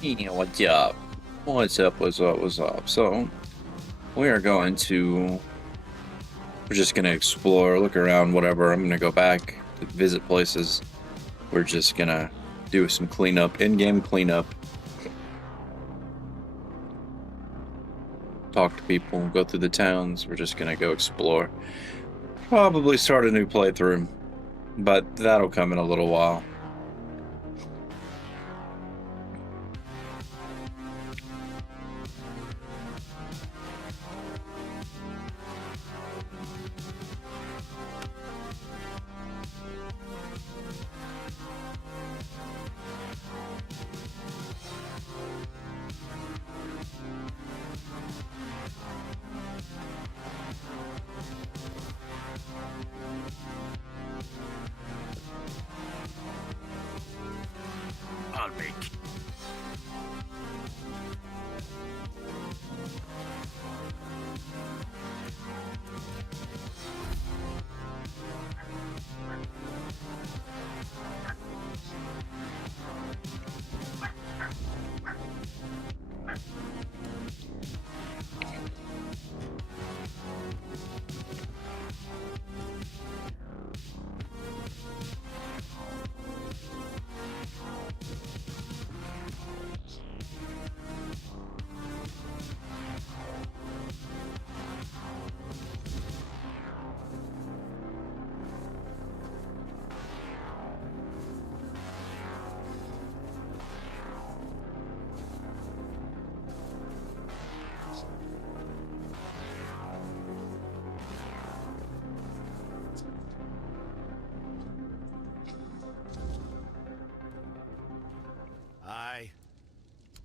Yeah, what's up? What's up? What's up? What's up? So, we are going to. We're just gonna explore, look around, whatever. I'm gonna go back to visit places. We're just gonna do some cleanup, in-game cleanup. Talk to people, go through the towns. We're just gonna go explore. Probably start a new playthrough, but that'll come in a little while. I'll make.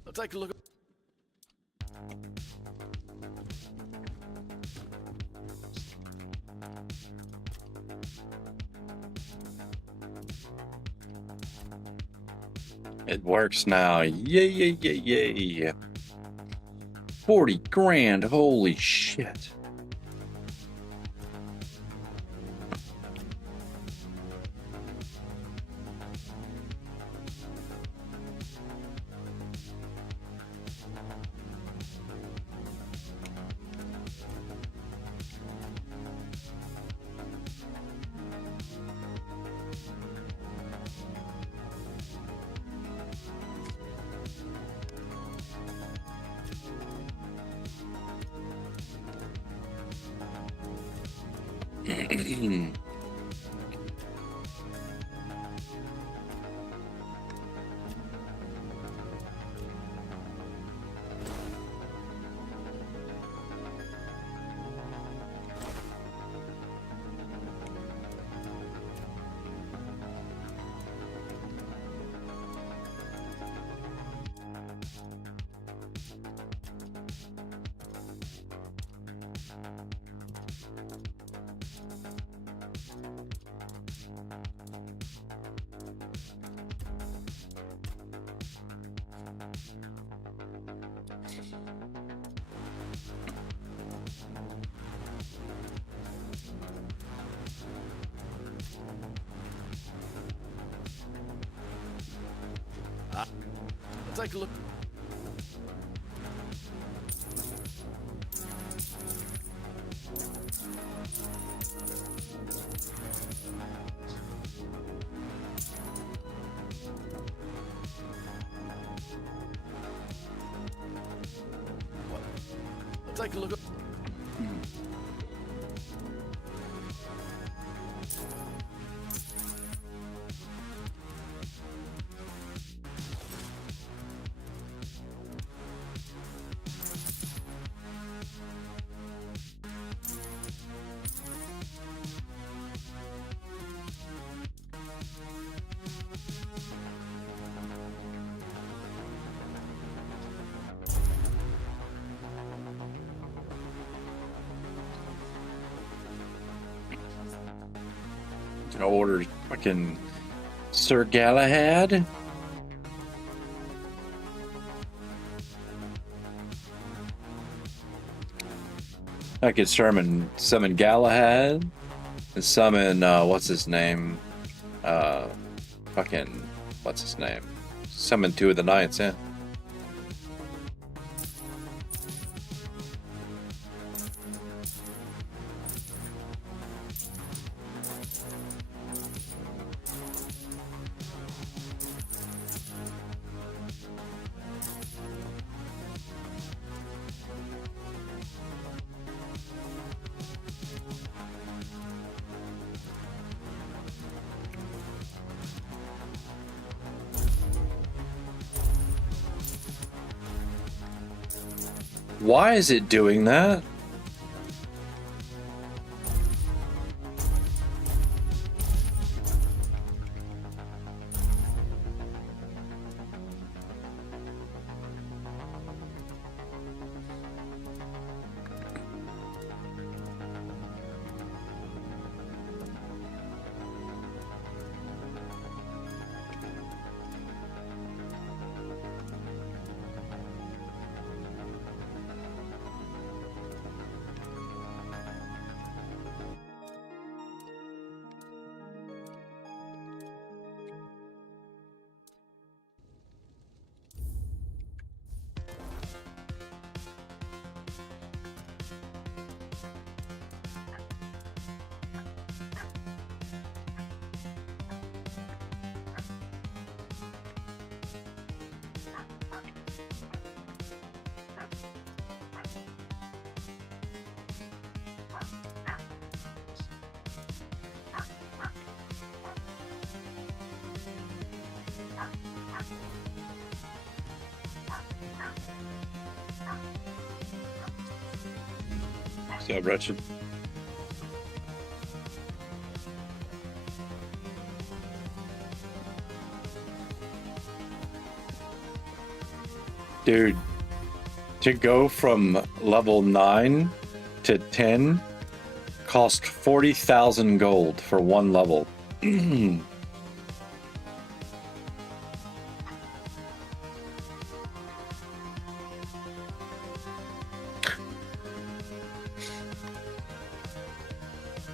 Let's take a look. It works now. Yay, yay, yay, yay. 40 grand. Holy shit. Let's take a look. Let's take a look. I ordered fucking Sir Galahad. I could summon Galahad and summon what's his name? Fucking what's his name? Summon two of the knights, yeah. Why is it doing that? So wretched. Dude, to go from level 9 to 10 cost 40,000 gold for one level.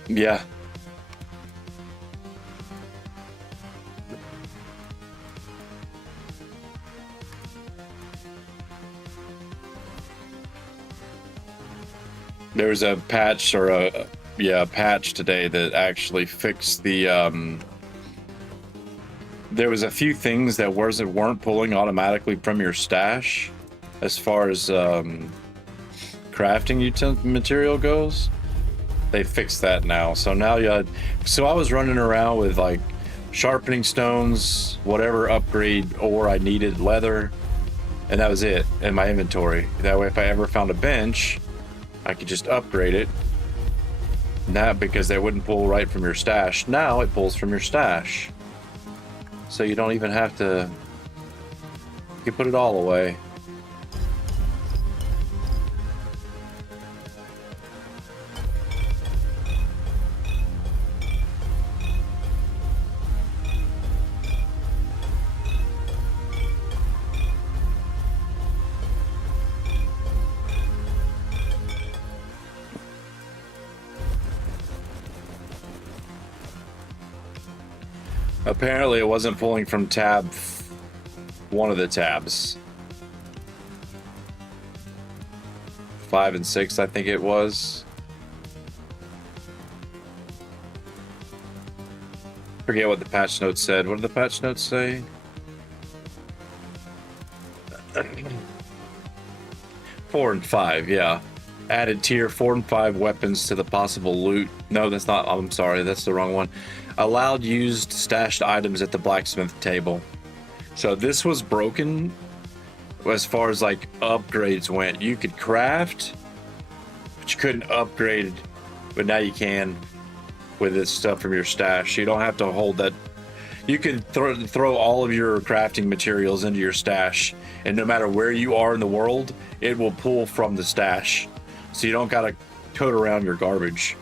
Yeah. There was a patch or a patch today that actually fixed the there was a few things that weren't pulling automatically from your stash as far as crafting material goes. They fixed that now. So now so I was running around with like sharpening stones, whatever upgrade ore I needed, leather, and that was it in my inventory. That way if I ever found a bench, I could just upgrade it. Not because they wouldn't pull right from your stash. Now it pulls from your stash. So you don't even have to, you can put it all away. Apparently it wasn't pulling from one of the tabs. 5 and 6, I think it was. Forget what the patch notes said. What did the patch notes say? Four and 5, yeah. Added tier 4 and 5 weapons to the possible loot. No, that's not. I'm sorry, that's the wrong one. Allowed used stashed items at the blacksmith table. So this was broken as far as like upgrades went. You could craft, but you couldn't upgrade. But now you can with this stuff from your stash. You don't have to hold that. You can throw all of your crafting materials into your stash, and no matter where you are in the world, it will pull from the stash. So you don't gotta tote around your garbage.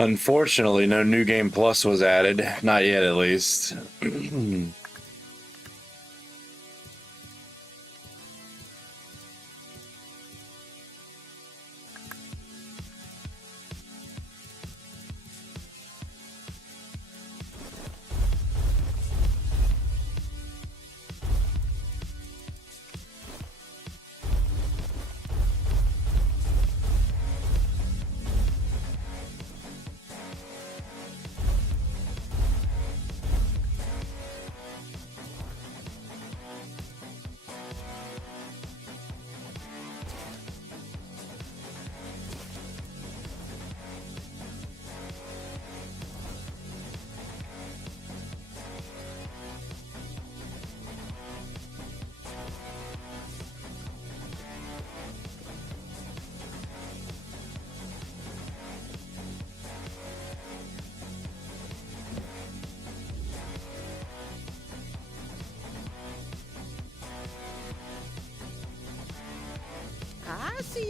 Unfortunately, no New Game Plus was added. Not yet, at least.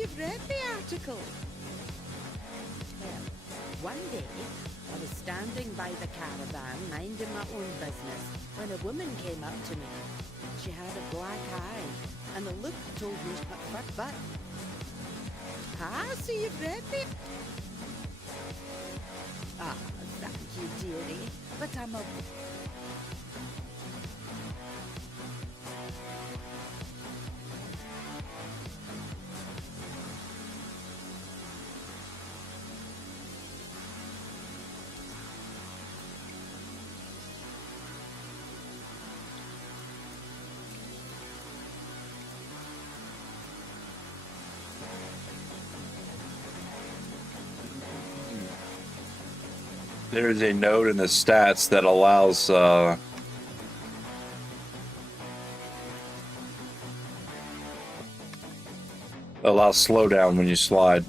you've read the article. Well, one day, I was standing by the caravan, minding my own business, when a woman came up to me. She had a black eye, and the look told me, but... Ah, so you've read the... Ah, thank you, dearie, but I'm a... There's a node in the stats that allows slowdown when you slide.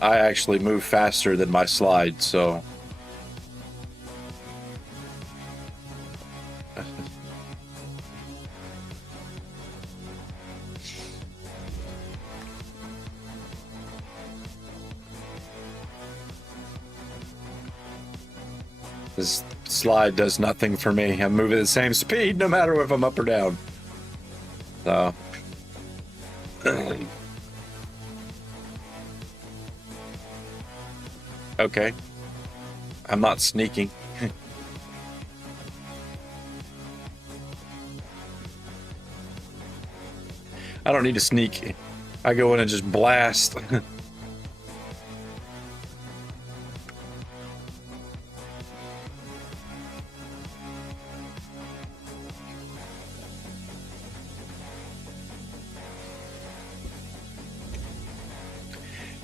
I actually move faster than my slide, so this slide does nothing for me. I'm moving at the same speed no matter if I'm up or down. So okay. I'm not sneaking. I don't need to sneak. I go in and just blast.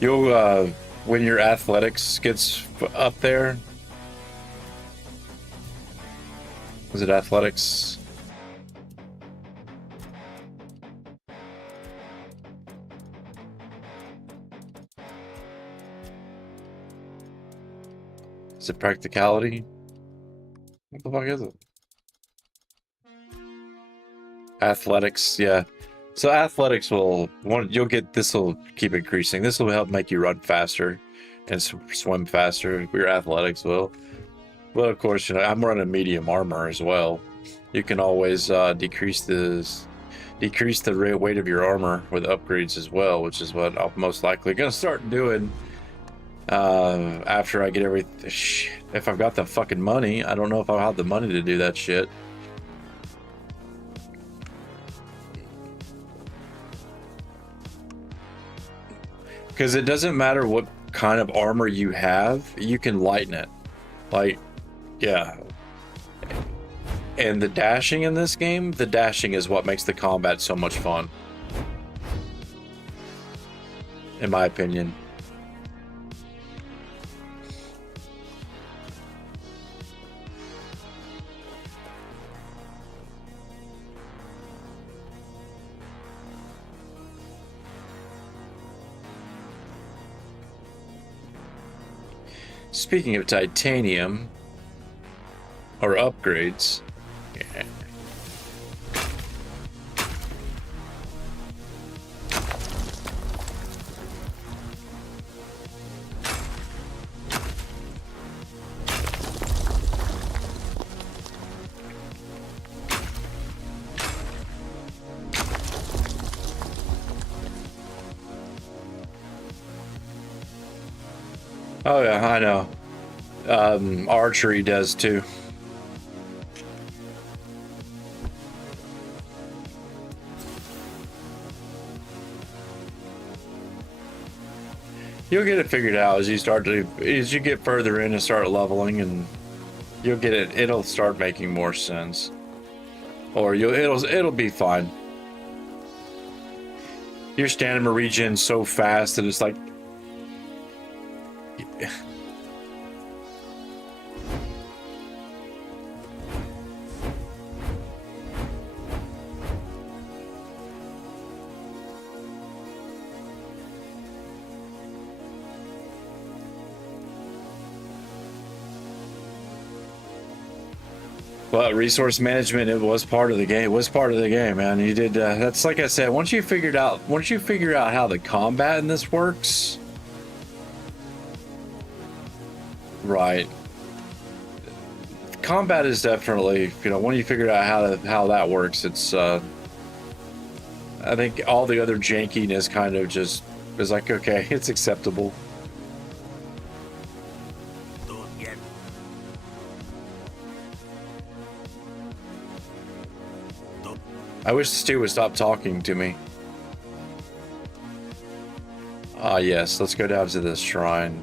You'll, when your athletics gets up there, was it athletics? Is it practicality? What the fuck is it? Athletics, yeah. So athletics you'll get, this will keep increasing. This will help make you run faster and swim faster. Your athletics will. But of course, you know, I'm running medium armor as well. You can always decrease the weight of your armor with upgrades as well, which is what I'm most likely gonna start doing after I get everything. Shit, if I've got the fucking money. I don't know if I'll have the money to do that shit. Because it doesn't matter what kind of armor you have, you can lighten it. Like, yeah. And the dashing in this game, the dashing is what makes the combat so much fun. In my opinion. Speaking of titanium, or upgrades, yeah. Oh yeah, I know. Archery does too. You'll get it figured out as you get further in and start leveling, and you'll get it. It'll start making more sense, or it'll be fine. Your stamina regen so fast that it's like. Well, resource management, it was part of the game. It was part of the game, man. You did. That's like I said. Once you figure out how the combat in this works, right? Combat is definitely, when you figure out how that works, it's. I think all the other jankiness kind of just is like, okay, it's acceptable. I wish Stu would stop talking to me. Ah, yes. Let's go down to this shrine.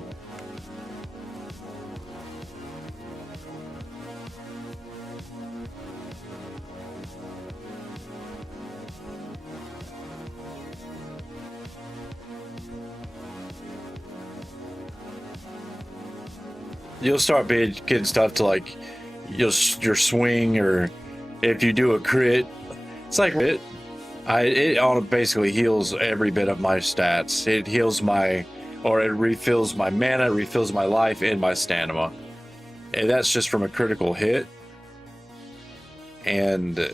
You'll start getting stuff to like your swing, or if you do a crit. It's like it basically heals every bit of my stats. It heals it refills my mana, refills my life and my stamina. And that's just from a critical hit. And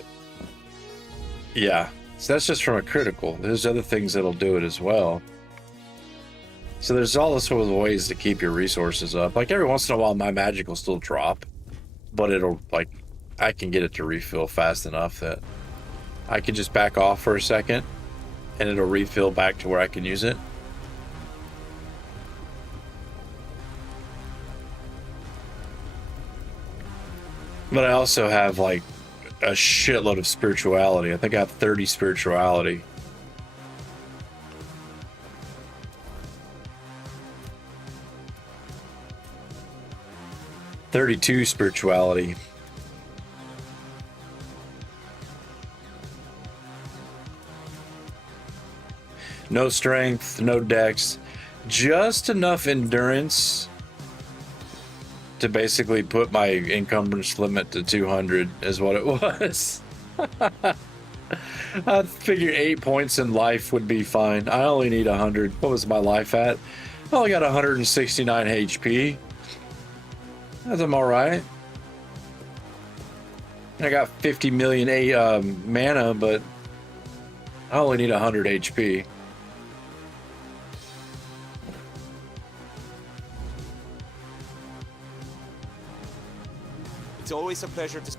yeah, so that's just from a critical. There's other things that'll do it as well. So there's all sorts of ways to keep your resources up. Like every once in a while my magic will still drop, but I can get it to refill fast enough that I can just back off for a second and it'll refill back to where I can use it. But I also have like a shitload of spirituality. I think I have 30 spirituality. $32 spirituality. No strength, no dex, just enough endurance to basically put my encumbrance limit to 200 is what it was. I figure 8 points in life would be fine. I only need 100. What was my life at? I only got 169 HP. That's all right. I got 50 million mana, but I only need 100 HP. It's always a pleasure to...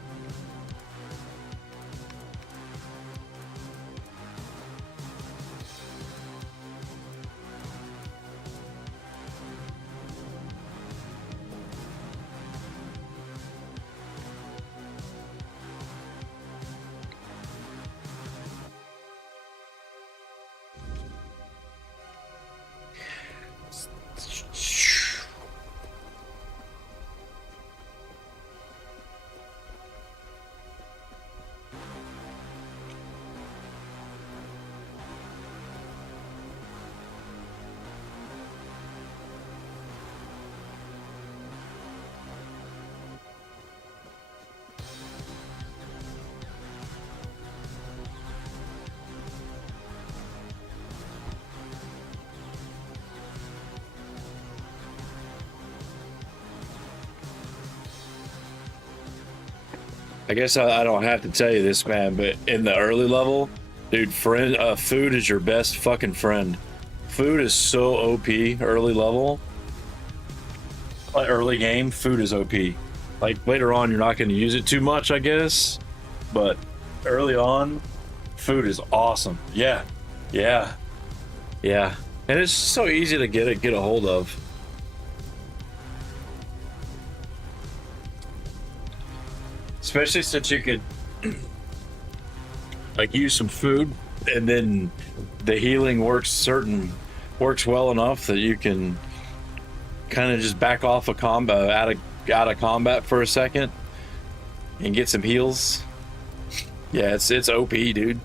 I guess I don't have to tell you this, man, but in the early level, dude, food is your best fucking friend. Food is so OP early level. Like early game, food is OP. Like later on, you're not going to use it too much, I guess, but early on, food is awesome. Yeah, and it's so easy to get a hold of. Especially since you could like use some food, and then the healing works well enough that you can kind of just back off a combat out of combat for a second and get some heals. Yeah, it's OP, dude.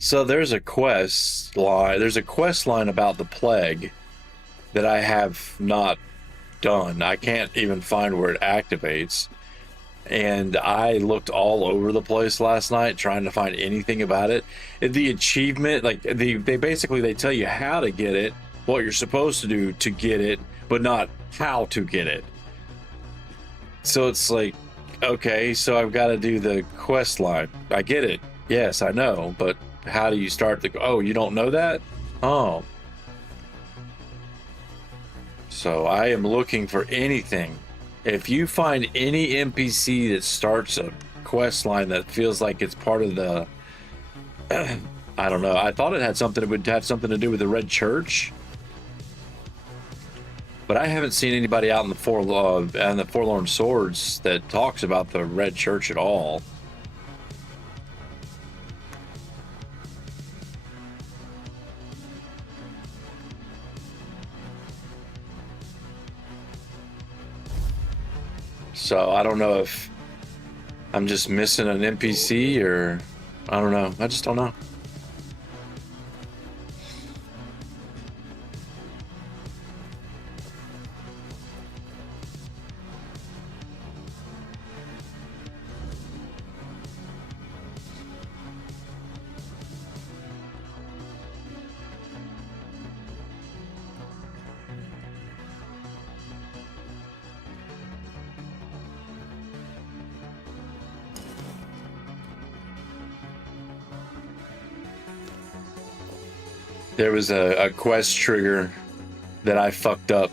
So there's a quest line about the plague that I have not done. I can't even find where it activates. and I looked all over the place last night trying to find anything about it. The achievement, like they basically they tell you how to get it, what you're supposed to do to get it, but not how to get it. So it's like, okay, so I've got to do the quest line. I get it. Yes, I know, but how do you start the? Oh, you don't know that? Oh. So I am looking for anything. If you find any NPC that starts a quest line that feels like it's part of the, I don't know. I thought it had something. It would have something to do with the Red Church, but I haven't seen anybody out in the Forlorn Swords that talks about the Red Church at all. So I don't know if I'm just missing an NPC or I don't know. I just don't know. There was a quest trigger that I fucked up.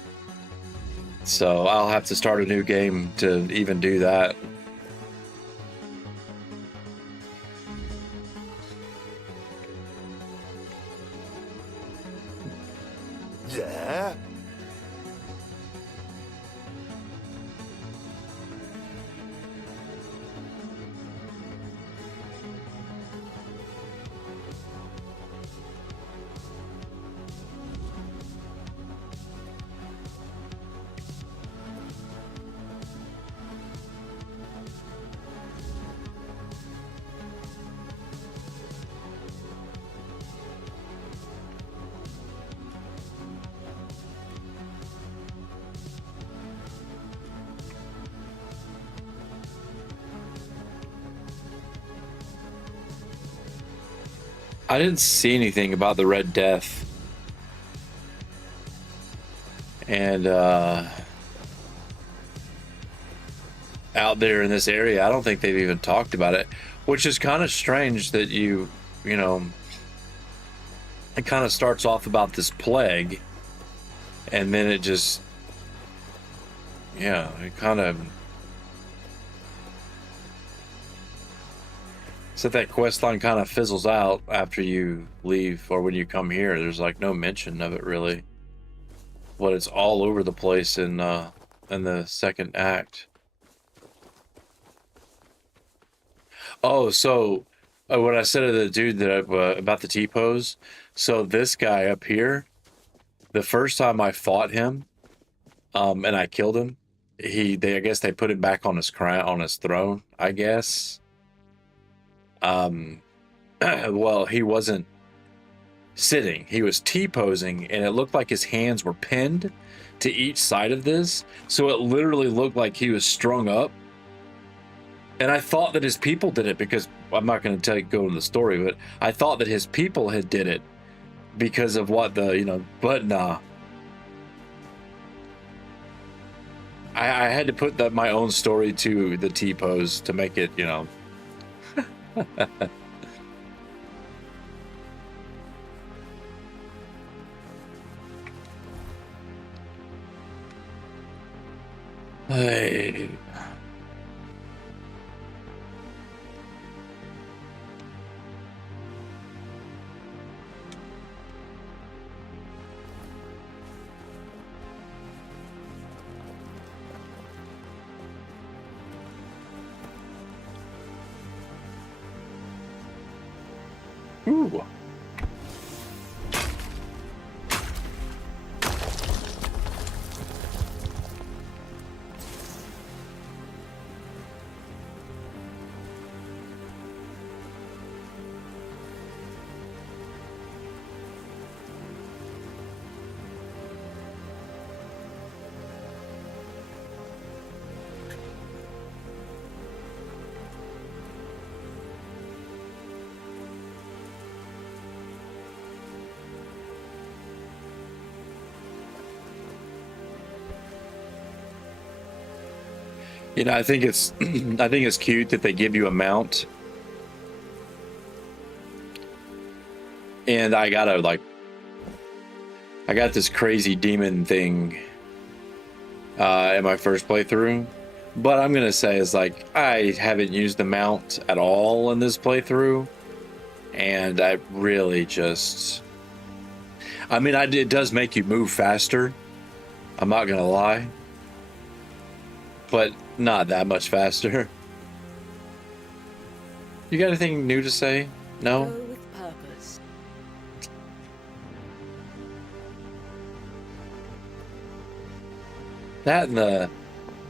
So I'll have to start a new game to even do that. Yeah? I didn't see anything about the Red Death. And out there in this area, I don't think they've even talked about it, which is kind of strange that you know, it kind of starts off about this plague and then it just, yeah, it kind of, so that quest line kind of fizzles out after you leave or when you come here. There's like no mention of it really. But it's all over the place in the second act. Oh, so what I said to the dude that about the T-pose. So this guy up here, the first time I fought him, and I killed him, I guess they put him back on his crown, on his throne, I guess. Well, he wasn't sitting, he was T-posing, and it looked like his hands were pinned to each side of this, so it literally looked like he was strung up. And I thought that his people did it because I'm not going to go into the story, but I thought that his people had did it because of what but nah. I had to put my own story to the T-pose to make it, Hey. Ooh. You know, I think it's I think it's cute that they give you a mount. And I got this crazy demon thing in my first playthrough. But I'm gonna say is like I haven't used the mount at all in this playthrough. And I really just I mean it does make you move faster. I'm not gonna lie. But not that much faster. You got anything new to say? No? Go with purpose. That and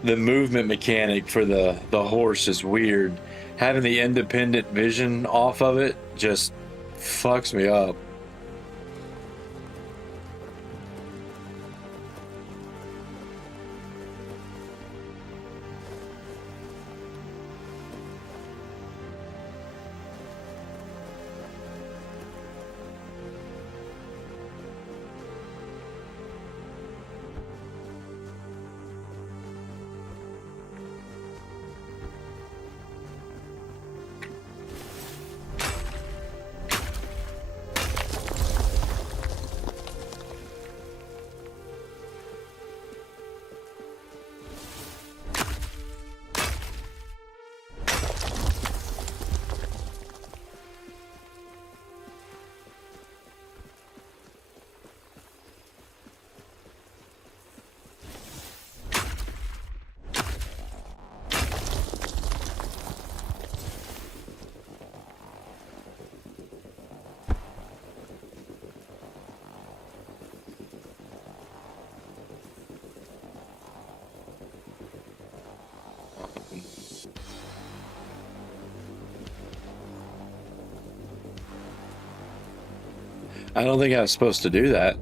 the movement mechanic for the horse is weird. Having the independent vision off of it just fucks me up. I don't think I was supposed to do that.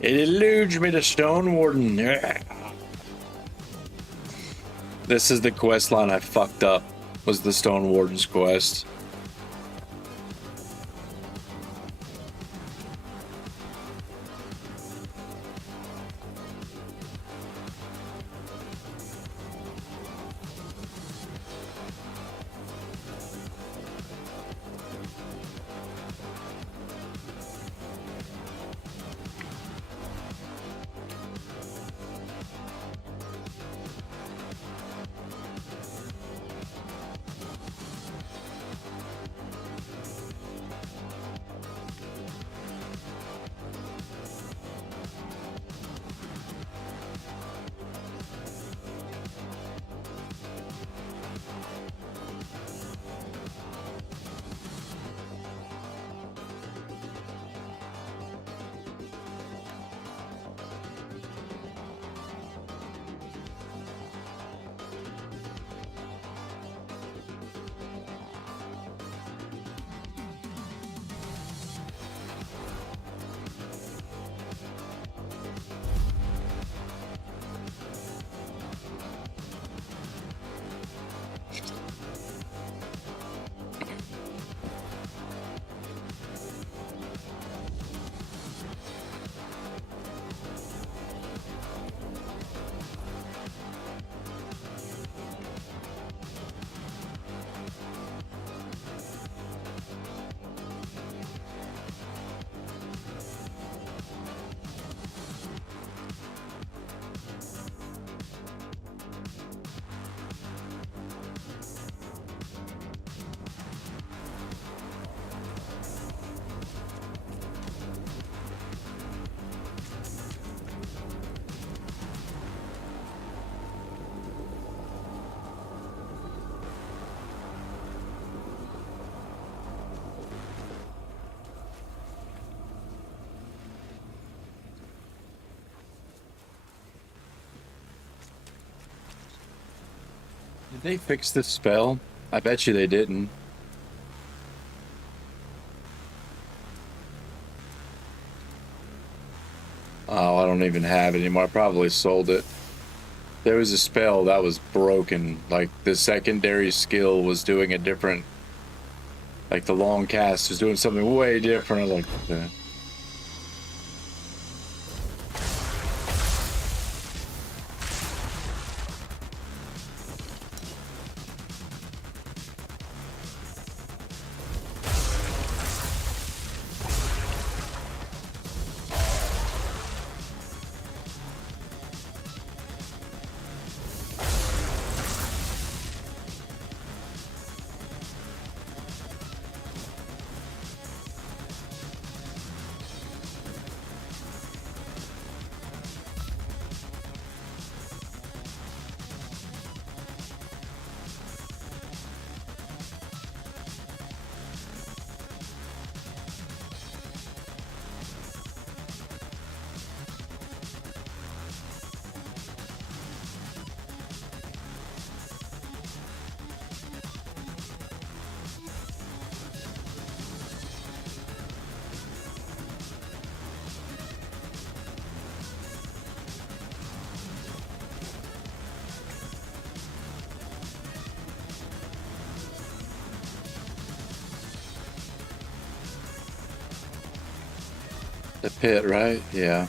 It eludes me to StoneWarden. This is the quest line I fucked up. Was the StoneWarden's quest. Did they fix this spell? I bet you they didn't. Oh, I don't even have it anymore. I probably sold it. There was a spell that was broken. Like the secondary skill was doing a different. Like the long cast was doing something way different. Like the. The pit, right? Yeah.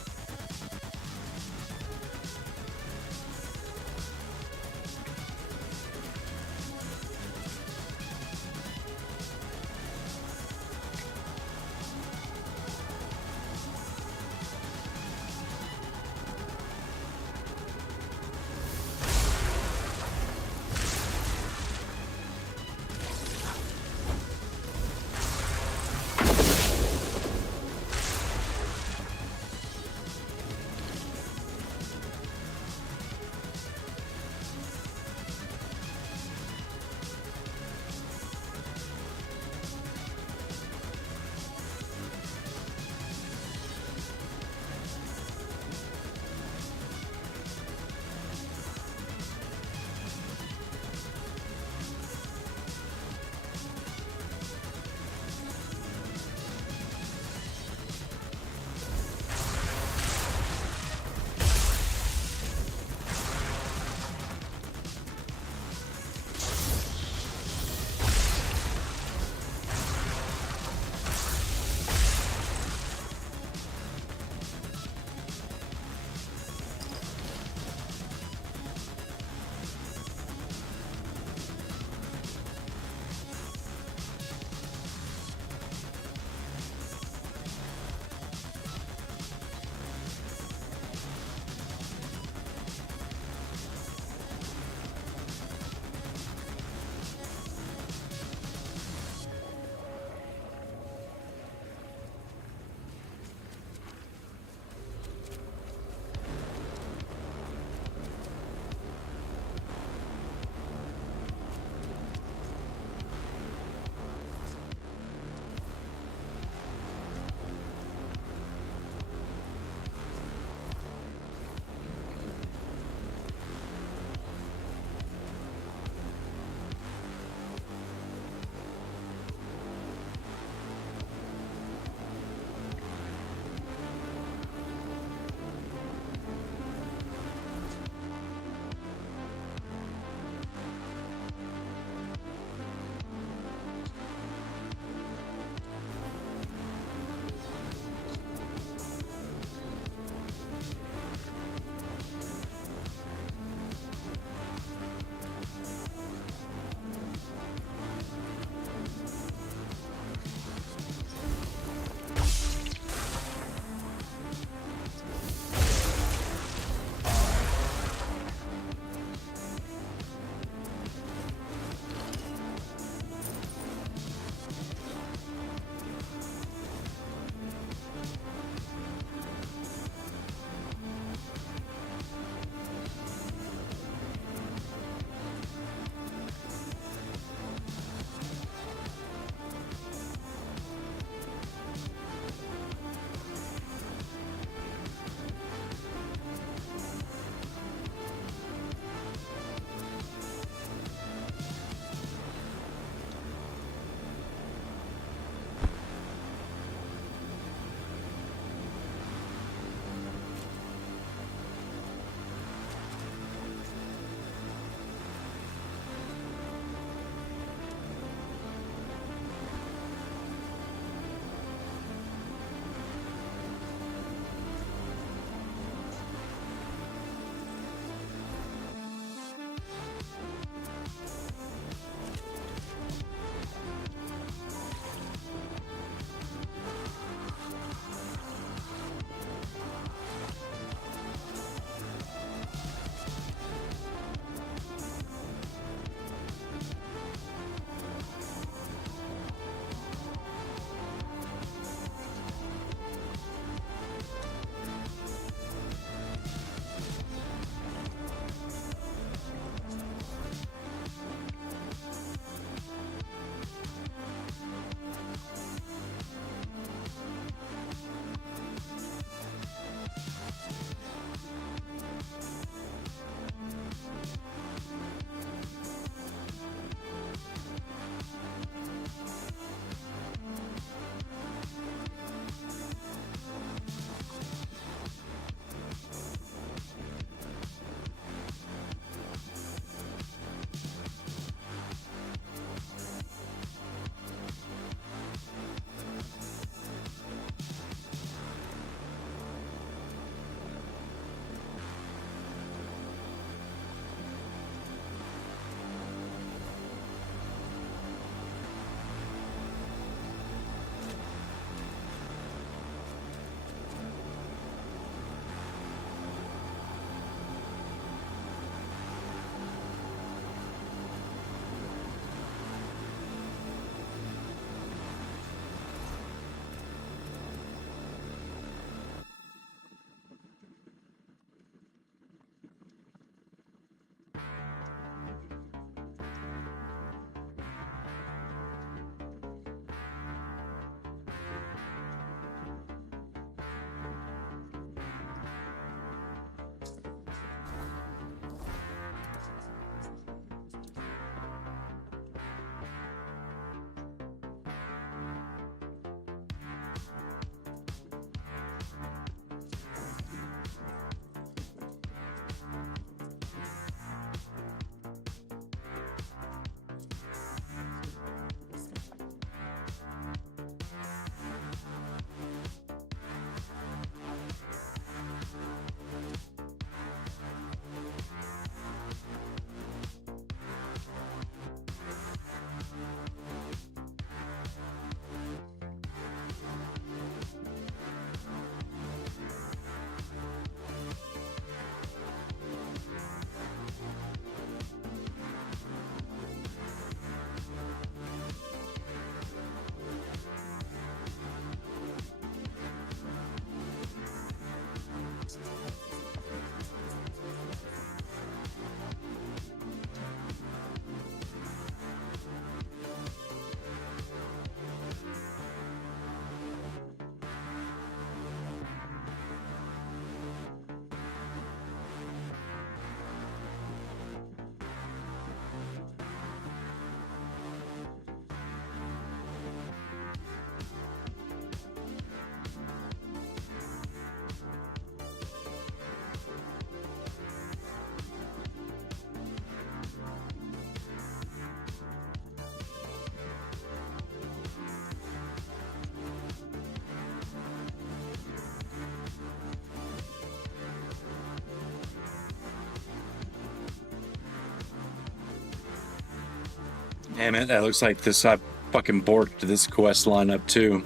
Damn it, that looks like this. I fucking borked this quest line up too.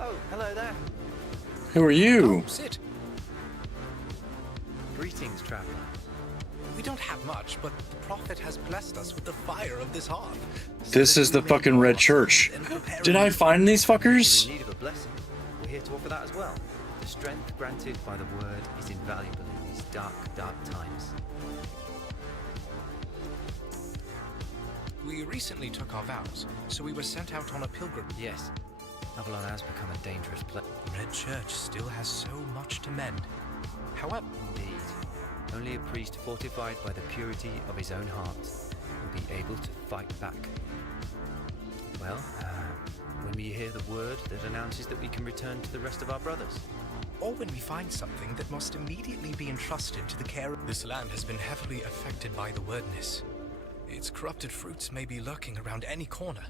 Oh, hello there. Who are you? Oh, Sid. Greetings, traveler. We don't have much, but the Prophet has blessed us with the fire of this hearth. This is the fucking Red Church. Did I find these fuckers? In need of a blessing. We're here to offer that as well. The strength granted by the word is invaluable in these dark, dark times. We recently took our vows, so we were sent out on a pilgrimage. Yes, Avalon has become a dangerous place. The Red Church still has so much to mend. However, Indeed. Only a priest fortified by the purity of his own heart will be able to fight back. Well, when we hear the word that announces that we can return to the rest of our brothers. or when we find something that must immediately be entrusted to the care of... This land has been heavily affected by the wordness. Its corrupted fruits may be lurking around any corner.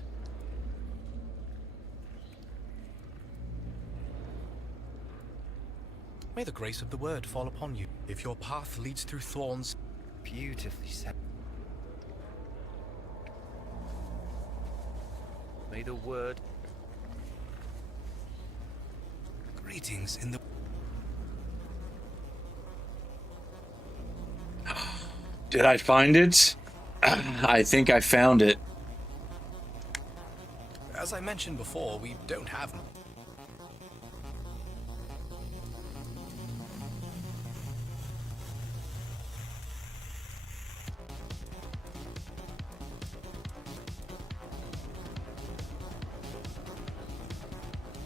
May the grace of the word fall upon you. If your path leads through thorns... Beautifully said. May the word... Greetings in the... Did I find it? I think I found it. As I mentioned before, we don't have...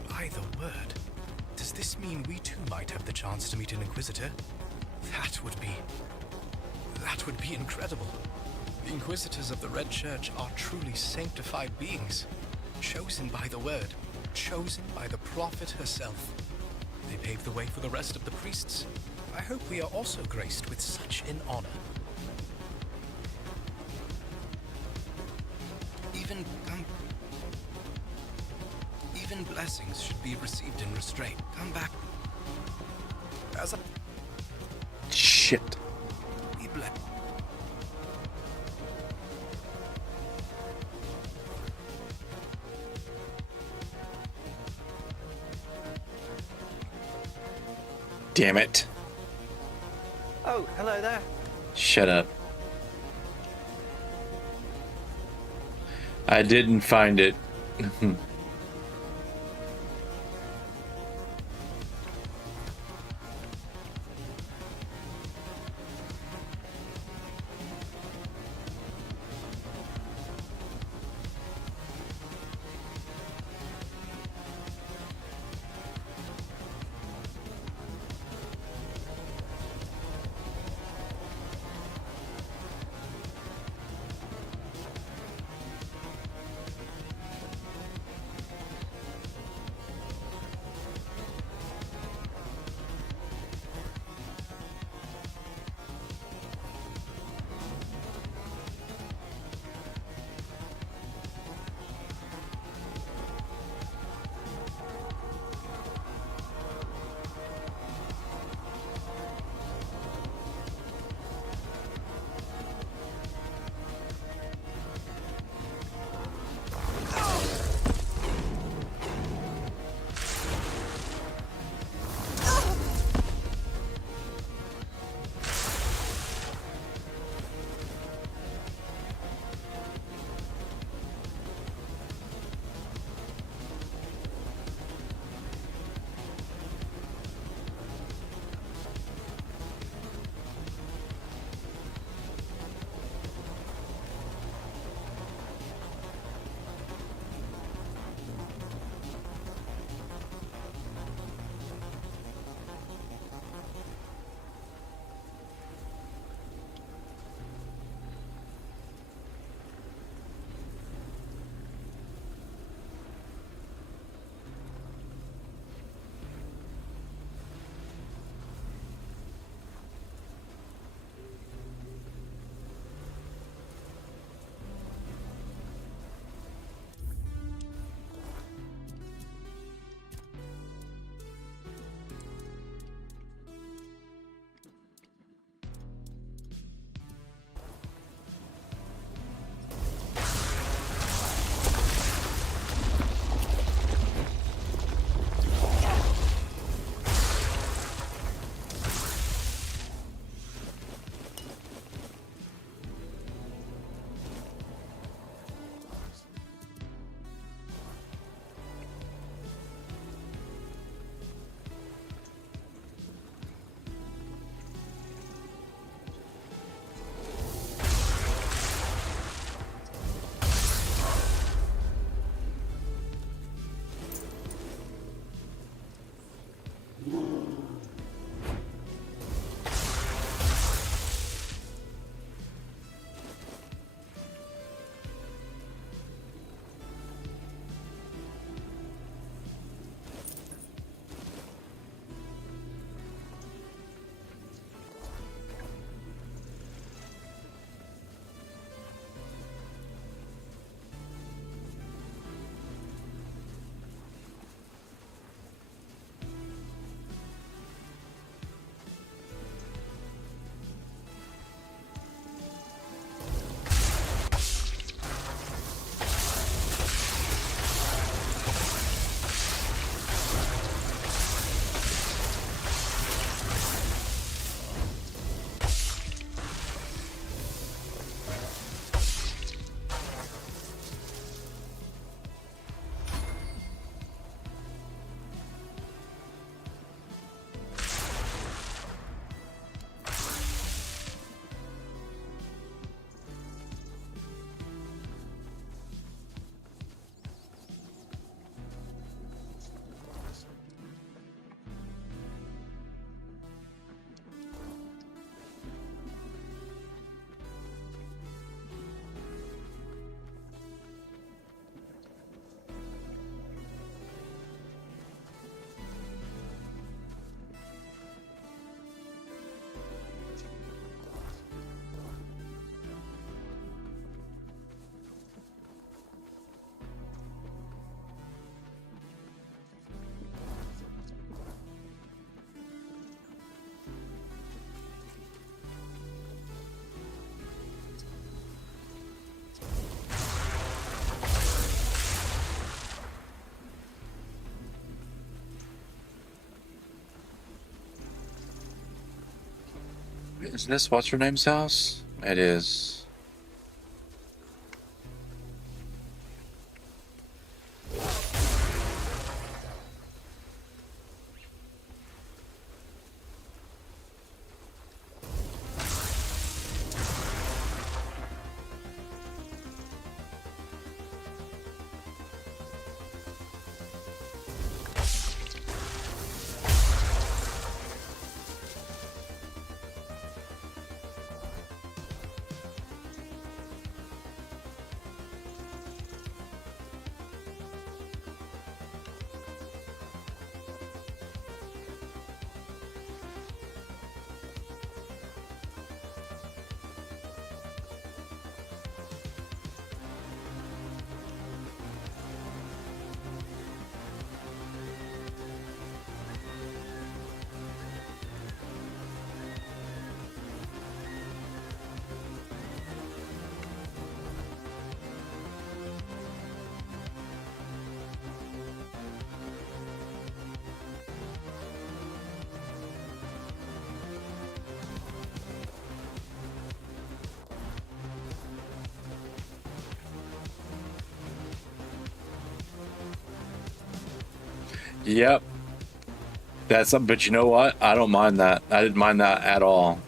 By the word, does this mean we too might have the chance to meet an Inquisitor? That would be incredible. The Inquisitors of the Red Church are truly sanctified beings, chosen by the word, chosen by the Prophet herself. They pave the way for the rest of the priests. I hope we are also graced with such an honor. Even blessings should be received in restraint. Come back. As a... Shit. Be blessed. Damn it. Oh, hello there. Shut up. I didn't find it. Isn't this what's her name's house? It is. Yep. That's but you know what? I don't mind that. I didn't mind that at all.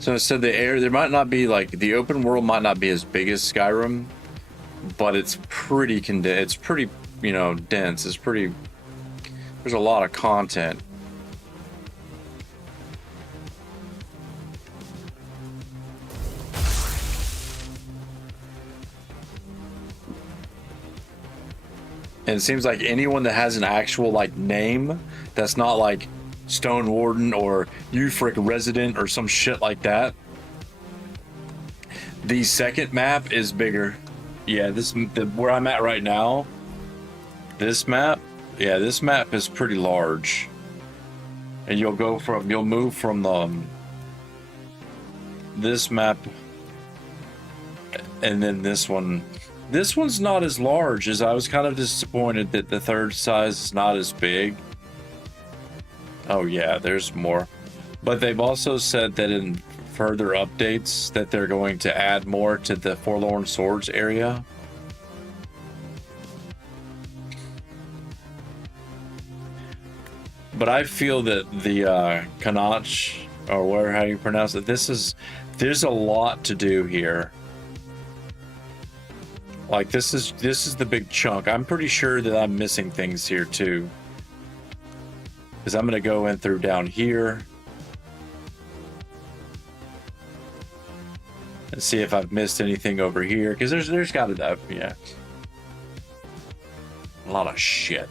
So it said the air there might not be like the open world might not be as big as Skyrim, but it's pretty it's pretty, you know, dense. It's pretty there's a lot of content. And it seems like anyone that has an actual like name that's not like StoneWarden or Ufric Resident or some shit like that. The second map is bigger. Yeah, where I'm at right now, this map, yeah, this map is pretty large. And you'll move from this map and then this one. This one's not as large, as I was kind of disappointed that the third size is not as big. Oh yeah, there's more. But they've also said that in further updates that they're going to add more to the Forlorn Swords area. But I feel that the Kanach, or how you pronounce it, there's a lot to do here. Like this is the big chunk. I'm pretty sure that I'm missing things here too. Because I'm gonna go in through down here and see if I've missed anything over here. Because there's got to yeah, a lot of shit.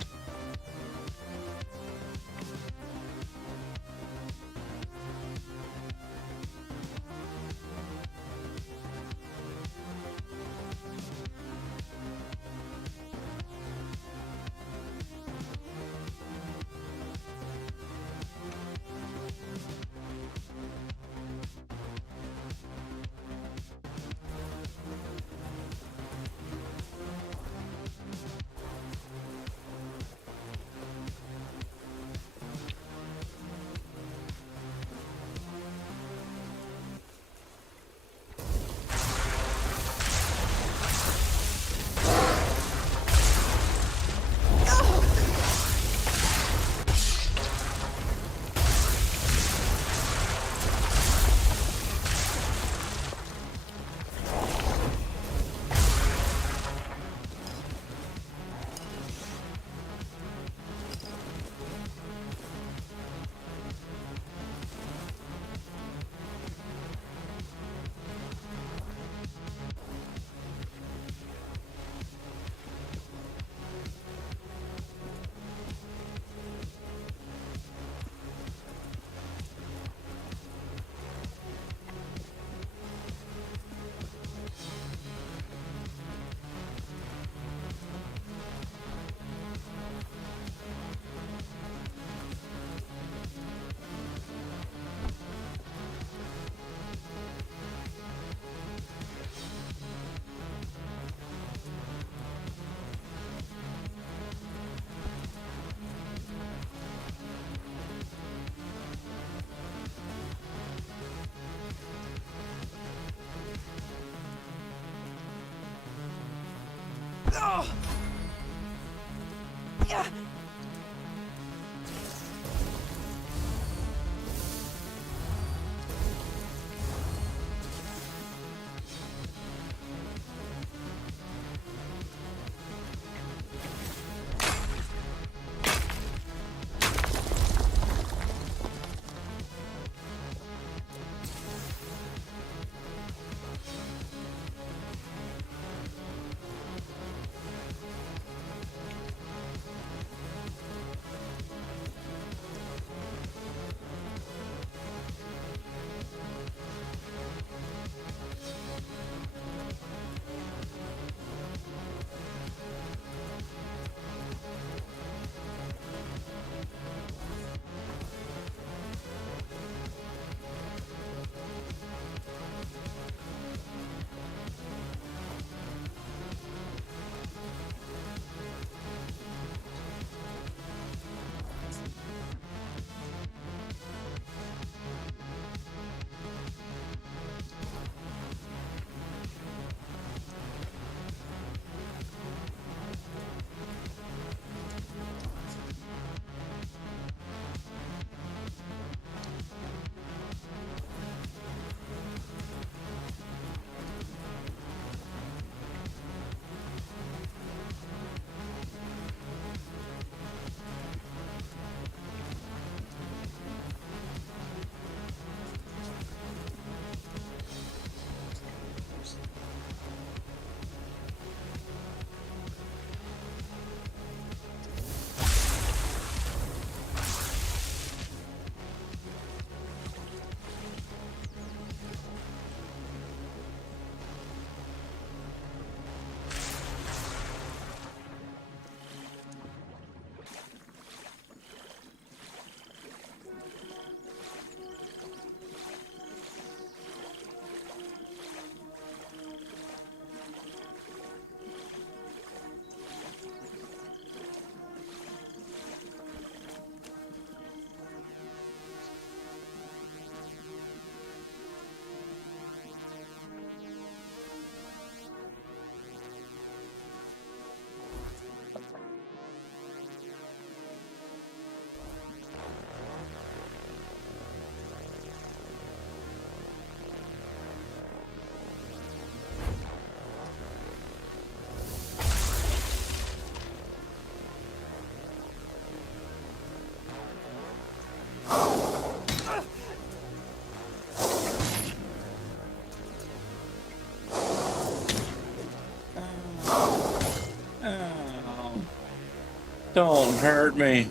Don't hurt me.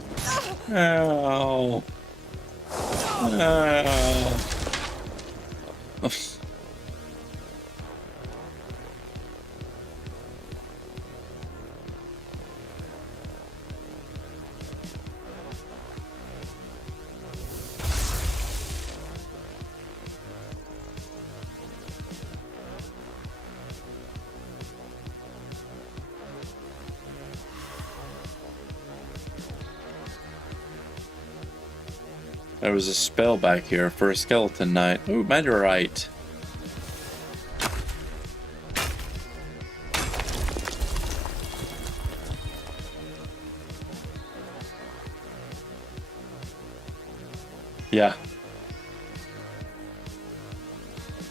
Ow. Ow. There was a spell back here for a skeleton knight. Ooh, Meteorite. Yeah.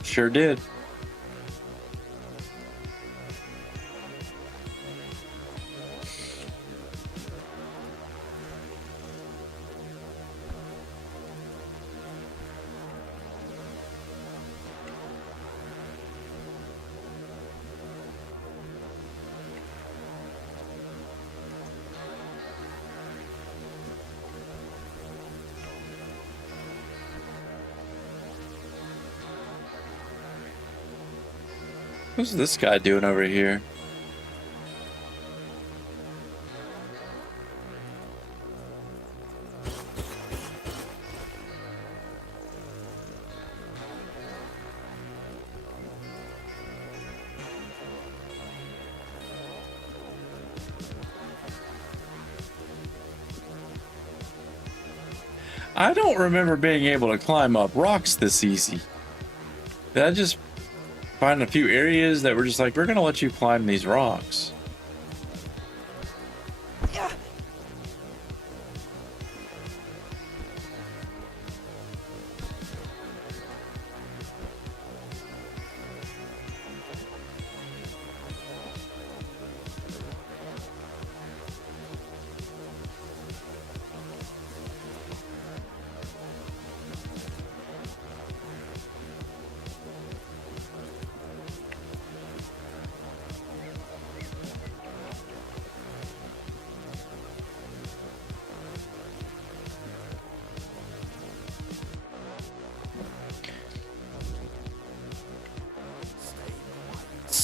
Sure did. What's this guy doing over here? I don't remember being able to climb up rocks this easy. Did I just find a few areas that were just like, we're gonna let you climb these rocks?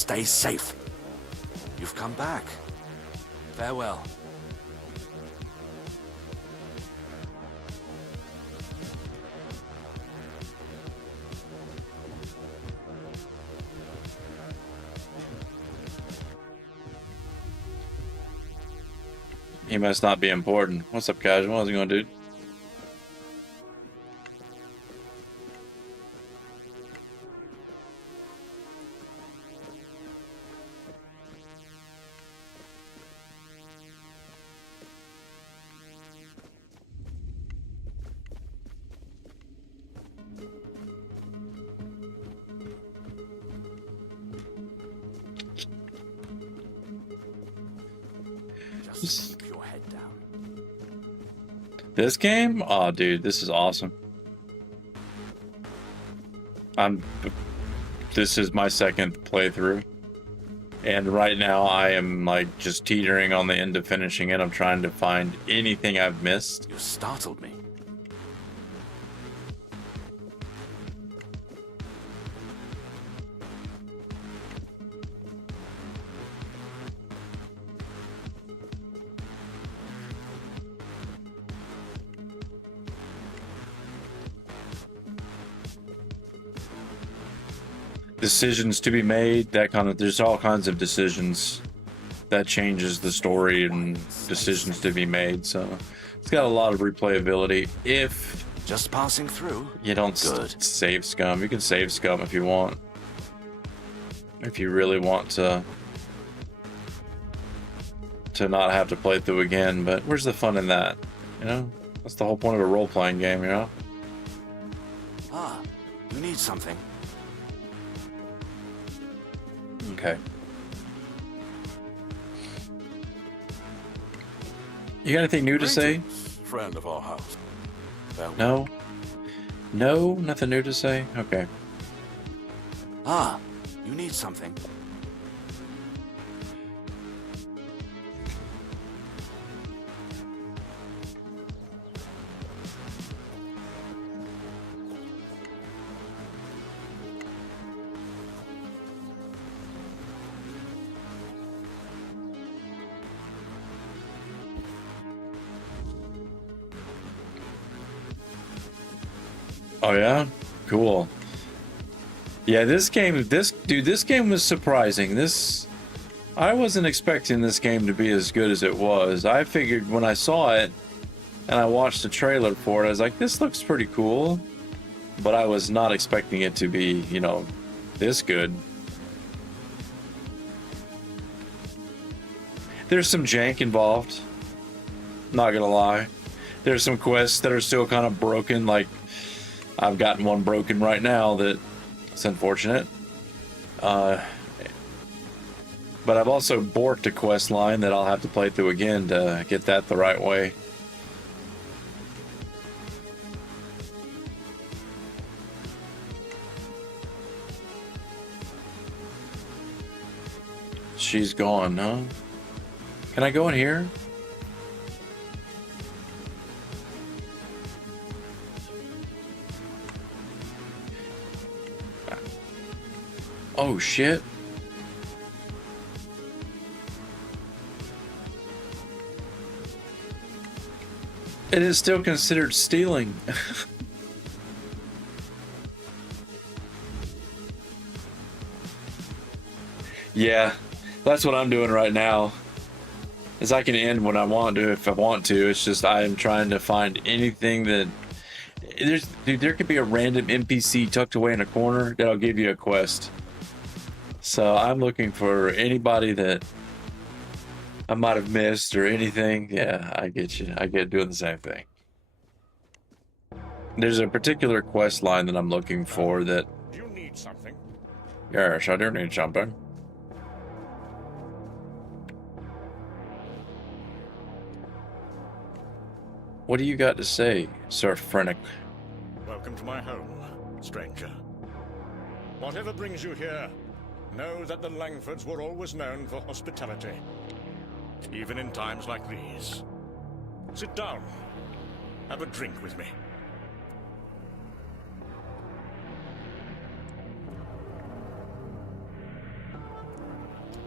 stay safe. You've come back. Farewell. He must not be important. What's up, casual? How's it going, dude? Just keep your head down. This game? Oh, dude, this is awesome. This is my second playthrough. And right now I am like just teetering on the end of finishing it. I'm trying to find anything I've missed. You startled me. Decisions to be made, that kind of, there's all kinds of decisions that changes the story and decisions to be made. So it's got a lot of replayability if Just passing through. you don't Good. save scum. You can save scum if you want. If you really want to not have to play through again, but where's the fun in that? You know? That's the whole point of a role-playing game, you know? Ah, you need something. Okay. You got anything new to say? Friend of our house. Farewell. No? No? Nothing new to say? Okay. Ah, you need something. Oh yeah? Cool. Yeah, this game was surprising. I wasn't expecting this game to be as good as it was. I figured when I saw it and I watched the trailer for it, I was like, this looks pretty cool. But I was not expecting it to be, you know, this good. There's some jank involved. Not gonna lie. There's some quests that are still kind of broken, like I've gotten one broken right now that it's unfortunate. But I've also borked a quest line that I'll have to play through again to get that the right way. She's gone, huh? Can I go in here? Oh shit. It is still considered stealing. Yeah, that's what I'm doing right now. Is I can end when I want to if I want to. It's just I am trying to find anything that dude, there could be a random NPC tucked away in a corner that'll give you a quest. So I'm looking for anybody that I might have missed or anything. Yeah, I get you. I get doing the same thing. There's a particular quest line that I'm looking for that. You need something. Yes, I do need something. What do you got to say, Sir Frenick? Welcome to my home, stranger. Whatever brings you here, know that the Langfords were always known for hospitality, even in times like these. Sit down. Have a drink with me.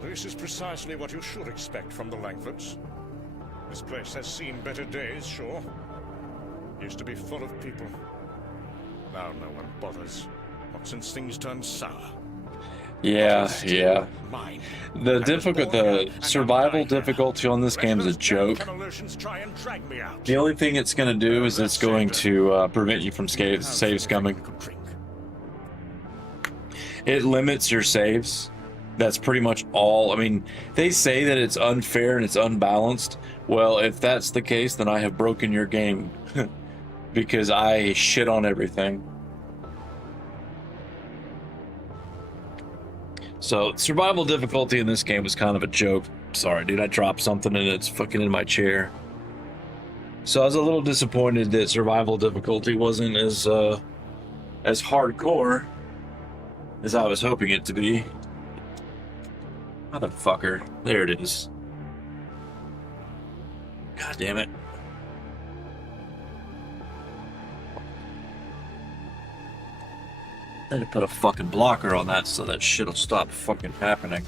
This is precisely what you should expect from the Langfords. This place has seen better days, sure. Used to be full of people. Now no one bothers. Not since things turned sour. Yeah, yeah. Mine. The survival difficulty on this game is a joke. Try and drag me out. The only thing it's going to do is it's going to prevent you from saves coming. It limits your saves. That's pretty much all. I mean, they say that it's unfair and it's unbalanced. Well, if that's the case, then I have broken your game. Because I shit on everything. So, survival difficulty in this game was kind of a joke. Sorry, dude, I dropped something and it's fucking in my chair. So I was a little disappointed that survival difficulty wasn't as hardcore as I was hoping it to be. Motherfucker. There it is. God damn it. I had to put a fucking blocker on that so that shit'll stop fucking happening.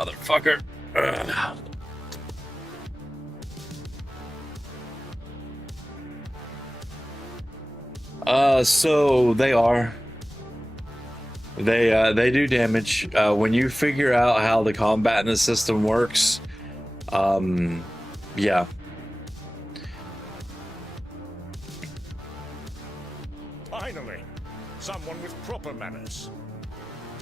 Motherfucker. Ugh. So they are. They do damage. When you figure out how the combat in the system works, yeah. Finally, someone with proper manners.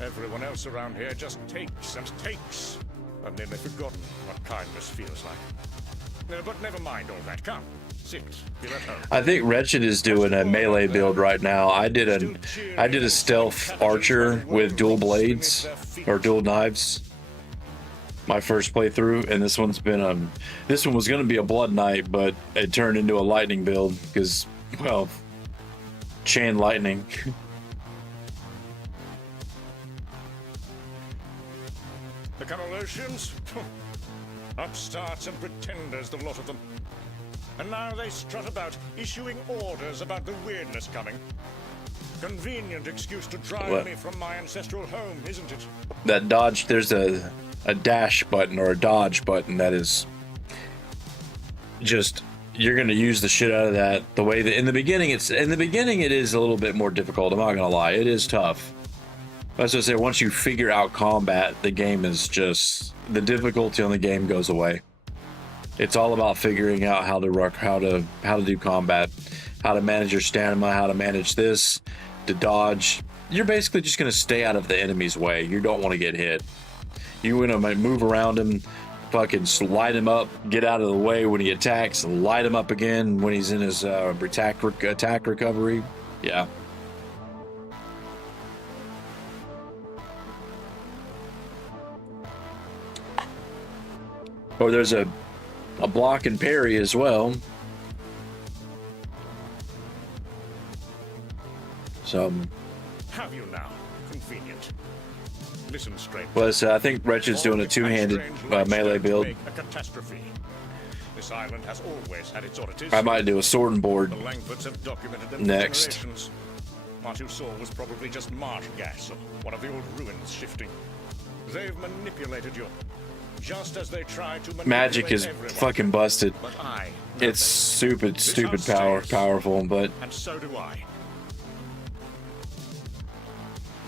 Everyone else around here just takes and takes. I've nearly forgotten what kindness feels like. No, but never mind all that. Come, sit. Feel at home. I think Wretched is doing a melee build right now. I did a stealth archer with dual blades or dual knives. My first playthrough, and this one was gonna be a blood knight, but it turned into a lightning build because, well, chain lightning. The Camelosians? Upstarts and pretenders, the lot of them. And now they strut about, issuing orders about the weirdness coming. Convenient excuse to drive me from my ancestral home, isn't it? That dodge, there's a dash button or a dodge button that is just, you're gonna use the shit out of that. The way that in the beginning it is a little bit more difficult. I'm not gonna lie, it is tough. But as I say, once you figure out combat, the game is just, the difficulty on the game goes away. It's all about figuring out how to do combat, how to manage your stamina, how to manage this, to dodge. You're basically just gonna stay out of the enemy's way. You don't want to get hit. You want to move around him, fucking light him up, get out of the way when he attacks, light him up again when he's in his attack recovery. Yeah. Or there's a block and parry as well. So Have you now? Convenient. Listen straight. well, I think Wretched's doing a two-handed melee build. A catastrophe. This island has always had its oddities. I might do a sword and board The Langfords have documented them next. for generations. What you saw was probably just marsh gas or one of the old ruins shifting. They've manipulated you, just as they try to manipulate Magic is everyone. fucking busted. But I know It's better. stupid This house stays, powerful, but and so do I.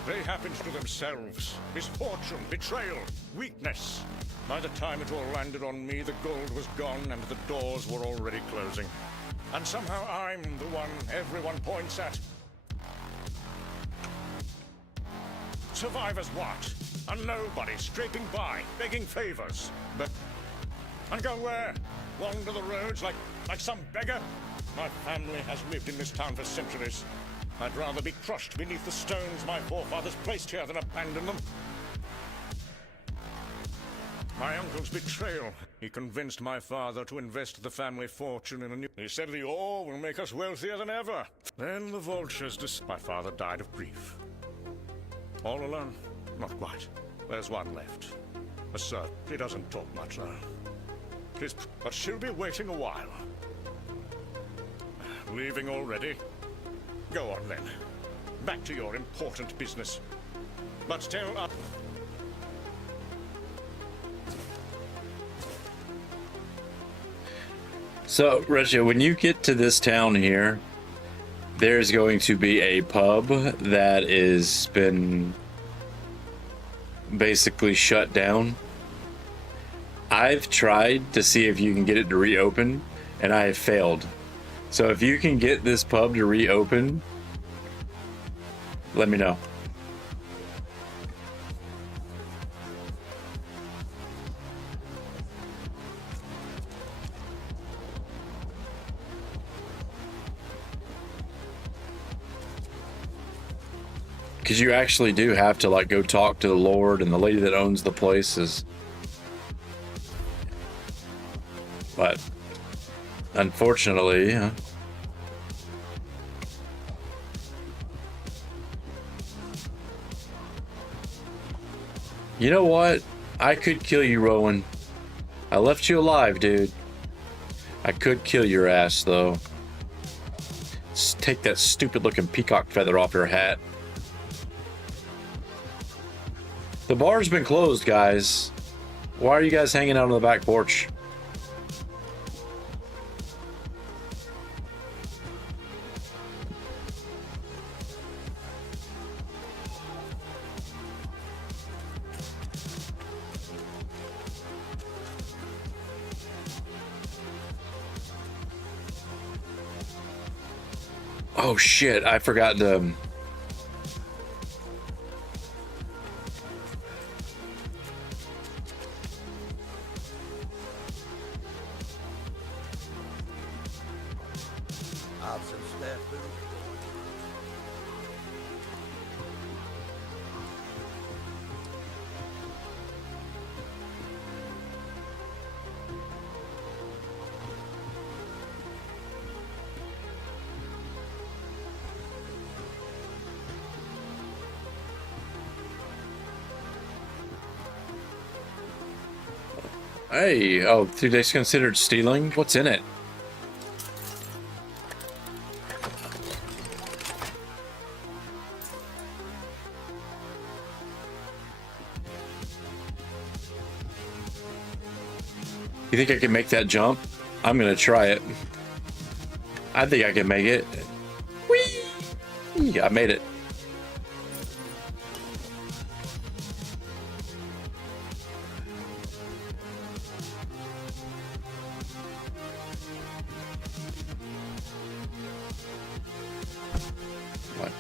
They happened to themselves. Misfortune, betrayal, weakness. By the time it all landed on me, the gold was gone and the doors were already closing. And somehow I'm the one everyone points at. Survivors what? A nobody scraping by, begging favors. But and go where? Wander the roads like some beggar? My family has lived in this town for centuries. I'd rather be crushed beneath the stones my forefathers placed here than abandon them. My uncle's betrayal. He convinced my father to invest the family fortune in a new... He said the ore will make us wealthier than ever. Then the vultures My father died of grief. All alone? Not quite. There's one left. A serf. He doesn't talk much, though. But she'll be waiting a while. Leaving already? Go on, then. Back to your important business. But tell up. So, Reggie, when you get to this town here, there's going to be a pub that is been basically shut down. I've tried to see if you can get it to reopen, and I have failed. So if you can get this pub to reopen, let me know. Because you actually do have to like go talk to the Lord, and the lady that owns the place is. But unfortunately, you know what? I could kill you, Rowan. I left you alive, dude. I could kill your ass, though. Just take that stupid looking peacock feather off your hat. The bar's been closed, guys. Why are you guys hanging out on the back porch? Oh shit, I forgot to... Have some spare food. Hey, oh, 2 days considered stealing? What's in it? You think I can make that jump? I'm gonna try it. I think I can make it. Whee! I made it. What?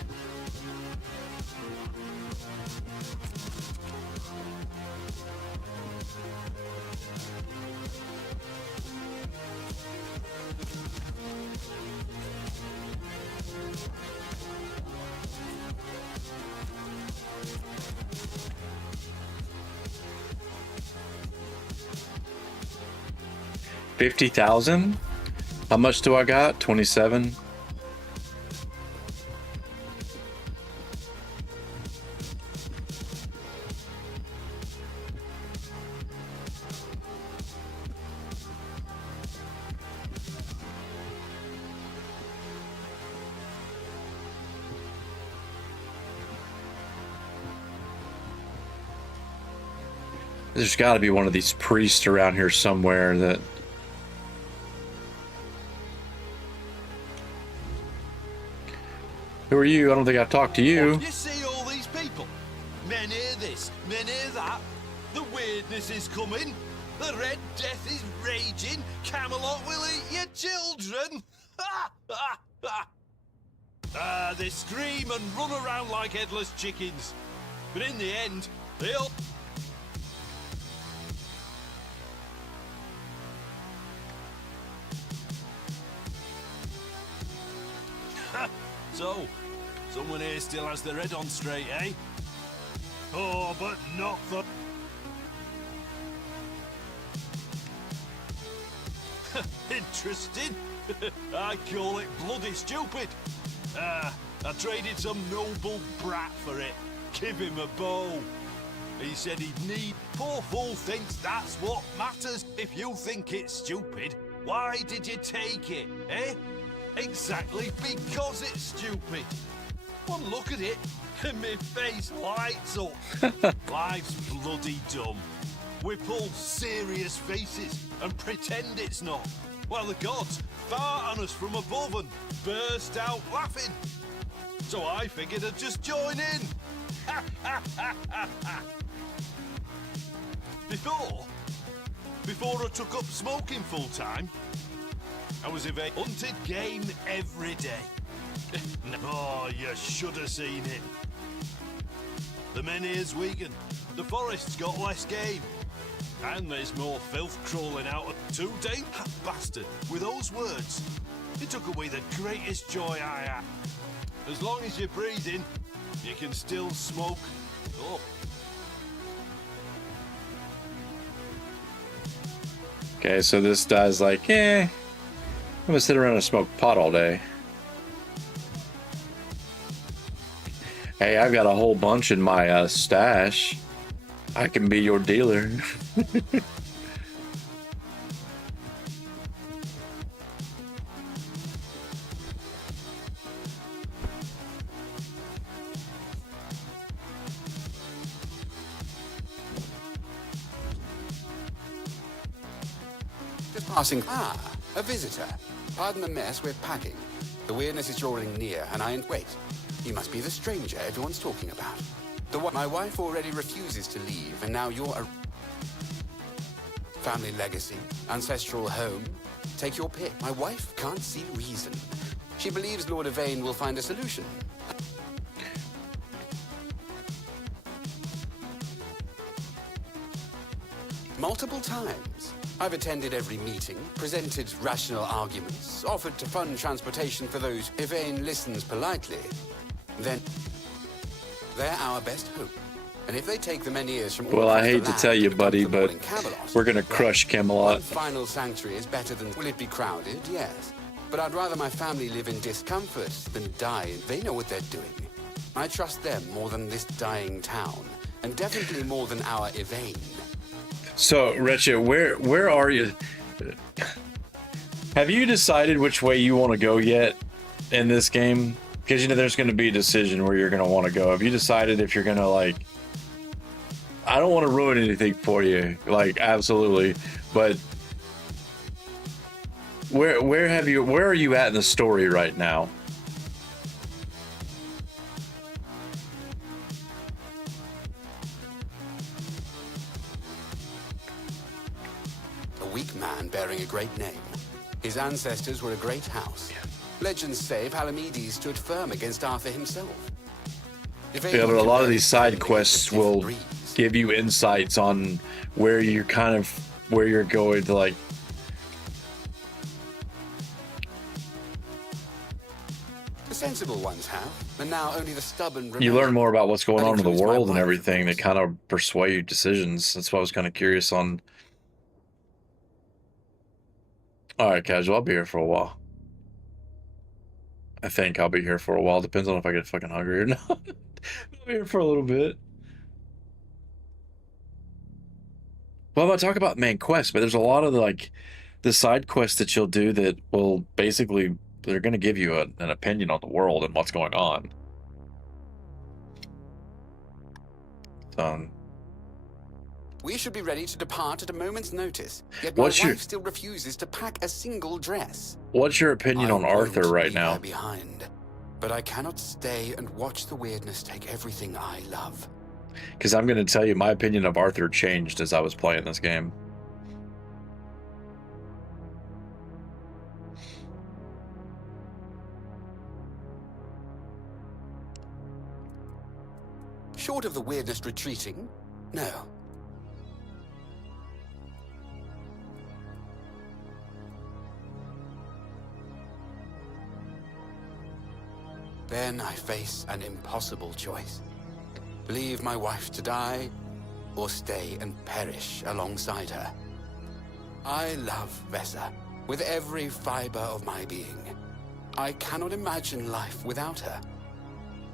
$50,000? How much do I got? 27. There's got to be one of these priests around here somewhere that... Who are you? I don't think I've talked to you. You see all these people? Men hear this, men hear that. The weirdness is coming. The Red Death is raging. Camelot will eat your children. They scream and run around like headless chickens. But in the end, they'll... So, someone here still has their head on straight, eh? Oh, but not the... Interesting. I call it bloody stupid. I traded some noble brat for it. Give him a bow. He said he'd need... Poor fool thinks that's what matters. If you think it's stupid, why did you take it, eh? Exactly because it's stupid. One look at it, and my face lights up. Life's bloody dumb. We pull serious faces and pretend it's not. Well, the gods fart on us from above and burst out laughing. So I figured I'd just join in. Before I took up smoking full time, I was evading hunted game every day. Oh, you should have seen it. The menhirs weakened, the forest's got less game, and there's more filth crawling out of too dang that bastard. With those words, he took away the greatest joy I had. As long as you're breathing, you can still smoke. Oh. Okay, so this guy's like, I'm gonna sit around and smoke pot all day. Hey, I've got a whole bunch in my stash. I can be your dealer. Just passing. Ah, a visitor. Pardon the mess, we're packing. The weirdness is drawing near, and wait. You must be the stranger everyone's talking about. My wife already refuses to leave, and now you're a... Family legacy, ancestral home. Take your pick. My wife can't see reason. She believes Lord Yvain will find a solution. Multiple times. I've attended every meeting, presented rational arguments, offered to fund transportation for those. Yvain listens politely. Then they're our best hope. And if they take the menhirs from Well, I hate to tell you, buddy, but we're gonna crush Camelot. One final sanctuary is better than... Will it be crowded? Yes. But I'd rather my family live in discomfort than die. They know what they're doing. I trust them more than this dying town. And definitely more than our Yvain. So, Wretched, where are you? Have you decided which way you want to go yet in this game? Because, you know, there's going to be a decision where you're going to want to go. Have you decided if you're going to, like... I don't want to ruin anything for you, like, absolutely. But where are you at in the story right now? A weak man bearing a great name. His ancestors were a great house. Legends say Palamedes stood firm against Arthur himself. Yeah, but a lot of these side quests will give you insights on where you're where you're going to, like... The sensible ones have, and now only the stubborn remain. You learn more about what's going on in the world and everything that kind of persuade decisions. That's why I was kind of curious on... Alright, Casual, I'll be here for a while. I think I'll be here for a while. Depends on if I get fucking hungry or not. I'll be here for a little bit. Well, I'm going to talk about main quests, but there's a lot of the side quests that you'll do that will basically, they're going to give you an opinion on the world and what's going on. We should be ready to depart at a moment's notice. Yet my wife still refuses to pack a single dress. What's your opinion on Arthur right now? Behind, but I cannot stay and watch the weirdness take everything I love. Because I'm going to tell you, my opinion of Arthur changed as I was playing this game. Short of the weirdness retreating, no. Then I face an impossible choice. Leave my wife to die, or stay and perish alongside her. I love Vesa with every fiber of my being. I cannot imagine life without her.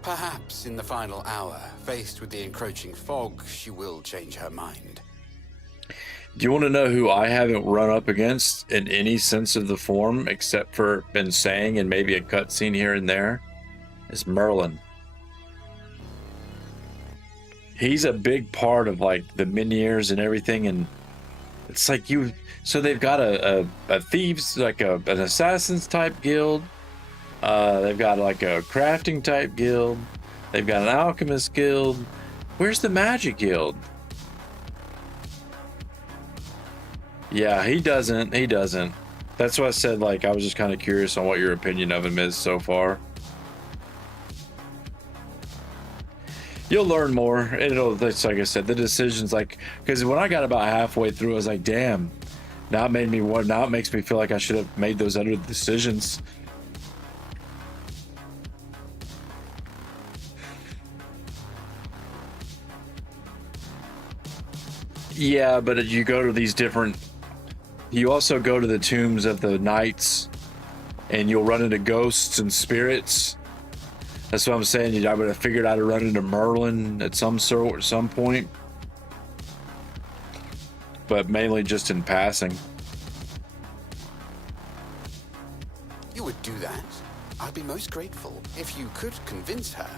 Perhaps in the final hour, faced with the encroaching fog, she will change her mind. Do you want to know who I haven't run up against in any sense of the form, except for been saying and maybe a cutscene here and there? It's Merlin. He's a big part of like the menhirs and everything, and It's like you. So they've got a thieves, like an assassins type guild. They've got like a crafting type guild. They've got an alchemist guild. Where's the magic guild? Yeah, he doesn't. He doesn't. That's why I said, like, I was just kind of curious on what your opinion of him is so far. You'll learn more. It's like I said, the decisions, like, because when I got about halfway through, I was like, damn, now it makes me feel like I should have made those other decisions. Yeah, but you go to these different, you also go to the tombs of the knights, and you'll run into ghosts and spirits. That's what I'm saying. I would have figured out to run into Merlin at some point, but mainly just in passing. You would do that? I'd be most grateful if you could convince her.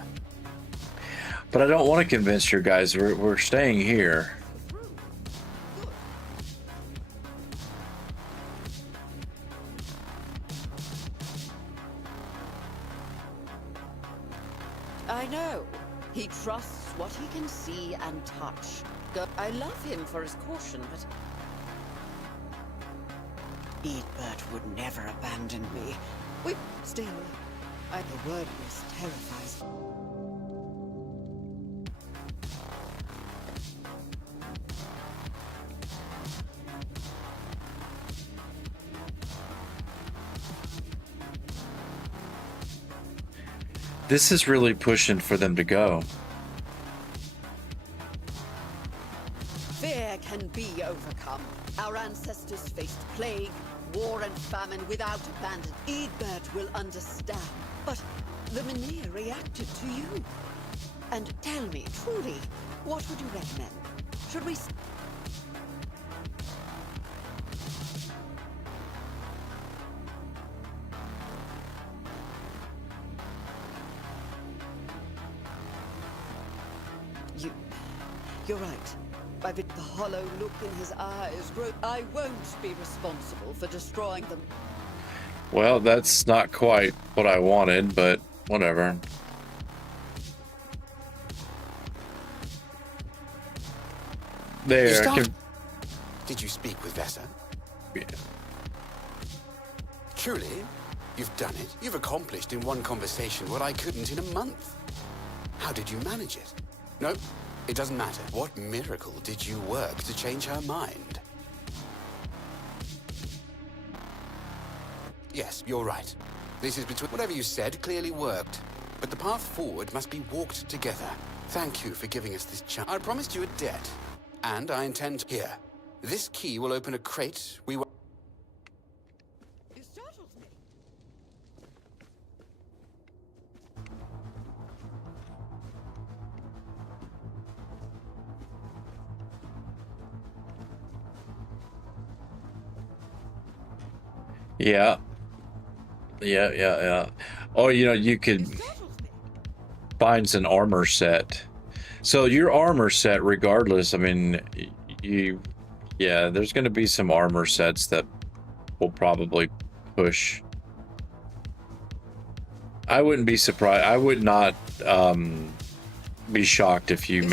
But I don't want to convince you guys. We're staying here. I know. He trusts what he can see and touch. I love him for his caution, but Eadbert would never abandon me. Still, the wordless terrifies me. This is really pushing for them to go. Fear can be overcome. Our ancestors faced plague, war, and famine without abandon. Eadbert will understand. But the Menhir reacted to you. And tell me, truly, what would you recommend? Should we... You're right. I bet the hollow look in his eyes. I won't be responsible for destroying them. Well, that's not quite what I wanted, but whatever. There. Did you speak with Vesa? Yeah. Truly, you've done it. You've accomplished in one conversation what I couldn't in a month. How did you manage it? No. It doesn't matter. What miracle did you work to change her mind? Yes, you're right. This is between... Whatever you said clearly worked. But the path forward must be walked together. Thank you for giving us this chance. I promised you a debt. And I intend to... Here. This key will open a crate we will... It startles me. Yeah. Yeah. Oh, you could find an armor set. So your armor set, regardless, I mean, there's going to be some armor sets that will probably push. I wouldn't be surprised. I would not be shocked if you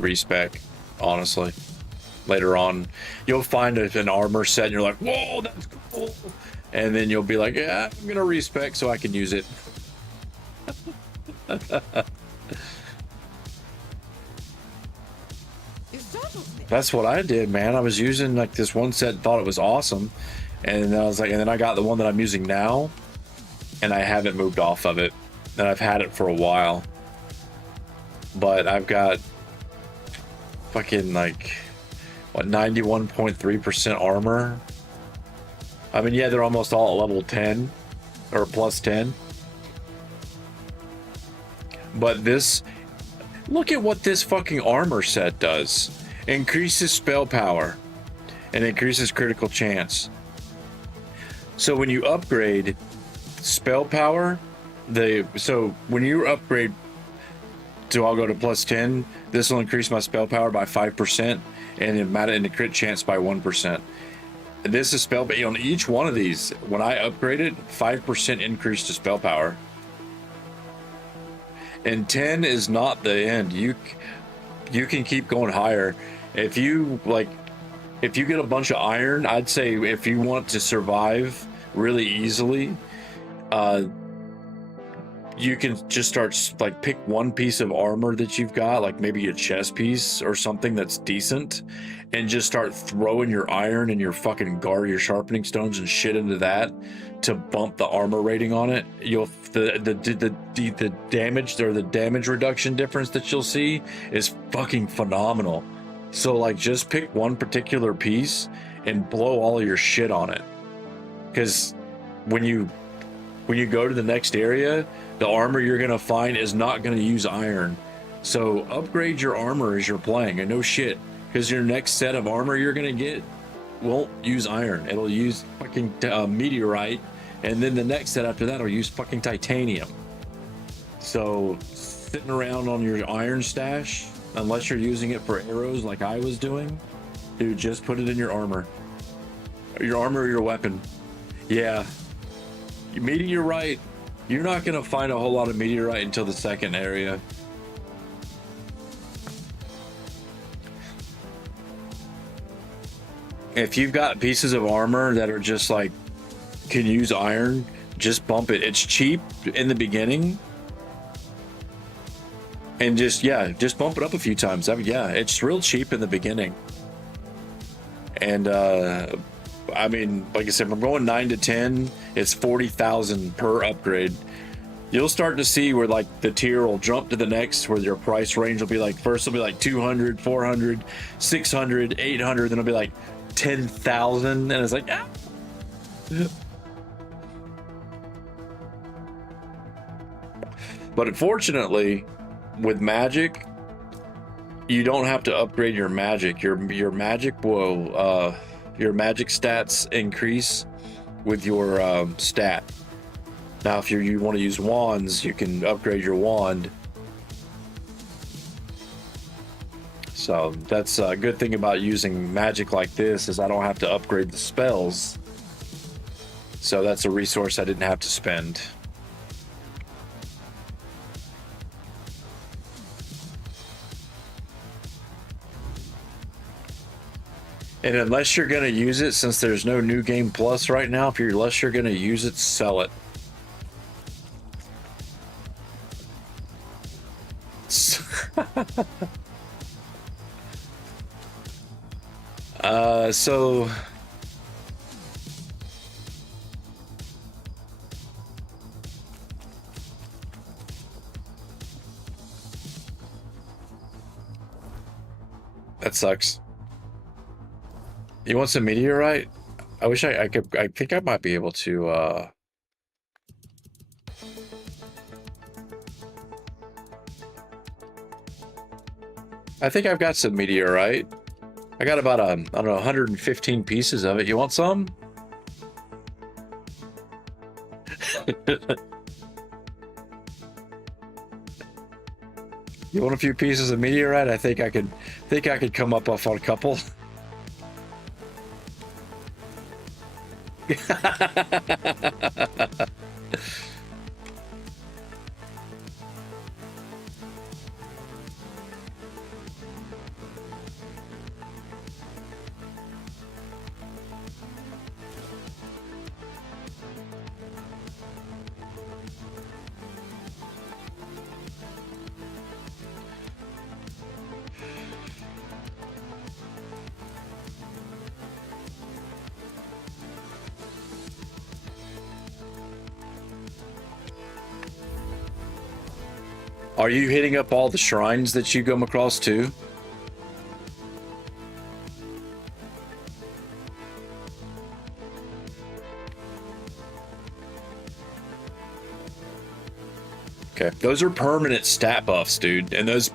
respec, honestly. Later on, you'll find an armor set and you're like, whoa, that's cool. And then you'll be like, yeah, I'm gonna respec so I can use it. That's what I did, man. I was using like this one set and thought it was awesome. And then I was like, and then I got the one that I'm using now and I haven't moved off of it. And I've had it for a while. But I've got fucking like, what, 91.3% armor. I mean, yeah, they're almost all at level 10 or plus 10. But this, look at what this fucking armor set does. Increases spell power and increases critical chance. So when you upgrade spell power, so when you upgrade So I'll go to plus 10. This will increase my spell power by 5% and the crit chance by 1%. This is spell, on each one of these, when I upgrade it, 5% increase to spell power. And 10 is not the end. You can keep going higher. If you get a bunch of iron, I'd say if you want to survive really easily, you can just start, like, pick one piece of armor that you've got, like maybe a chest piece or something that's decent, and just start throwing your iron and your fucking your sharpening stones and shit into that to bump the armor rating on it. The damage, or the damage reduction difference that you'll see is fucking phenomenal. So, like, just pick one particular piece and blow all of your shit on it, because when you go to the next area, the armor you're gonna find is not gonna use iron. So upgrade your armor as you're playing, and no shit, because your next set of armor you're gonna get won't use iron. It'll use fucking meteorite, and then the next set after that will use fucking titanium. So sitting around on your iron stash, unless you're using it for arrows like I was doing, dude, just put it in your armor. Your armor or your weapon. Yeah. Meteorite, you're not going to find a whole lot of meteorite until the second area. If you've got pieces of armor that are just like can use iron, just bump it. It's cheap in the beginning, and just bump it up a few times. It's real cheap in the beginning. And I mean, like I said, we're going 9 to 10. It's 40,000 per upgrade. You'll start to see where, like, the tier will jump to the next, where your price range will be like, first it'll be like 200, 400, 600, 800, then it'll be like 10,000, and it's like, ah. But unfortunately, with magic, you don't have to upgrade your magic. Your magic will your magic stats increase with your stat. Now, if you want to use wands, you can upgrade your wand. So that's a good thing about using magic like this, is I don't have to upgrade the spells. So that's a resource I didn't have to spend. And unless you're going to use it, since there's no new game plus right now, unless you're going to use it, sell it. So that sucks. You want some meteorite? I wish I could. I think I might be able to. I think I've got some meteorite. I got about I don't know, 115 pieces of it. You want some? You want a few pieces of meteorite? I think I could come up off on a couple. Are you hitting up all the shrines that you come across too? Okay, those are permanent stat buffs, dude. And those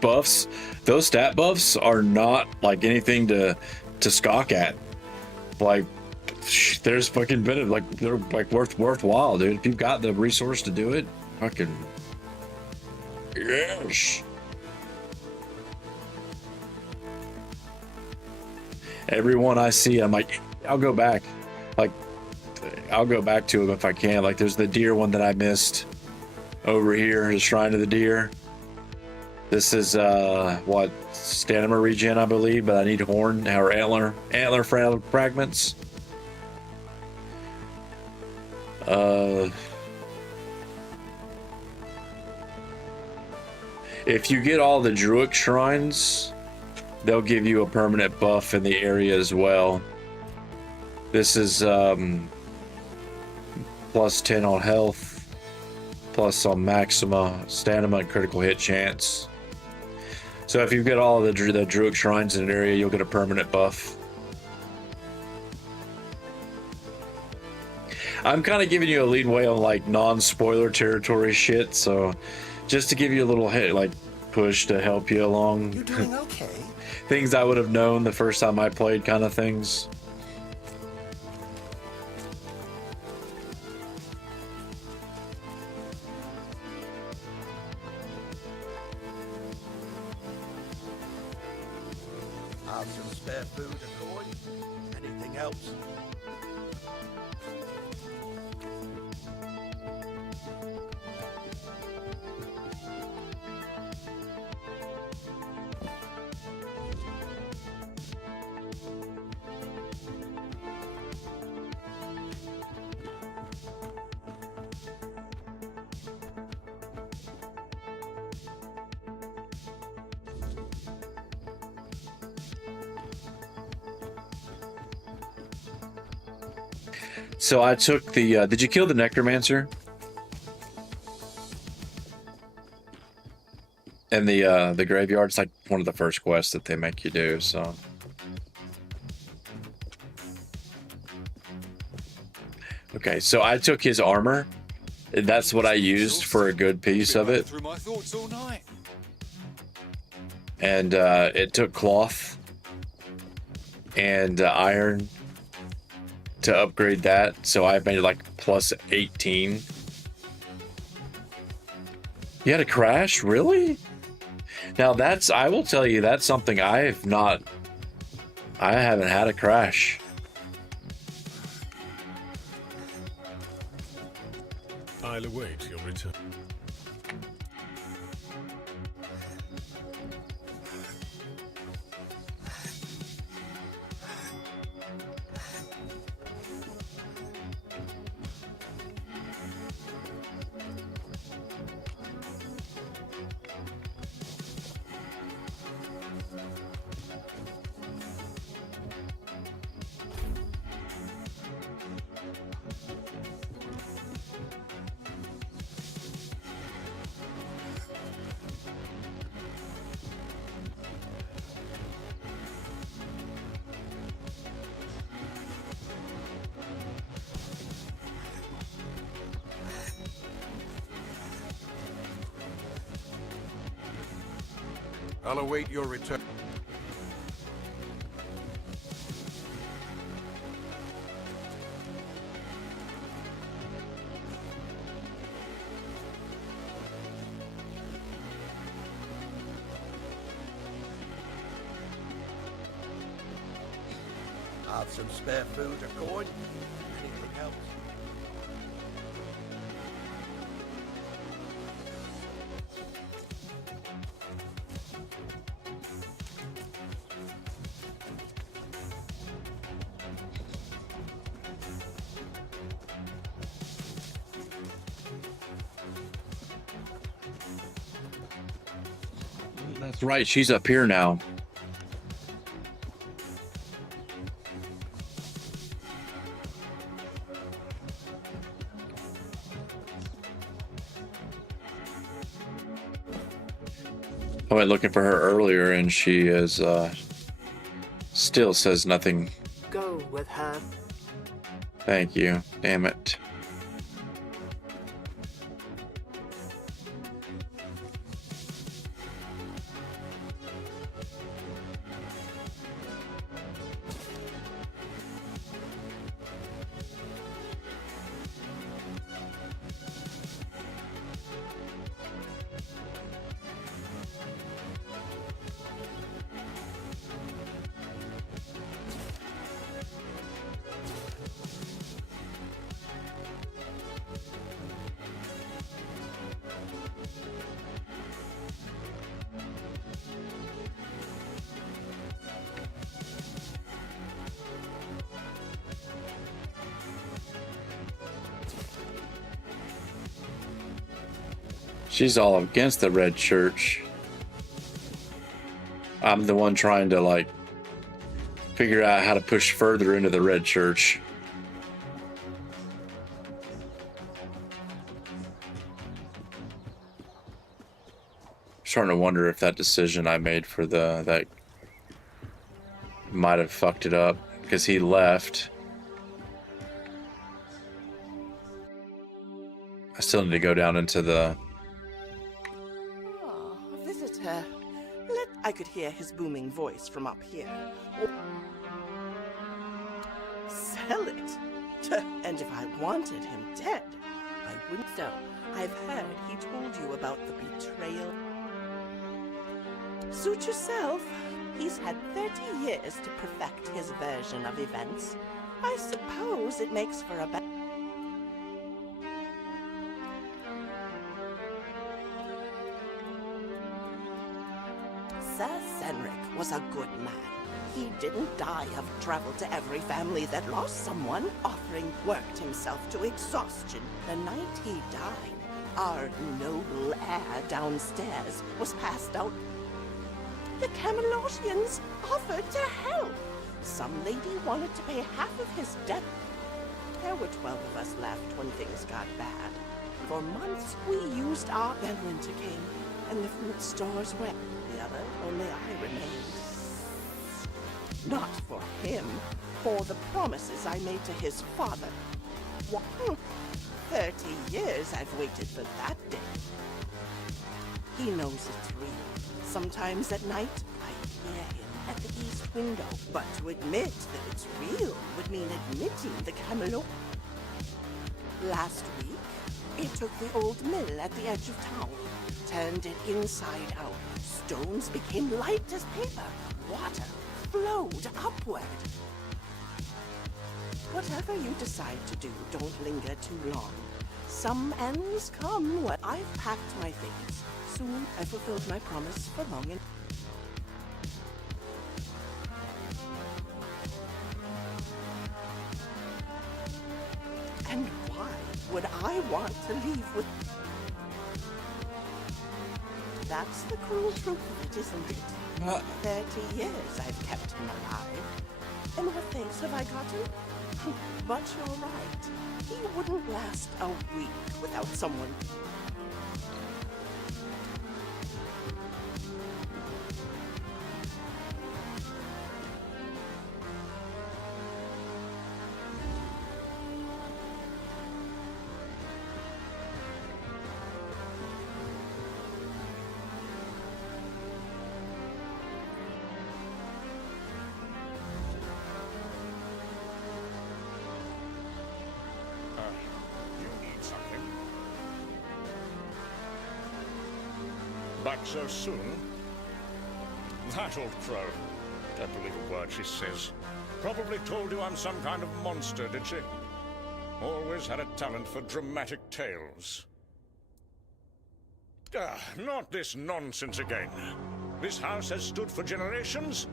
stat buffs are not like anything to scoff at. Like, there's fucking benefit, like they're like worthwhile, dude. If you've got the resource to do it, fucking yes. Everyone I see, I'm like, I'll go back. Like, I'll go back to them if I can. Like, there's the deer one that I missed over here, the Shrine of the Deer. This is, what, stamina regen, I believe, but I need horn or antler fragments. If you get all the Druid shrines, they'll give you a permanent buff in the area as well. This is plus 10 on health, plus on maxima, stamina, and critical hit chance. So if you get all the Druid shrines in an area, you'll get a permanent buff. I'm kind of giving you a lead way on like non-spoiler territory shit, so just to give you a little hit, like push to help you along. You doing okay? Things I would have known the first time I played, kind of things. Have some spare food and coin? Anything else? So I took the, did you kill the Necromancer? And the graveyard, it's like one of the first quests that they make you do, so. Okay, so I took his armor. That's what I used for a good piece of it. And it took cloth and iron to upgrade that, so I made it like plus 18. You had a crash? Really? Now that's, I will tell you, that's something I haven't had a crash. I'll await your return. I'll await your return. Have some spare food or coin? Anything else? That's right, she's up here now. I went looking for her earlier and she is still says nothing. Go with her. Thank you. Damn it. She's all against the red church. I'm the one trying to, like, figure out how to push further into the red church. Starting to wonder if that decision I made for that might have fucked it up, because he left. I still need to go down into the... Oh, a visitor. I could hear his booming voice from up here. Sell it? And if I wanted him dead, I wouldn't. So, I've heard he told you about the betrayal. Suit yourself. He's had 30 years to perfect his version of events. I suppose it makes for a better... Sir Senric was a good man. He didn't die of travel to every family that lost someone. Offering worked himself to exhaustion. The night he died, our noble heir downstairs was passed out. The Camelosians offered to help. Some lady wanted to pay half of his debt. There were 12 of us left when things got bad. For months, we used our... Then winter came, and the fruit stores went. The other, only I remained. Not for him, for the promises I made to his father. 30 years I've waited for that day. He knows it's real. Sometimes at night, I hear him at the east window. But to admit that it's real would mean admitting the Camelot. Last week, it took the old mill at the edge of town, turned it inside out. Stones became light as paper. Water flowed upward. Whatever you decide to do, don't linger too long. Some ends come when I've packed my things. Soon I fulfilled my promise for long enough. And why would I want to leave with... That's the cruel truth of it, isn't it? 30 years I've kept him alive. And what thanks have I gotten? But you're right. He wouldn't last a week without someone. Back so soon? That old crow. Don't believe a word she says. Probably told you I'm some kind of monster, did she? Always had a talent for dramatic tales. Not this nonsense again. This house has stood for generations.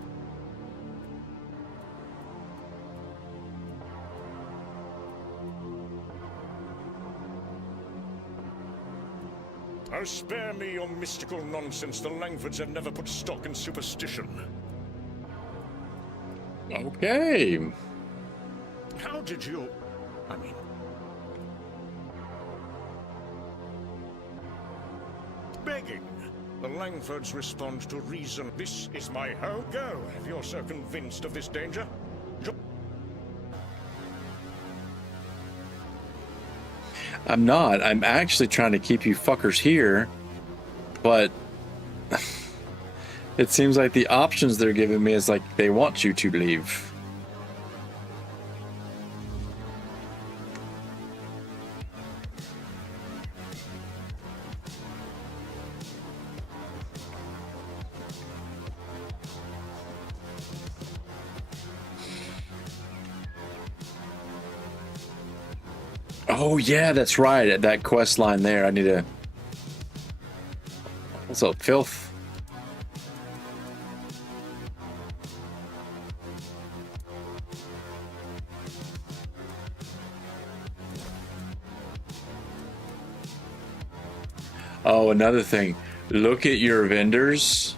Oh, spare me your mystical nonsense. The Langfords have never put stock in superstition. Okay. How did you... I mean... Begging. The Langfords respond to reason. This is my home. Go, if you're so convinced of this danger. I'm not. I'm actually trying to keep you fuckers here, but it seems like the options they're giving me is like they want you to leave. Oh yeah, that's right. At that quest line there, I need to... What's up, filth? Oh, another thing. Look at your vendors.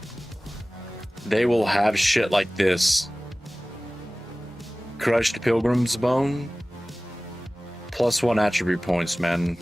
They will have shit like this. Crushed Pilgrim's Bone. +1 attribute points, man.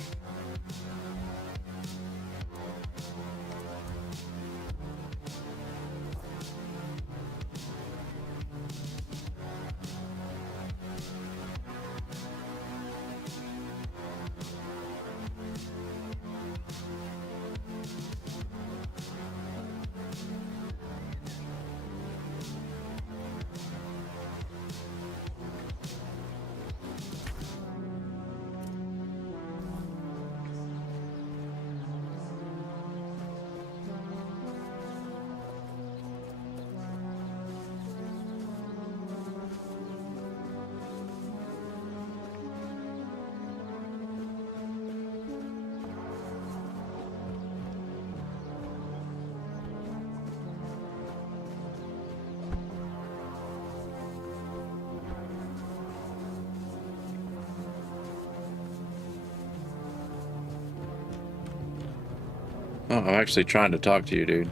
Oh, I'm actually trying to talk to you, dude.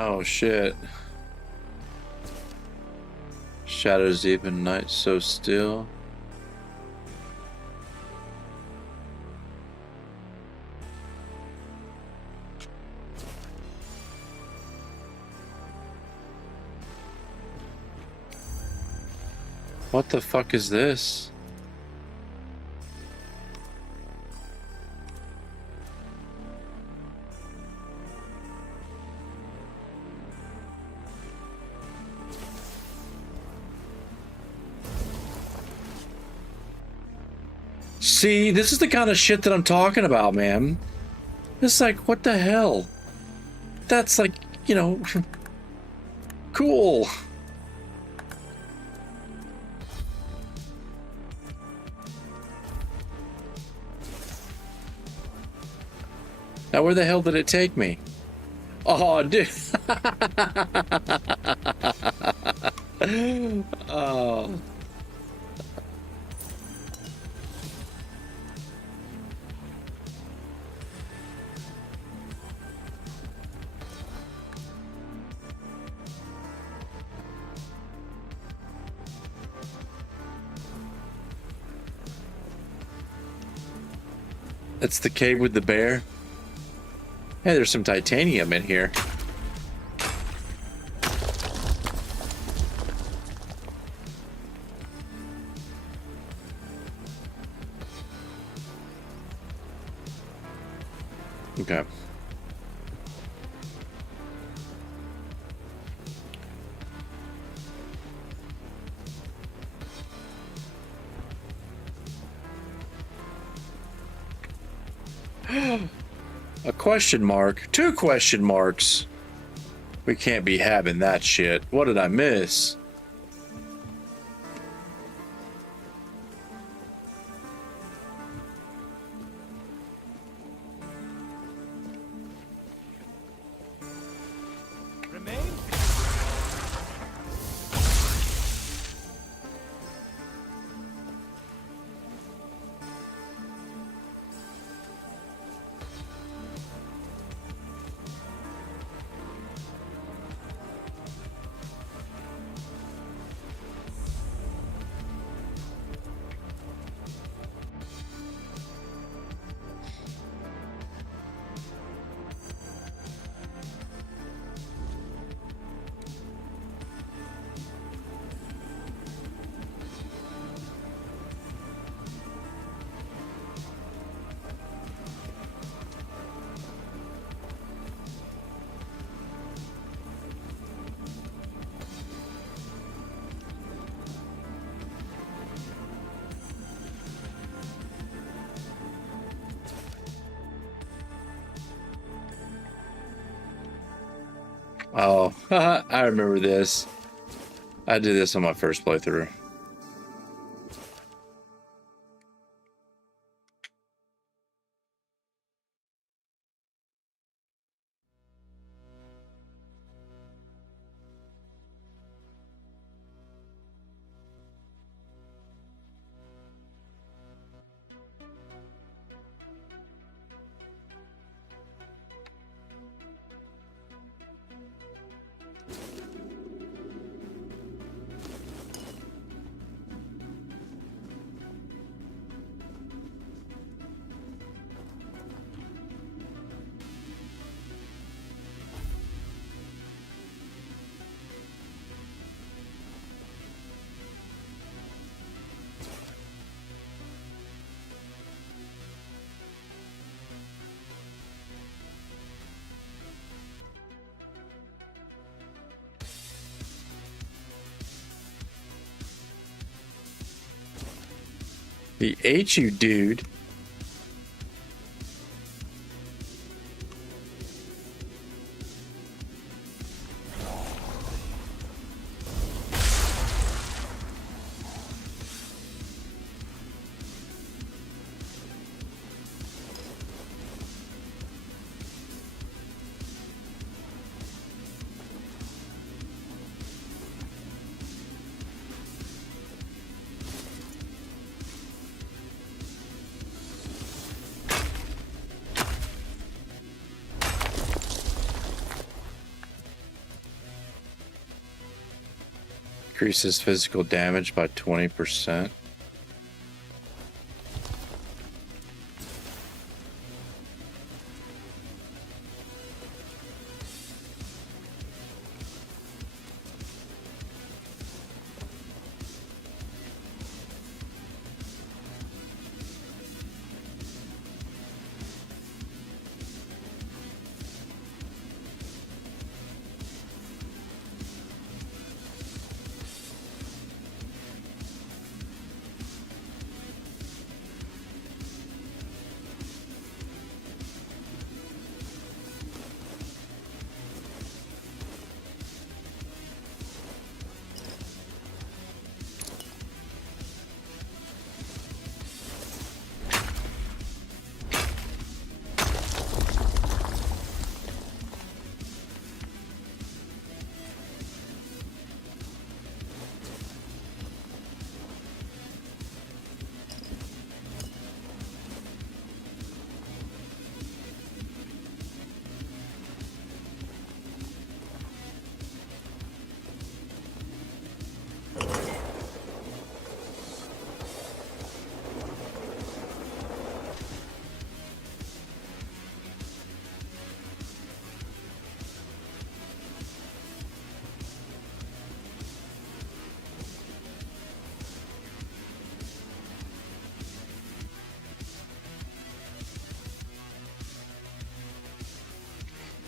Oh shit. Shadows deep and night so still. What the fuck is this? See, this is the kind of shit that I'm talking about, man. It's like, what the hell? That's like, you know, cool. Now, where the hell did it take me? Oh, dude. Oh. That's the cave with the bear. Hey, there's some titanium in here. Okay. A question mark? 2 question marks? We can't be having that shit. What did I miss? Oh, I remember this. I did this on my first playthrough. He ate you, dude. Increases physical damage by 20%.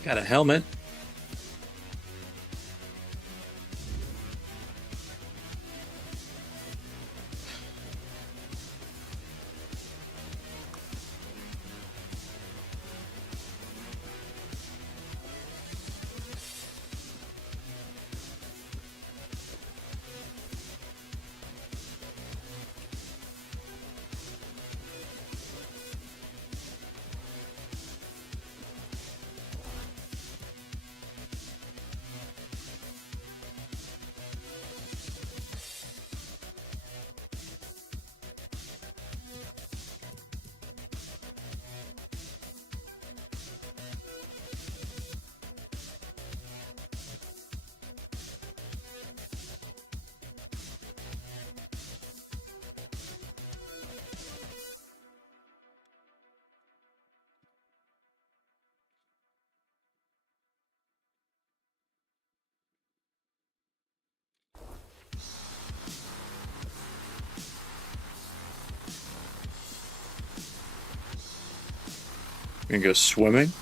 Got a helmet. Gonna go swimming.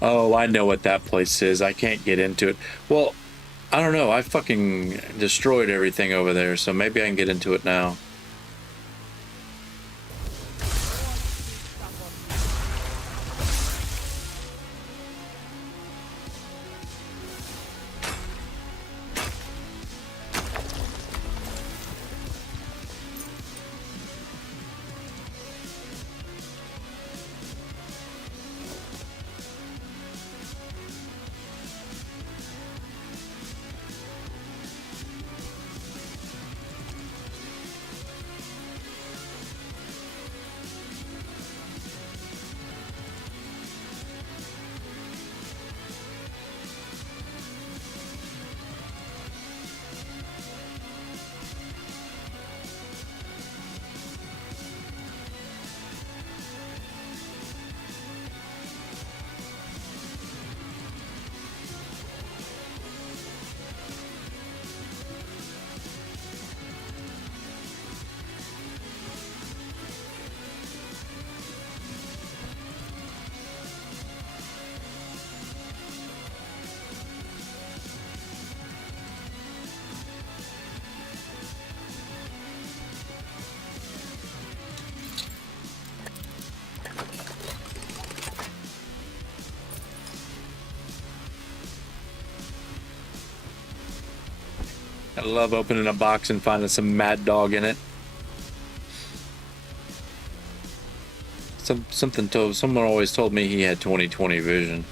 Oh, I know what that place is. I can't get into it. Well, I don't know. I fucking destroyed everything over there, so maybe I can get into it now. I love opening a box and finding some mad dog in it. Someone always told me he had 20/20 vision.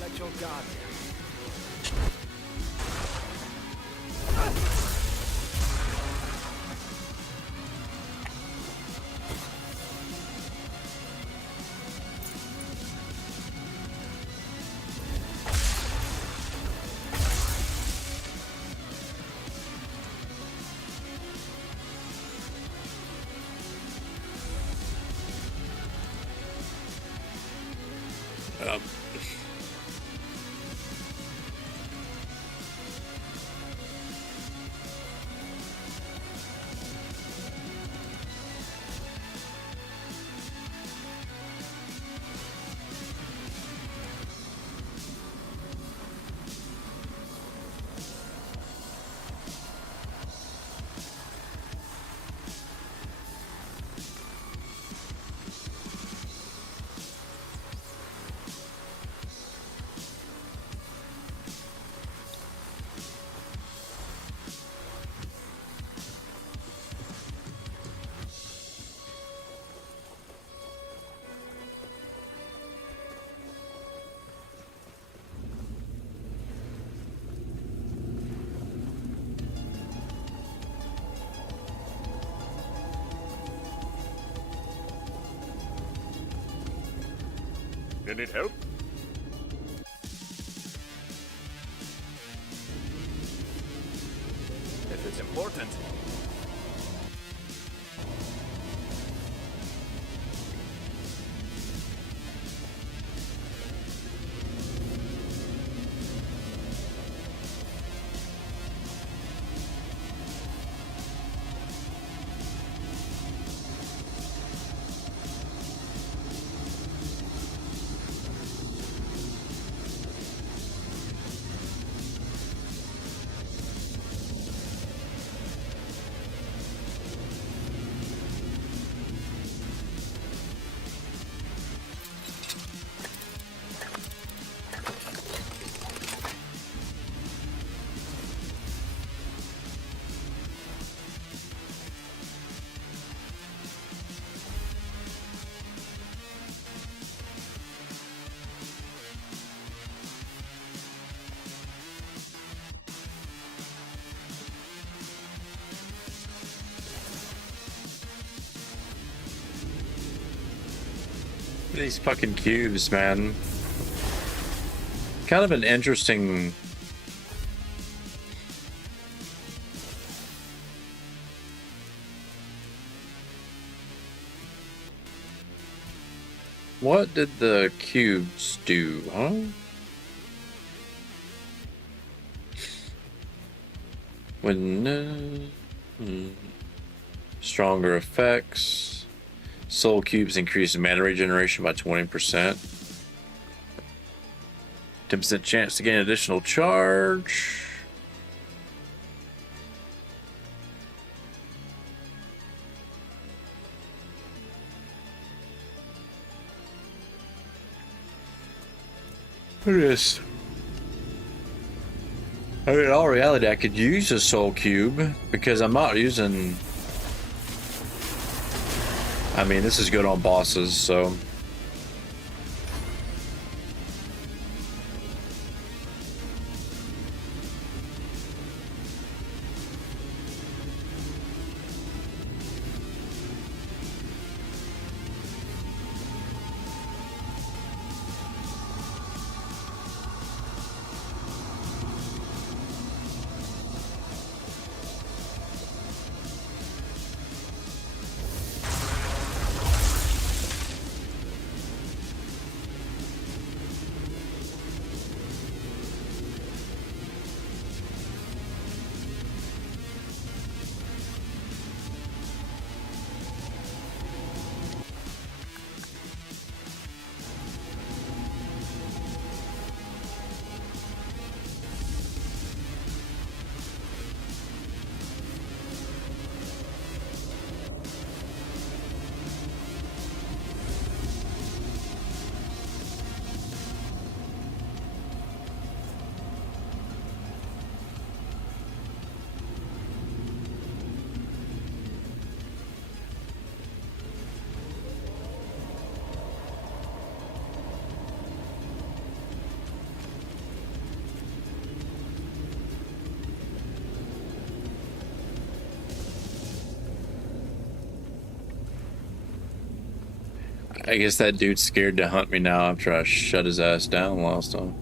Let your guard down. You need help? If it's important. These fucking cubes, man. Kind of an interesting... What did the cubes do, huh? When... Stronger effects. Soul cubes increase mana regeneration by 20%. 10% chance to gain additional charge. What is? I mean, in all reality, I could use a soul cube because I'm not using. I mean, this is good on bosses, so. I guess that dude's scared to hunt me now after I shut his ass down last time.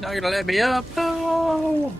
Not gonna let me up. No.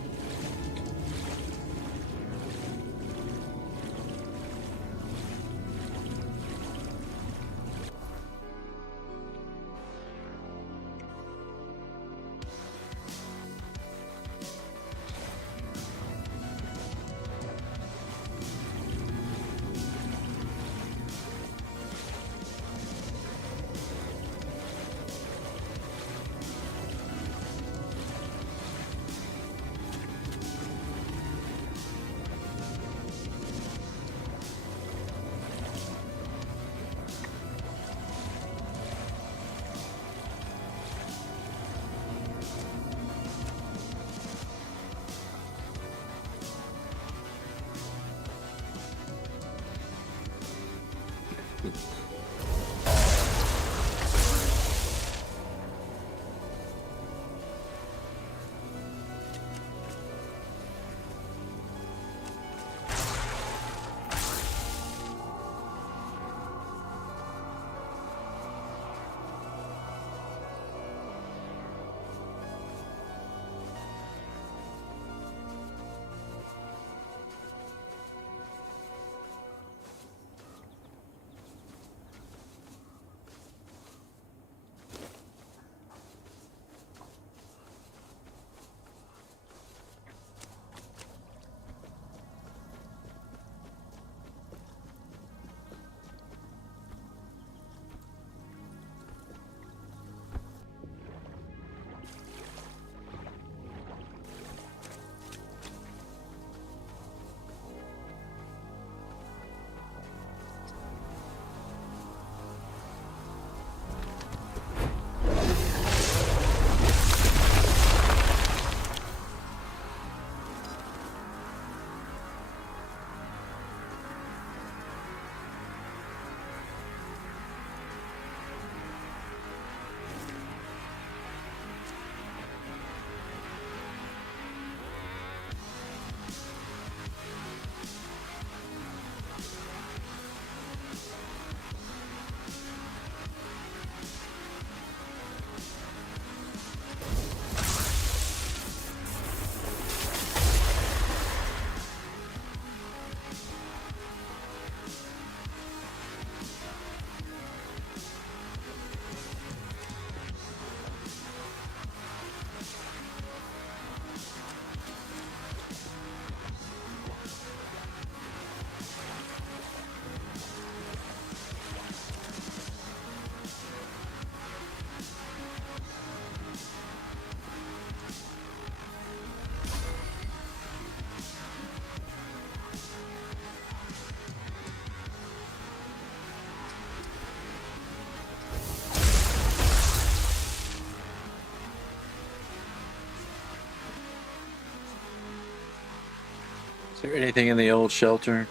Is there anything in the old shelter?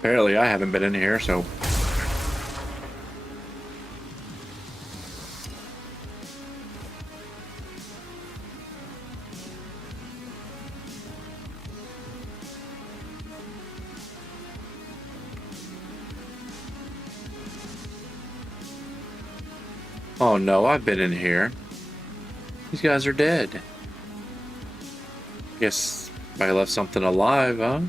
Apparently, I haven't been in here, so. Oh no, I've been in here. These guys are dead. Guess I left something alive, huh?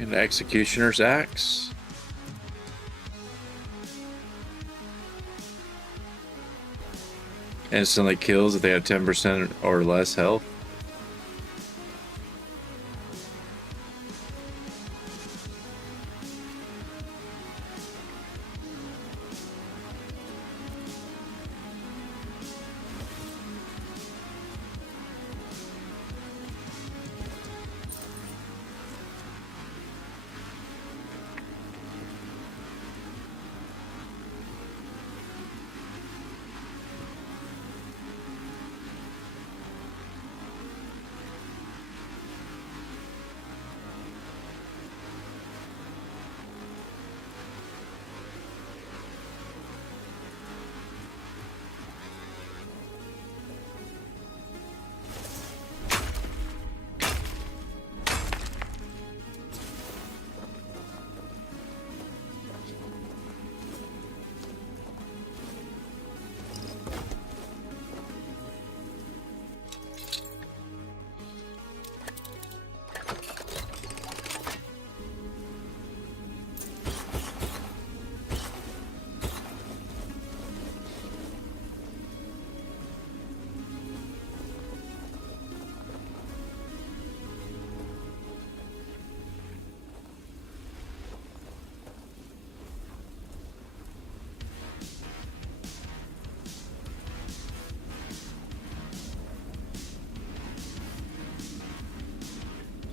An executioner's axe. Instantly kills if they have 10% or less health.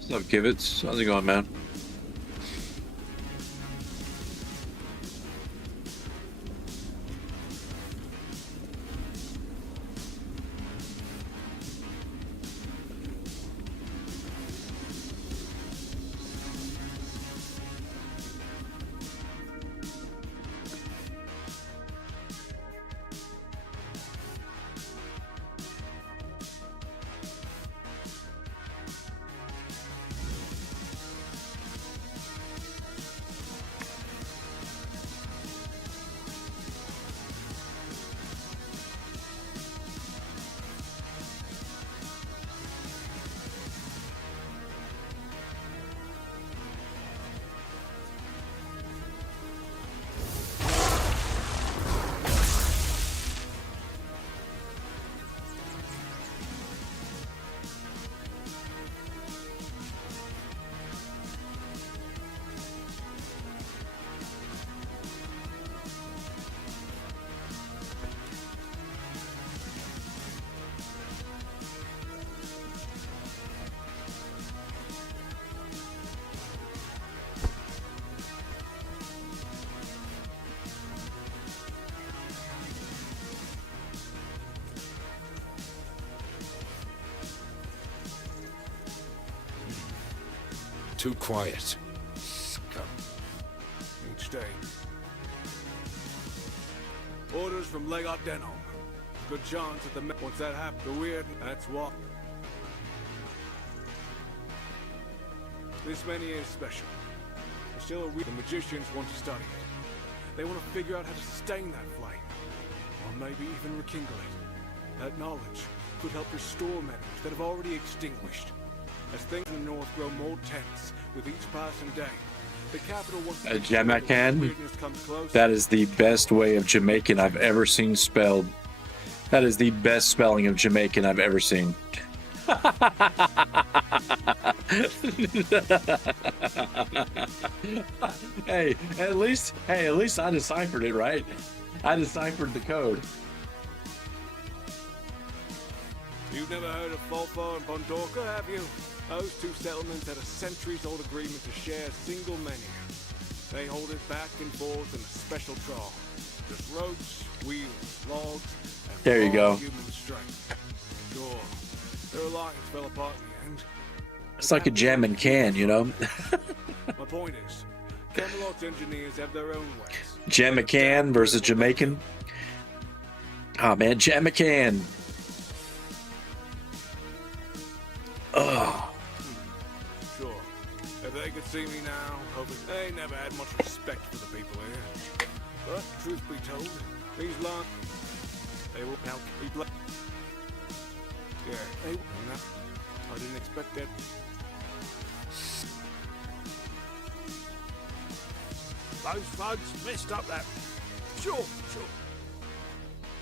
What's up, Kivitz? How's it going, man? Too quiet. Each day. Orders from Legat Denholm. Good chance that once that happens, the weird, that's what. This many is special. There's still a weird. The magicians want to study it. They want to figure out how to sustain that flame. Or maybe even rekindle it. That knowledge could help restore memories that have already extinguished. As things in the north grow more tense with each passing day, the capital wants to Jamaican. That is the best way of Jamaican I've ever seen spelled. That is the best spelling of Jamaican I've ever seen. Hey, at least I deciphered it, right? I deciphered the code. You've never heard of Folfar and Bondorka, have you? Those two settlements had a centuries-old agreement to share a single menu. They hold it back and forth in a special trawl. Just ropes, wheels, logs, and there you go. Human strength. Sure, their alliance fell apart in the end. It's like a jam and can, you know? My point is, Camelot's engineers have their own ways. Jamaican versus Jamaican. Oh man, Jamaican. Ugh. Sure. If they could see me now, hoping they never had much respect for the people here. But truth be told, these long they will help people. Yeah, they will not. I didn't expect that. Those thugs messed up that. Sure.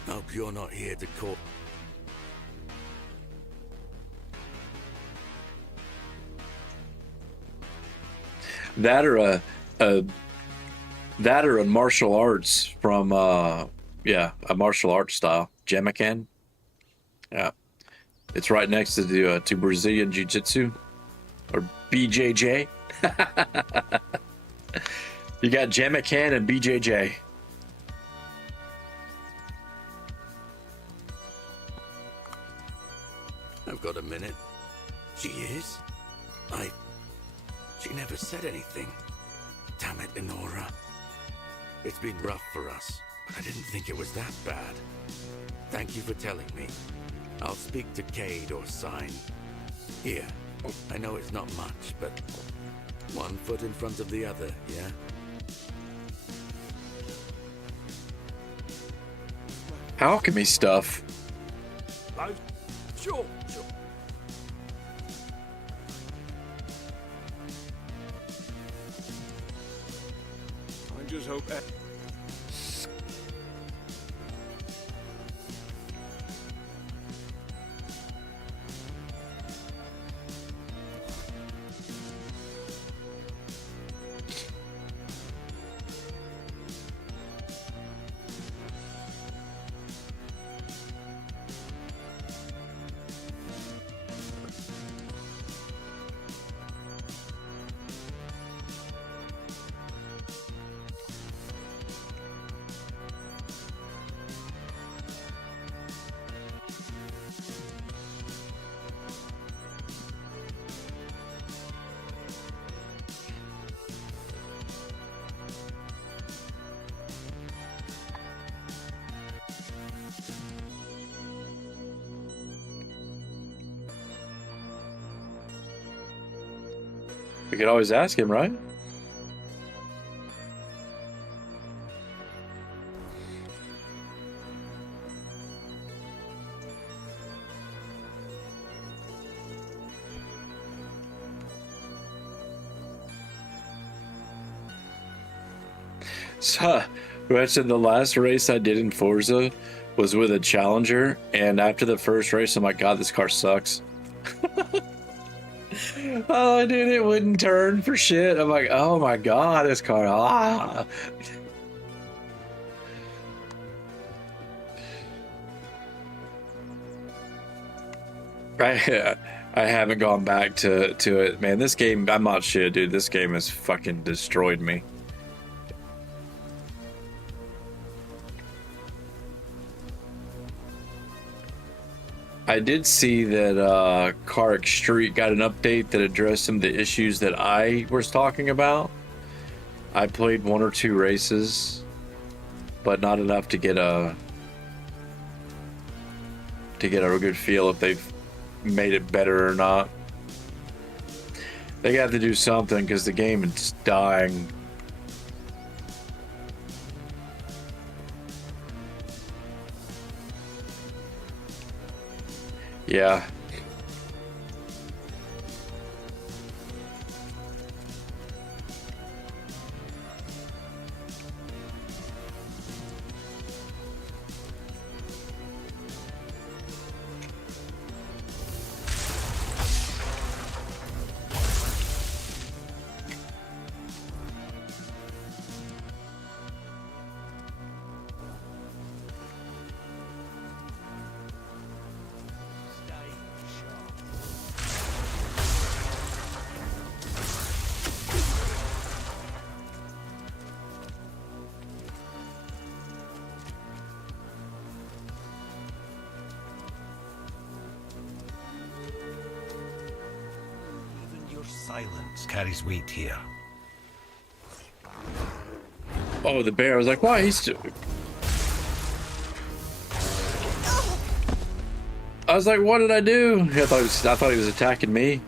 Hope you're not here to call. That or a martial arts from a martial arts style. Jamaican. Yeah. It's right next to the to Brazilian Jiu-Jitsu or BJJ. You got Jamaican and BJJ. I've got a minute. She is? She never said anything. Damn it, Enora. It's been rough for us, but I didn't think it was that bad. Thank you for telling me. I'll speak to Cade or Sign. Here, I know it's not much, but one foot in front of the other, yeah? Alchemy stuff. Sure. I just hope that. We could always ask him, right? So, mentioned the last race I did in Forza was with a Challenger, and after the first race, I'm like, God, this car sucks. Oh, dude, it wouldn't turn for shit. I'm like, oh my God, this car. Ah. I haven't gone back to it, man. This game, I'm not shit, dude. This game has fucking destroyed me. I did see that Car Street got an update that addressed some of the issues that I was talking about. I played 1 or 2 races, but not enough to get a good feel if they've made it better or not. They got to do something because the game is dying. Yeah. Silence carries weight here. Oh, the bear. I was like, why? He's still... I was like, what did I do? I thought he was attacking me.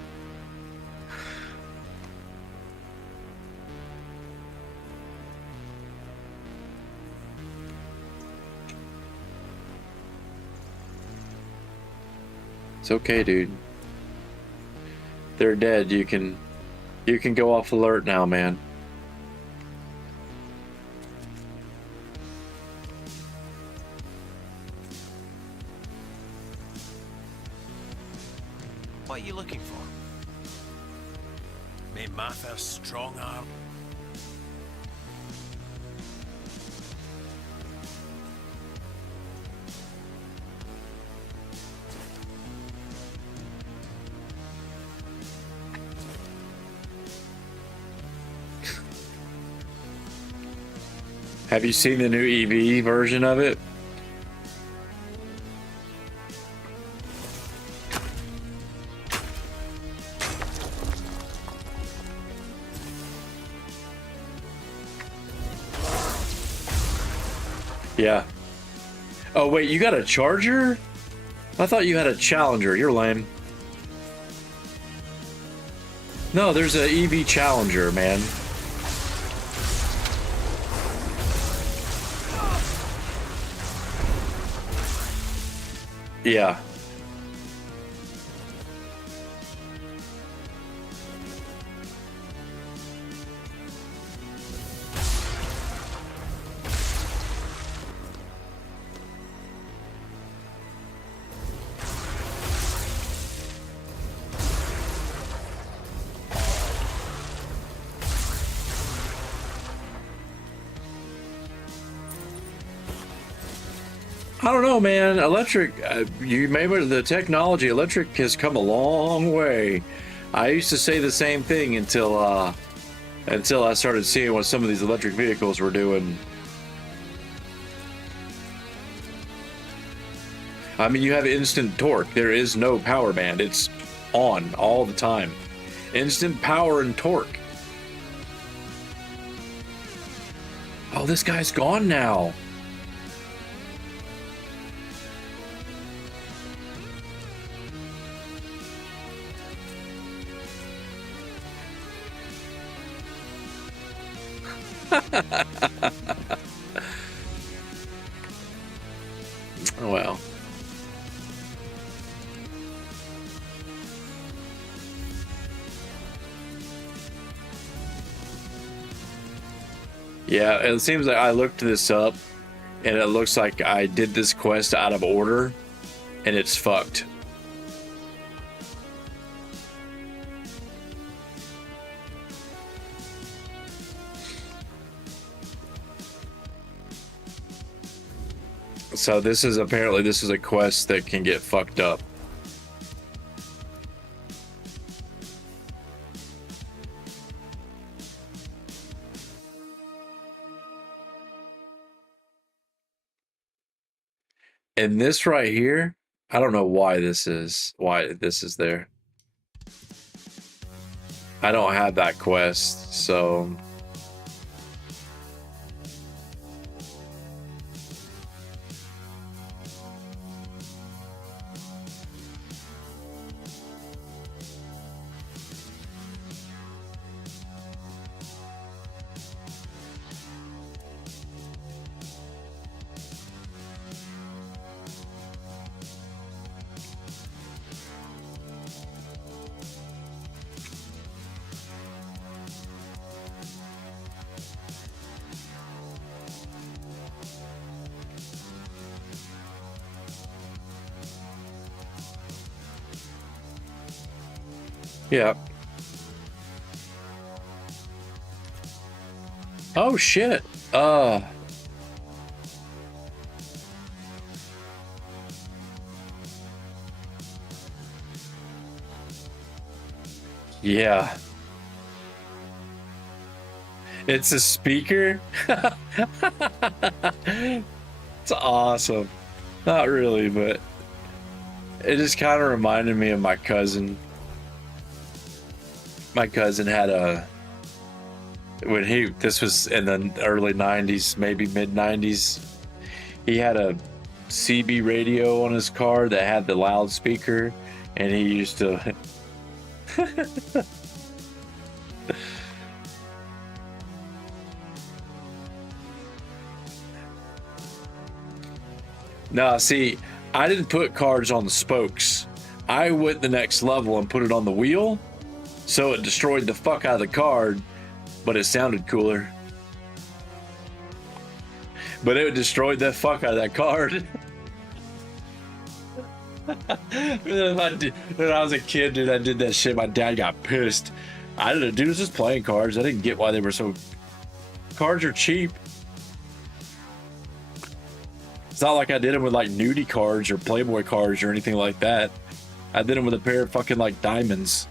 It's okay, dude. They're dead. You can go off alert now, man. What are you looking for? May Mather's strong arm. Have you seen the new EV version of it? Yeah. Oh, wait, you got a Charger? I thought you had a Challenger. You're lame. No, there's an EV Challenger, man. Yeah. I don't know, man. Electric, maybe the technology, electric has come a long way. I used to say the same thing until I started seeing what some of these electric vehicles were doing. I mean, you have instant torque. There is no power band. It's on all the time. Instant power and torque. Oh, this guy's gone now. Well. Yeah, it seems like I looked this up, and it looks like I did this quest out of order, and it's fucked. So this is apparently a quest that can get fucked up. And this right here, I don't know why this is there. I don't have that quest, so yeah. Oh shit. Yeah. It's a speaker. It's awesome. Not really, but it just kind of reminded me of my cousin. My cousin had this was in the early 90s, maybe mid 90s. He had a CB radio on his car that had the loudspeaker, and he used to No, see, I didn't put cards on the spokes. I went the next level and put it on the wheel, so it destroyed the fuck out of the card, but it sounded cooler. But it destroyed the fuck out of that card. When I was a kid, dude, I did that shit. My dad got pissed. I didn't, dude, was just playing cards. I didn't get why they were so. Cards are cheap. It's not like I did them with like nudie cards or Playboy cards or anything like that. I did them with a pair of fucking like diamonds.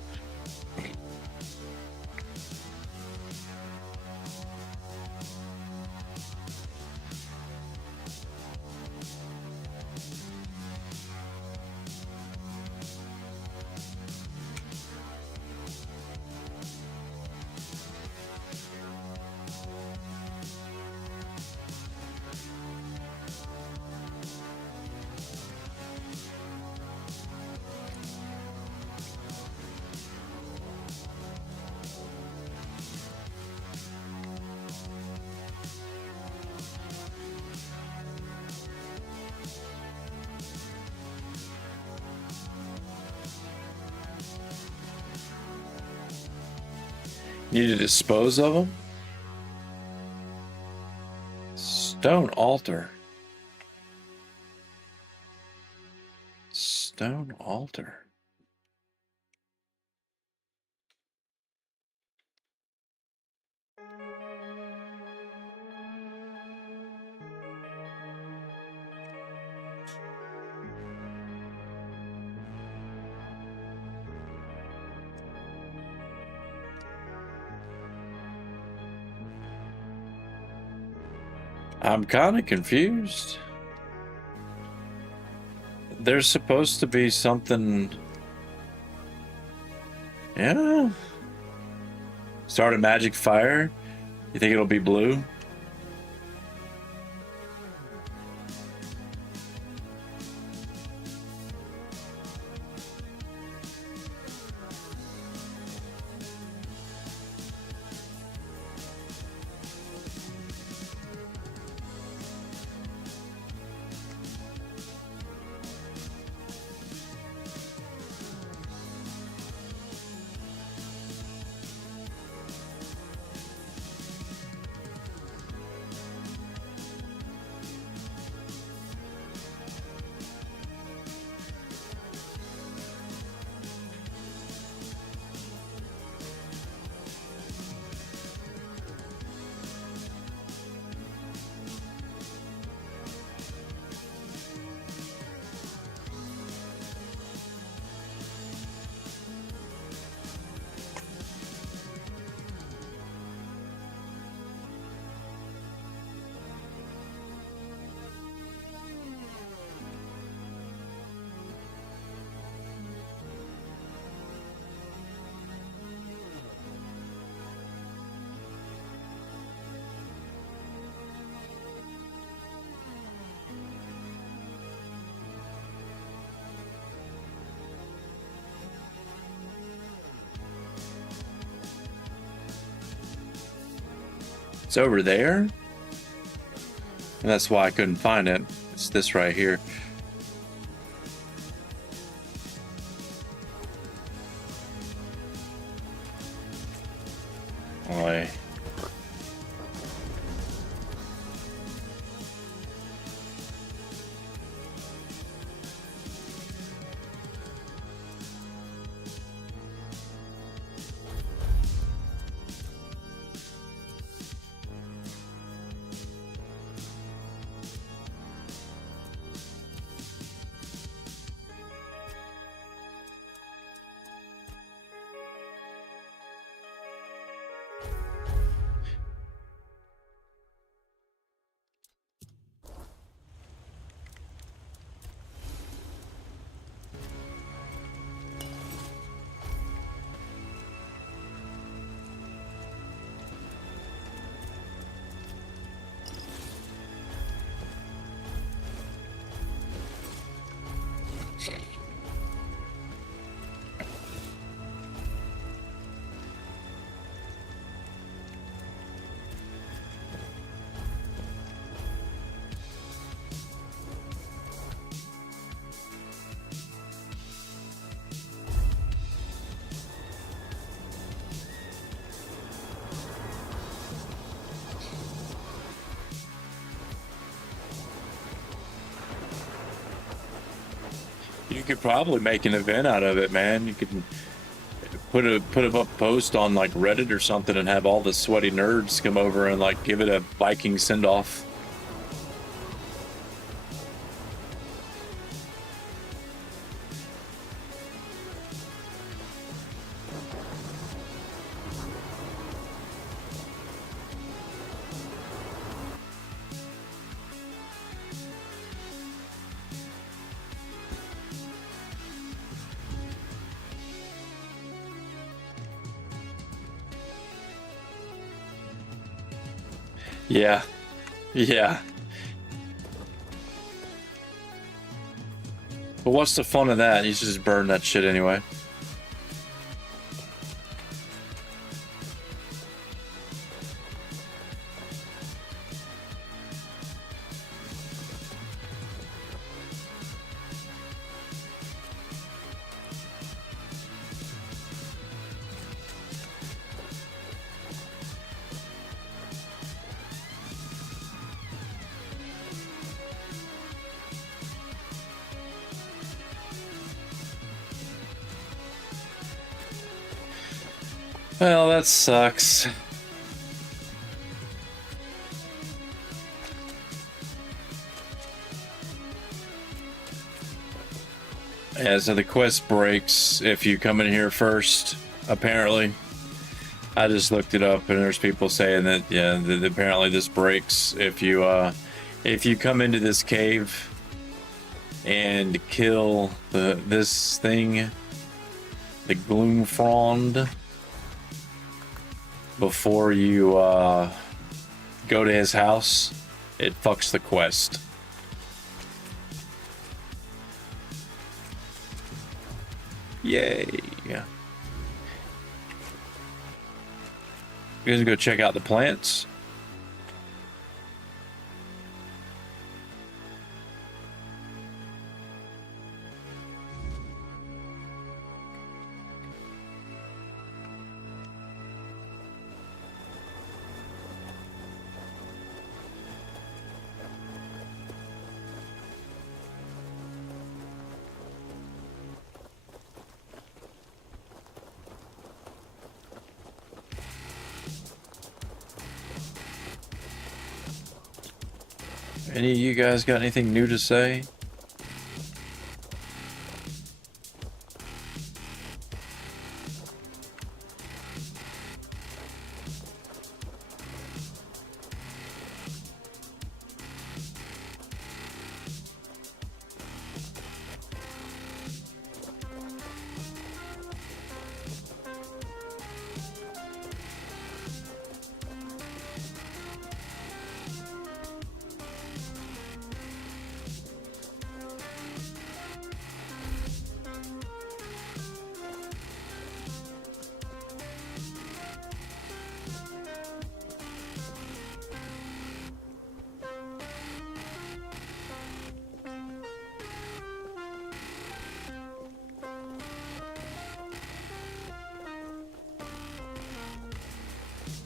Need to dispose of them? Stone altar. Stone altar. I'm kind of confused. There's supposed to be something. Yeah. Start a magic fire. You think it'll be blue? It's over there? And that's why I couldn't find it. It's this right here. Boy. You could probably make an event out of it, man. You could put a post on like Reddit or something and have all the sweaty nerds come over and like give it a Viking send-off. Yeah. Yeah. But what's the fun of that? You should just burn that shit anyway. Well, that sucks. Yeah, so the quest breaks if you come in here first, apparently. I just looked it up and there's people saying that, yeah, that apparently this breaks if you come into this cave and kill this thing, the Gloomfrond, before you go to his house, it fucks the quest. Yay. You guys go check out the plants. Any of you guys got anything new to say?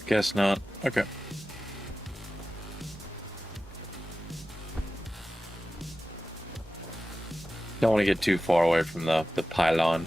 Guess not. Okay. Don't want to get too far away from the pylon.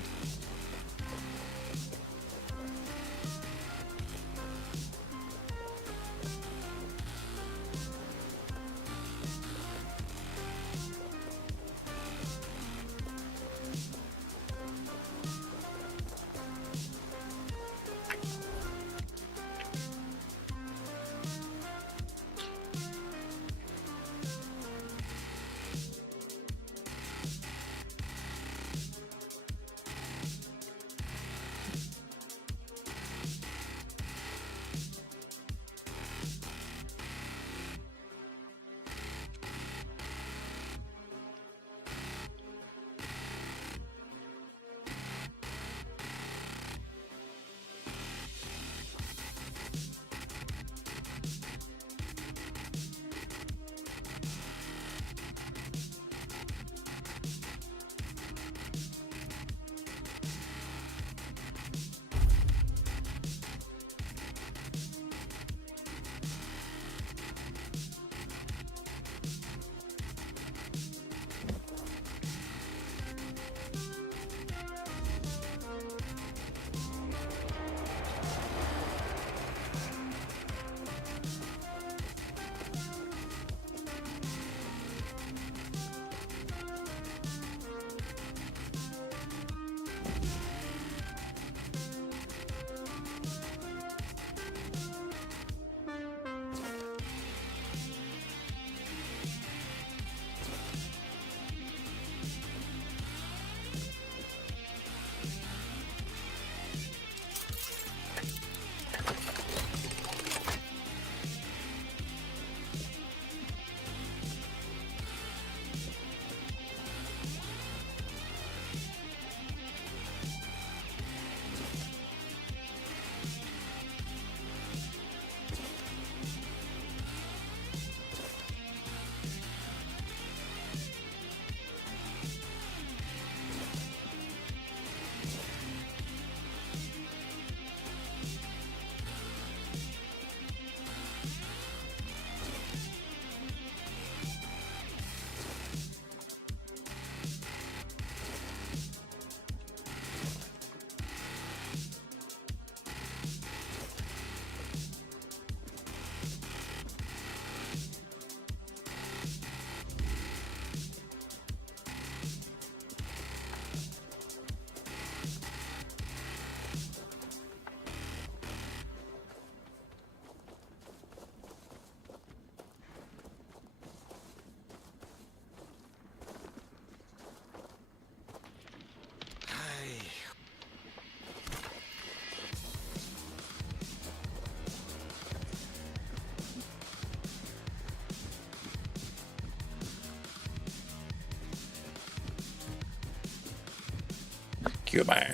Goodbye.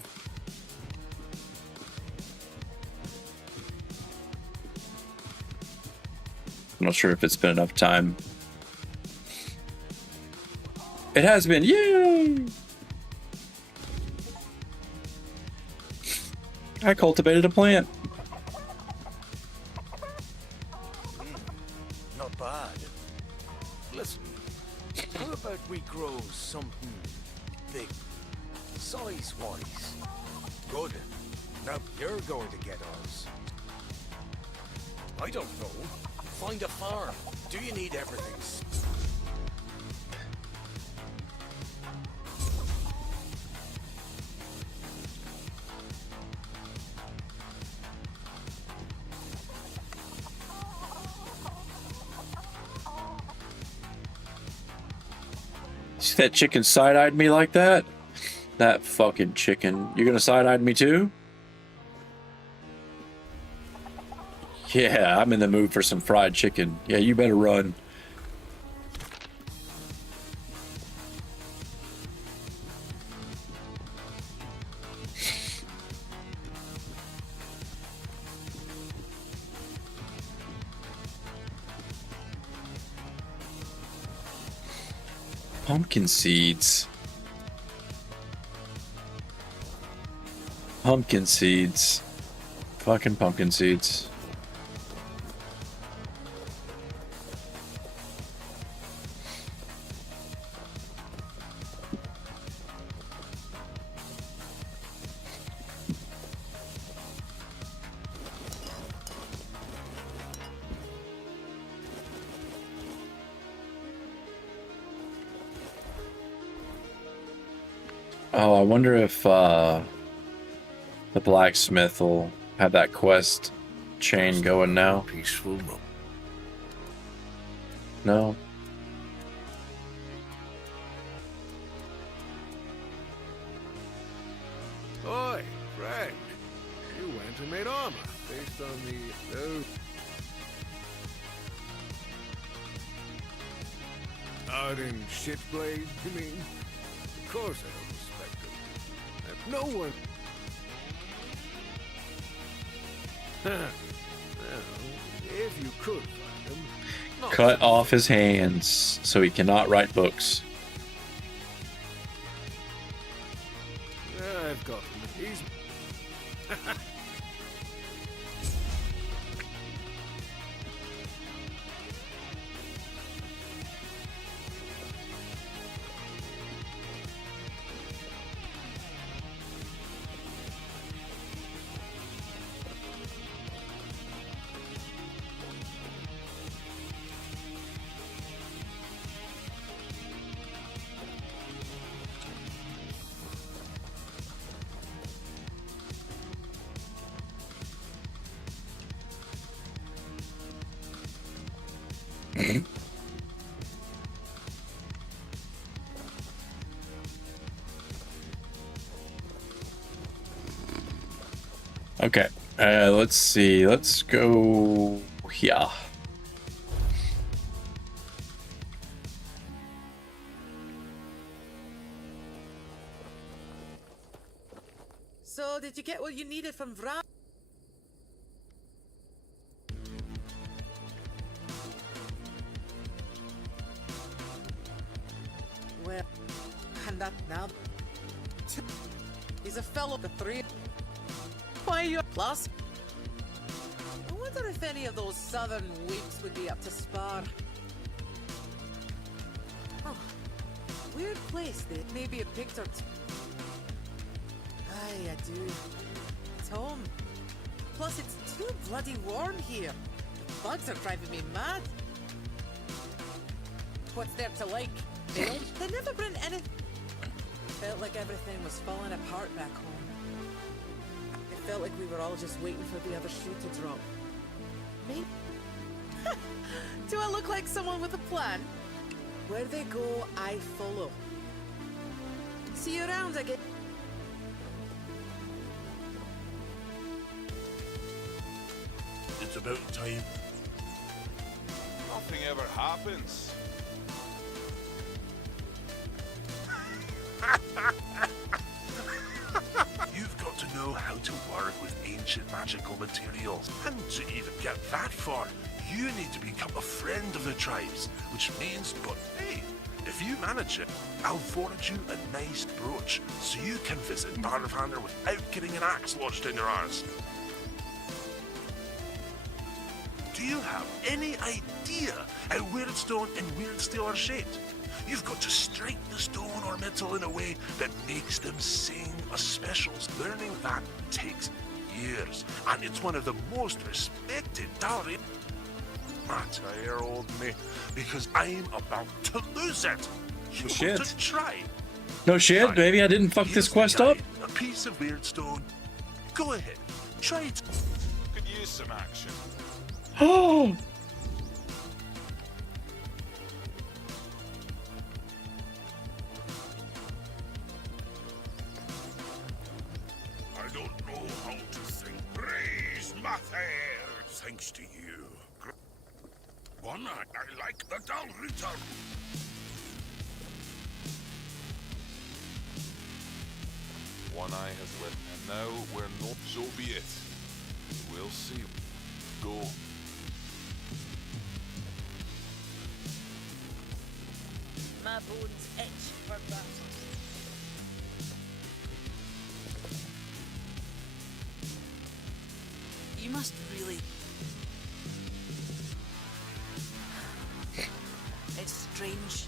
I'm not sure if it's been enough time. It has been. Yay! I cultivated a plant. Not bad. Listen, how about we grow something big, size-wise? Good. Now you're going to get ours. I don't know. Find a farm. Do you need everything? See that chicken side-eyed me like that? That fucking chicken. You're gonna side-eye me too? Yeah, I'm in the mood for some fried chicken. Yeah, you better run. Pumpkin seeds. Pumpkin seeds. Fucking pumpkin seeds. Oh, I wonder if the blacksmith will have that quest chain going now. Peaceful. No. Oi, friend. You went and made armor based on the... Ardent shitblade, you mean? Of course I don't respect them. No one... well, if you could find them... not Cut so off his hands so he cannot write books. I've got him. He's... Okay, let's see. Let's go here. So, did you get what you needed from Vra? Well, and up now. He's a fellow of the three. Why you plus? I wonder if any of those southern weeps would be up to spar. Oh, weird place. There may be a picture. Aye, I do. It's home. Plus, it's too bloody warm here. The bugs are driving me mad. What's there to like? They never bring anything. Felt like everything was falling apart back home. It felt like we were all just waiting for the other shoe to drop. Maybe. Do I look like someone with a plan? Where they go, I follow. See you around again. It's about time. Nothing ever happens. You've got to know how to work with ancient magical materials. And to even get that far, you need to become a friend of the tribes, which means, but hey, if you manage it, I'll forge you a nice brooch so you can visit Barvander without getting an axe lodged in your arse. Do you have any idea how Weirdstone and Weirdsteel are shaped? You've got to strike the stone or metal in a way that makes them sing a specials. Learning that takes years, and it's one of the most respected talent. Matter, old me, because I'm about to lose it. You Shit. want to try? No shit, Fine. maybe I didn't fuck Here's this the quest guide, up. A piece of Weirdstone. Go ahead, try it. Could use some action. Oh! I don't know how to sing praise, Mather, thanks to you. One, I like the dull return. One eye has lit, and now we're not. So be it. We'll see. Go. My bones itch for battle. You must really... It's strange.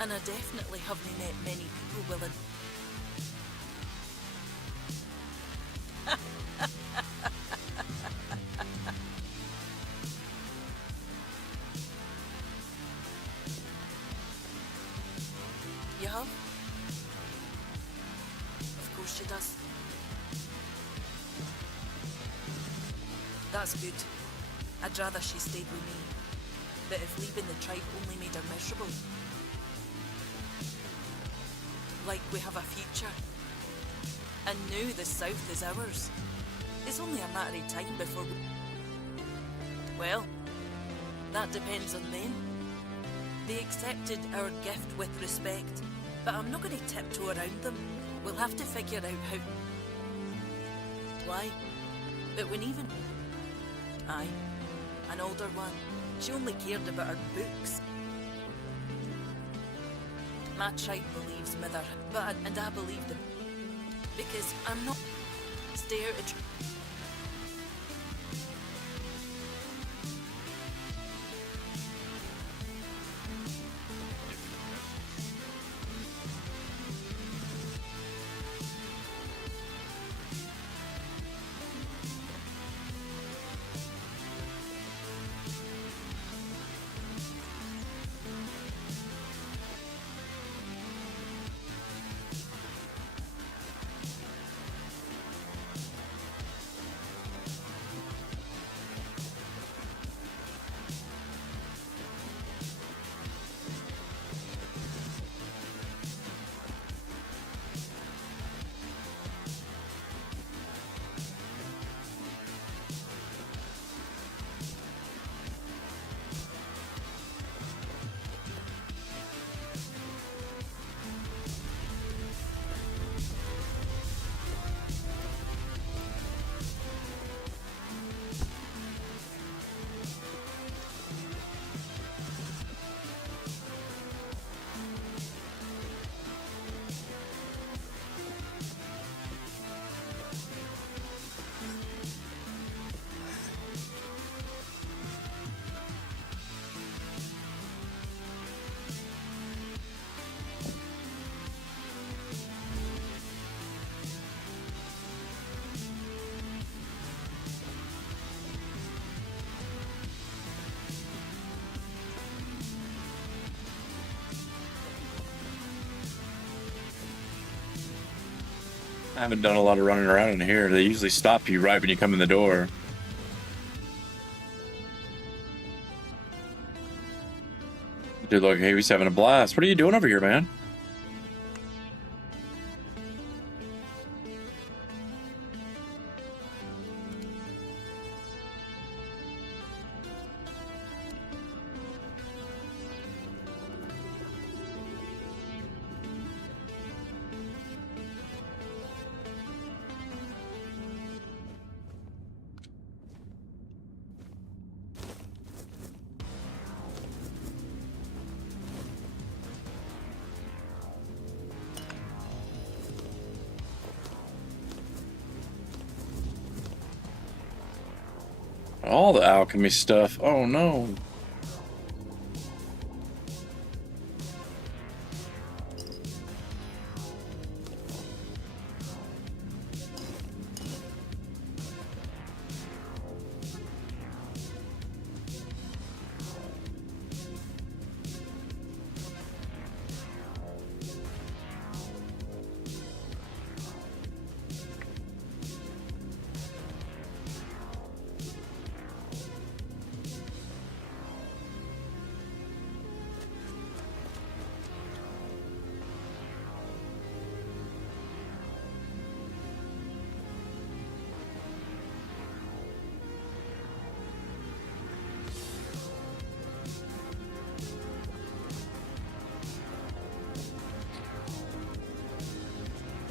And I definitely haven't met many people willing... You have? That's good. I'd rather she stayed with me. But if leaving the tribe only made her miserable... Like we have a future. And now the South is ours. It's only a matter of time before we... Well, that depends on them. They accepted our gift with respect, but I'm not going to tiptoe around them. We'll have to figure out how... Why? But when even... Aye, an older one. She only cared about her books. My tribe believes Mother, and I believe them. Because I'm not... Stare at... I haven't done a lot of running around in here. They usually stop you right when you come in the door. Dude, look, hey, he's having a blast. What are you doing over here, man? All the alchemy stuff. Oh no.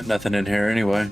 Nothing in here anyway.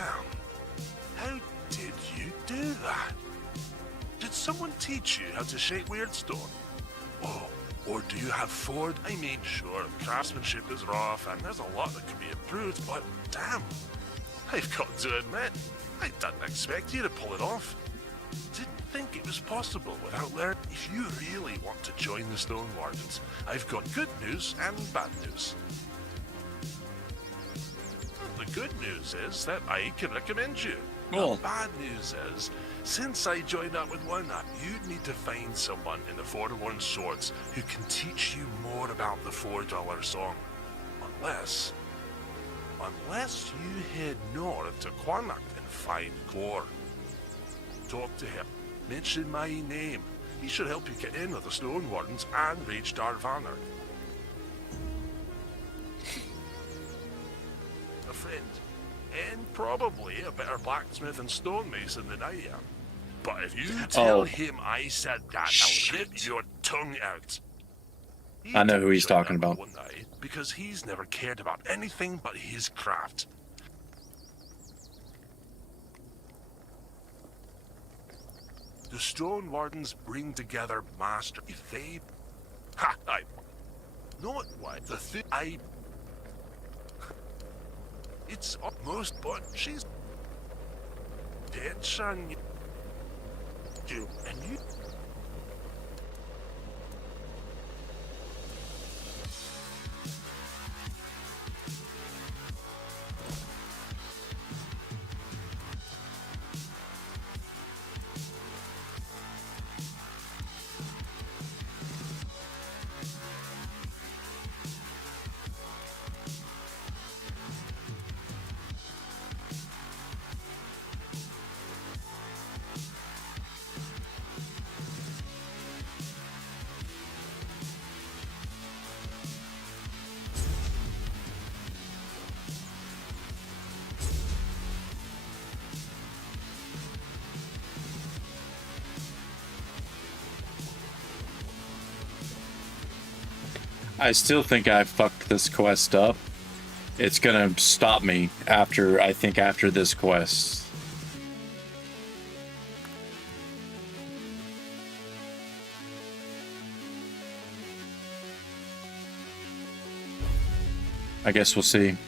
Damn. How did you do that? Did someone teach you how to shape weird stone? Oh, or do you have forward? I mean, sure, craftsmanship is rough and there's a lot that can be improved, but damn, I've got to admit, I didn't expect you to pull it off. Didn't think it was possible without learning. If you really want to join the StoneWarden's, I've got good news and bad news. The good news is that I can recommend you. Cool. The bad news is, since I joined up with one up, you need to find someone in the StoneWarden's Swords who can teach you more about the $4 song. Unless you head north to Quarnock and find Core. Talk to him. Mention my name. He should help you get in with the StoneWarden's and Rage Darvanner. A friend. And probably a better blacksmith and stonemason than I am. But if you tell him I said that, I'll rip your tongue out. I know who he's talking about. One night because he's never cared about anything but his craft. The StoneWarden's bring together master. If they... Ha! I... Not what? The thing I... It's almost, but she's... Dead son. You... And you... I still think I fucked this quest up. It's gonna stop me after this quest. I guess we'll see.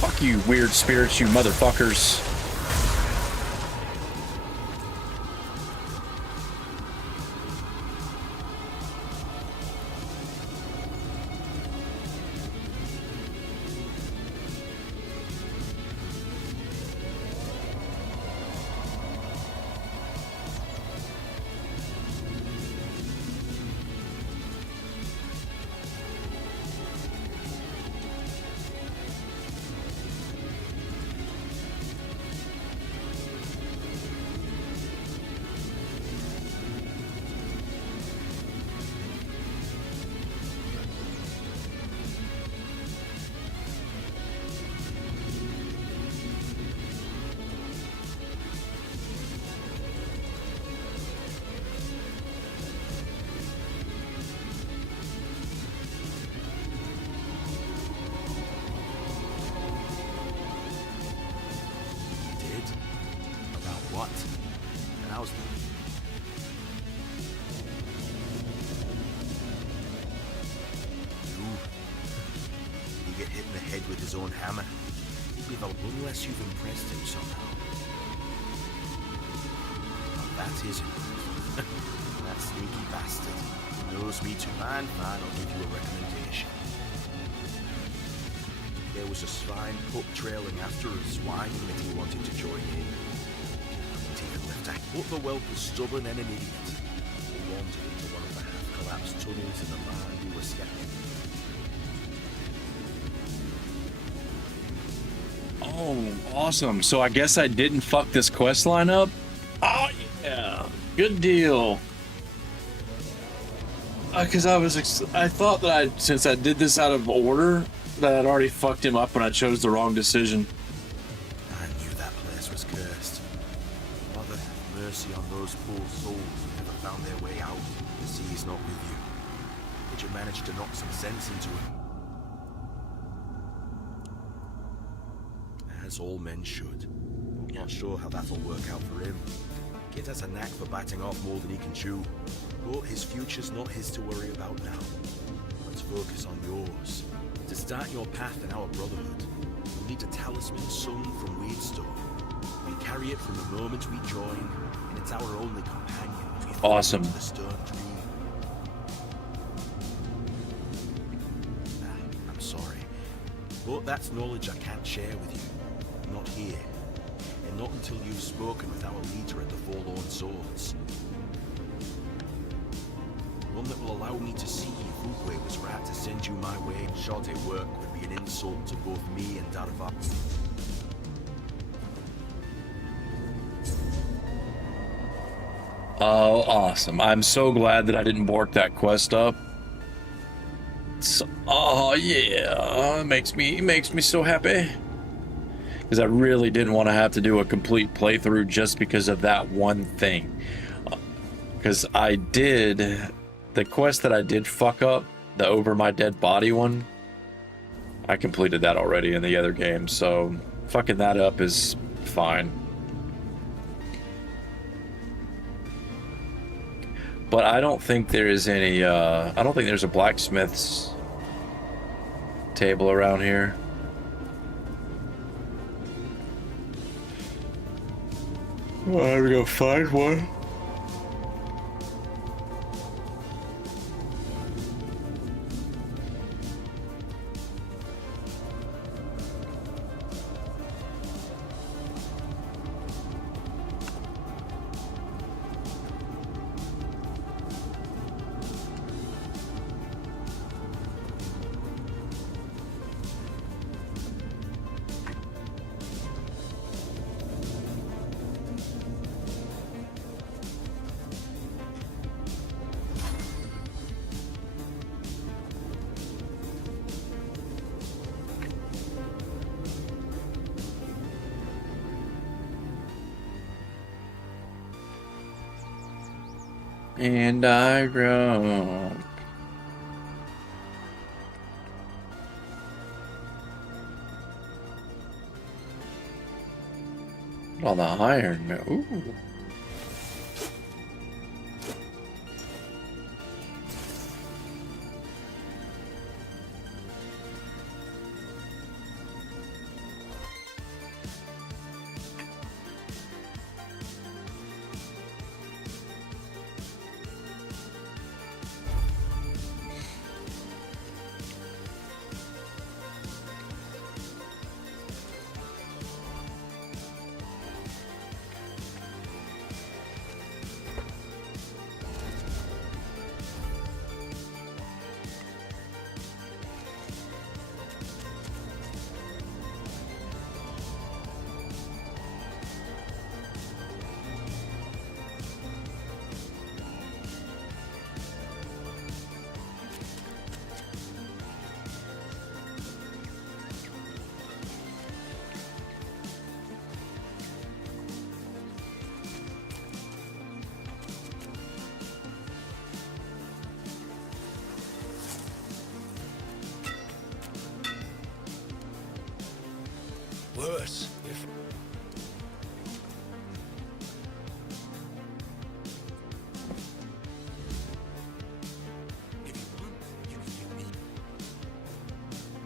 Fuck you, weird spirits, you motherfuckers. What? How's that? Did he get hit in the head with his own hammer? Unless you've impressed him somehow. Now that is impressive. That sneaky bastard knows me too. Man, I'll give you a recommendation. There was a swine pup trailing after a swine that he wanted to join in. But the whelp was stubborn and an idiot. He wandered into one of the half-collapsed tunnels in the land we were scattering. Oh, awesome. So I guess I didn't fuck this quest line up. Oh, yeah. Good deal. Because I thought that since I did this out of order, that I'd already fucked him up when I chose the wrong decision. I knew that place was cursed. Father, have mercy on those poor souls who never found their way out. The sea is not with you. Did you manage to knock some sense into him? As all men should. Not sure how that'll work out for him. Kid has a knack for biting off more than he can chew. But his future's not his to worry about now. Let's focus on yours. To start your path in our brotherhood, you'll need a talisman sung from Weedstone. We carry it from the moment we join, and it's our only companion as we fall Awesome. into the stone tree. I'm sorry, but that's knowledge I can't share with you. Not here. And not until you've spoken with our leader at the Forlorn Swords. One that will allow me to see if Oogway was right to send you my way. Shoddy work would be an insult to both me and Darva. Oh, awesome. I'm so glad that I didn't bork that quest up. Oh, yeah. It makes me so happy. Because I really didn't want to have to do a complete playthrough just because of that one thing. Because I did... The quest that I did fuck up, the Over My Dead Body one, I completed that already in the other game, so fucking that up is fine. But I don't think there is any, I don't think there's a blacksmith's table around here. Well, I have to go find one. And I grow. All the iron. Ooh. Worse, if...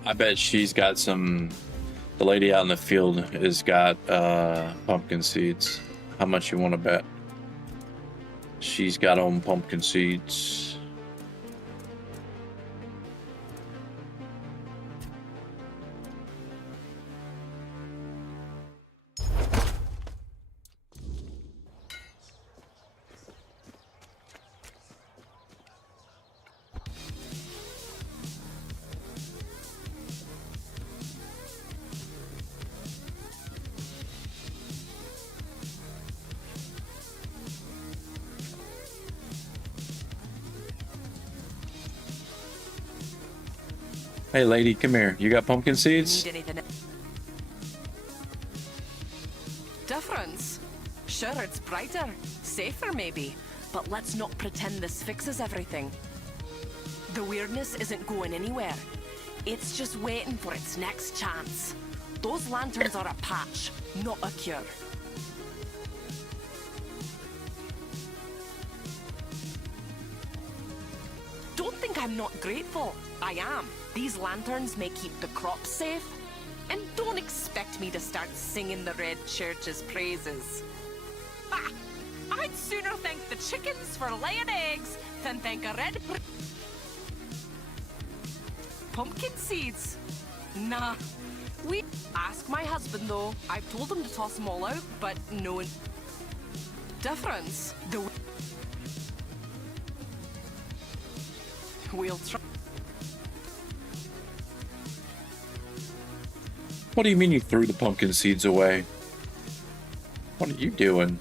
I bet she's got some. The lady out in the field has got pumpkin seeds. How much you want to bet? She's got on pumpkin seeds. Hey, lady, come here. You got pumpkin seeds? Need anything? Difference? Sure, it's brighter, safer maybe, but let's not pretend this fixes everything. The weirdness isn't going anywhere. It's just waiting for its next chance. Those lanterns are a patch, not a cure. Don't think I'm not grateful. I am. These lanterns may keep the crops safe. And don't expect me to start singing the Red Church's praises. Ah, I'd sooner thank the chickens for laying eggs than thank a red... Pumpkin seeds? Nah. We... Ask my husband, though. I've told him to toss them all out, but no... Difference? The... We'll try... What do you mean you threw the pumpkin seeds away? What are you doing?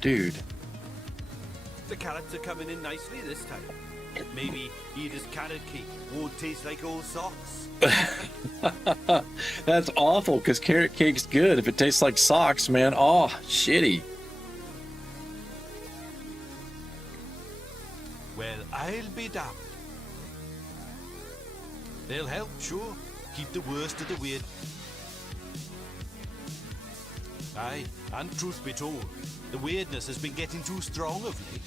Dude. The carrots are coming in nicely this time. Maybe Edith's carrot cake won't taste like old socks. That's awful, because carrot cake's good. If it tastes like socks, man, oh, shitty. Well, I'll be damned. They'll help, sure. Keep the worst of the weird. Aye, and truth be told, the weirdness has been getting too strong of late.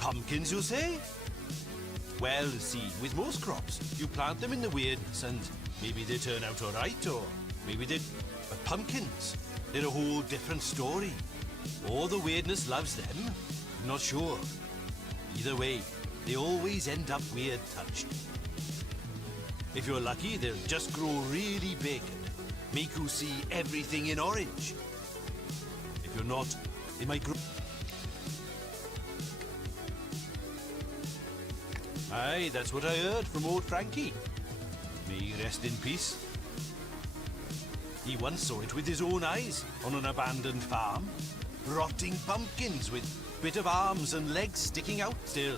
Pumpkins, you say? Well, see, with most crops, you plant them in the weirdness and maybe they turn out alright, or maybe they... But pumpkins, they're a whole different story. Or the weirdness loves them, not sure. Either way, they always end up weird touched. If you're lucky, they'll just grow really big and make you see everything in orange. If you're not, they might grow... Aye, that's what I heard from old Frankie. May he rest in peace. He once saw it with his own eyes on an abandoned farm. Rotting pumpkins with bit of arms and legs sticking out. Still,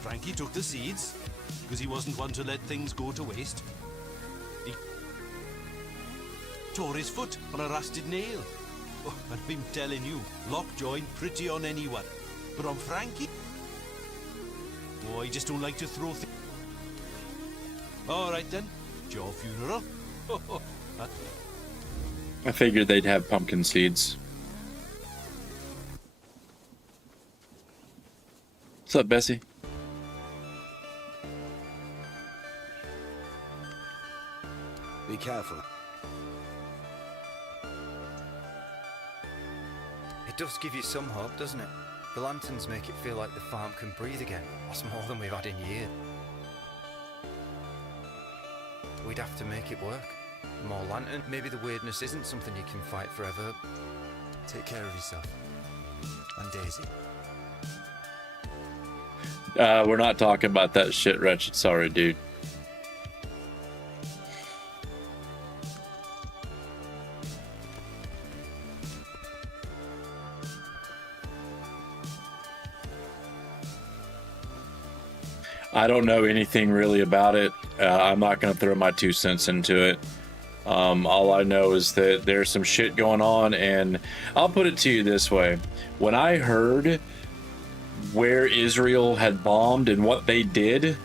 Frankie took the seeds, because he wasn't one to let things go to waste. He tore his foot on a rusted nail. Oh, and I'm telling you, lockjaw ain't pretty on anyone. But on Frankie... Oh, I just don't like to throw things... Alright then, it's your funeral. I figured they'd have pumpkin seeds. What's up, Bessie? Be careful. It does give you some hope, doesn't it? The lanterns make it feel like the farm can breathe again. That's more than we've had in years. We'd have to make it work. More lantern. Maybe the weirdness isn't something you can fight forever. Take care of yourself. And Daisy. We're not talking about that shit, Wretched. Sorry, dude. I don't know anything really about it. I'm not going to throw my 2 cents into it. All I know is that there's some shit going on, and I'll put it to you this way. When I heard where Israel had bombed and what they did,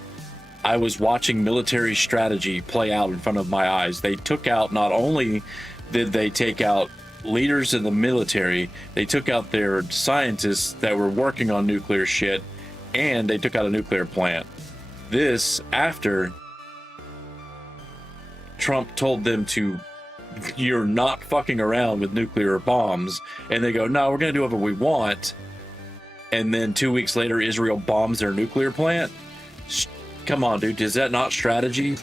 I was watching military strategy play out in front of my eyes. They took out, not only did they take out leaders in the military, they took out their scientists that were working on nuclear shit, and they took out a nuclear plant. This after Trump told them to, you're not fucking around with nuclear bombs, and they go, no, we're gonna do whatever we want. And then 2 weeks later, Israel bombs their nuclear plant. Come on, dude, is that not strategy?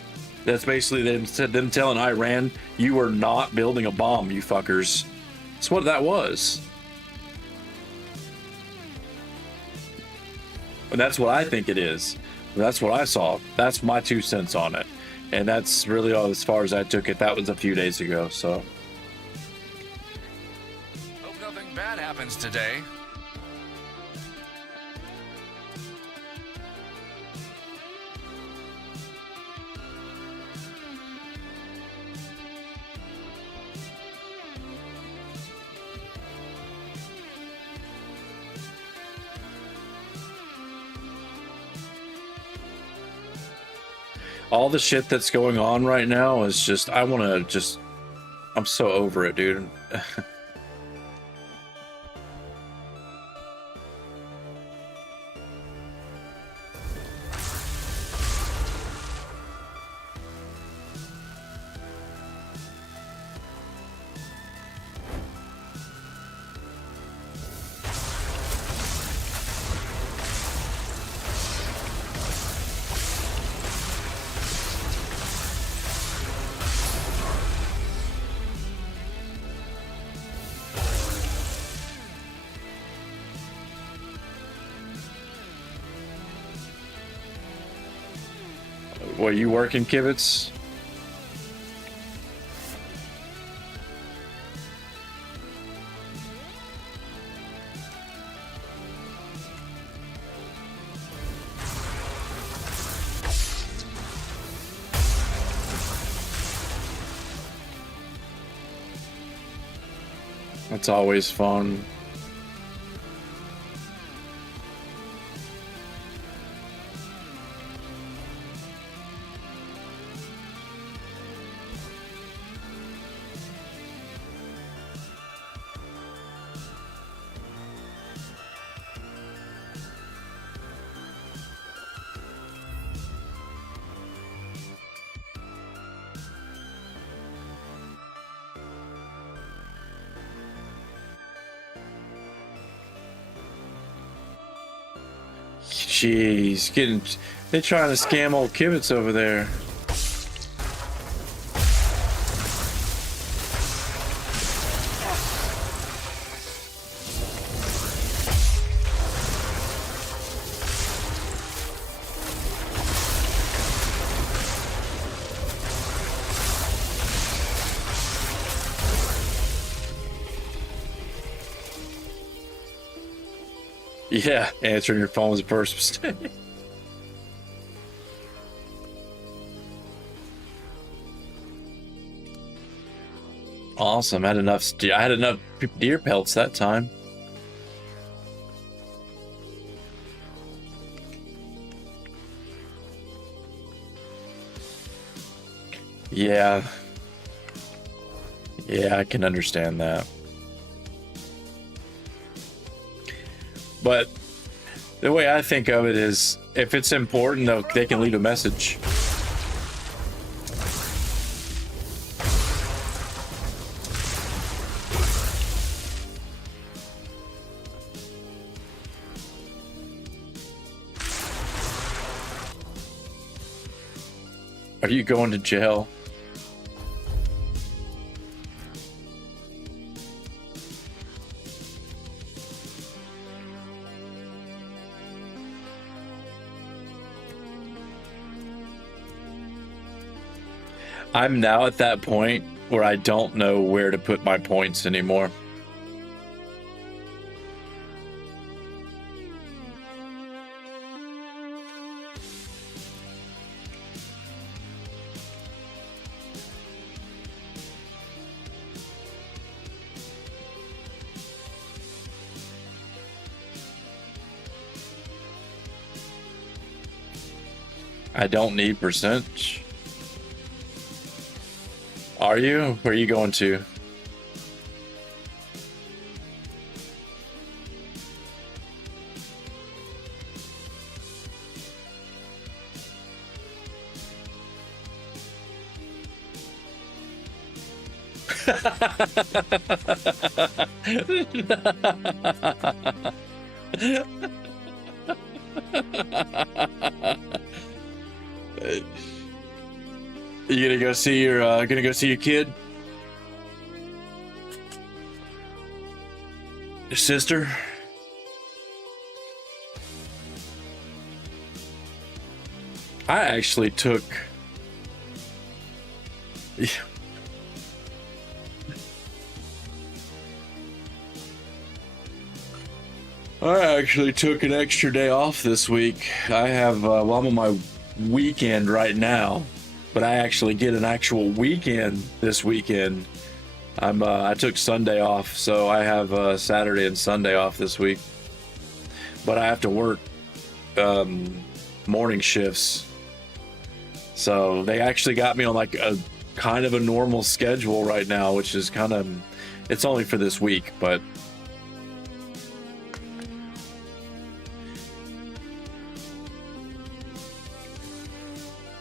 That's basically them telling Iran, you are not building a bomb, you fuckers. That's what that was. And that's what I think it is. That's what I saw. That's my 2 cents on it. And that's really all as far as I took it. That was a few days ago, so. Hope nothing bad happens today. All the shit that's going on right now is just, I'm so over it, dude. What, you working, Kibitz? That's always fun. Jeez, they're trying to scam old Kibitz over there. Yeah, answering your phone was a first mistake. Awesome. I had enough deer pelts that time. Yeah. Yeah, I can understand that. But the way I think of it is, if it's important, they can leave a message. Are you going to jail? I'm now at that point where I don't know where to put my points anymore. I don't need percentage. Are you? Where are you going to? You gonna go see your kid? Your sister? I actually took an extra day off this week. I have I'm on my weekend right now, but I actually get an actual weekend this weekend. I took Sunday off, so I have Saturday and Sunday off this week. But I have to work morning shifts, So they actually got me on like a kind of a normal schedule right now, which is kind of, it's only for this week, but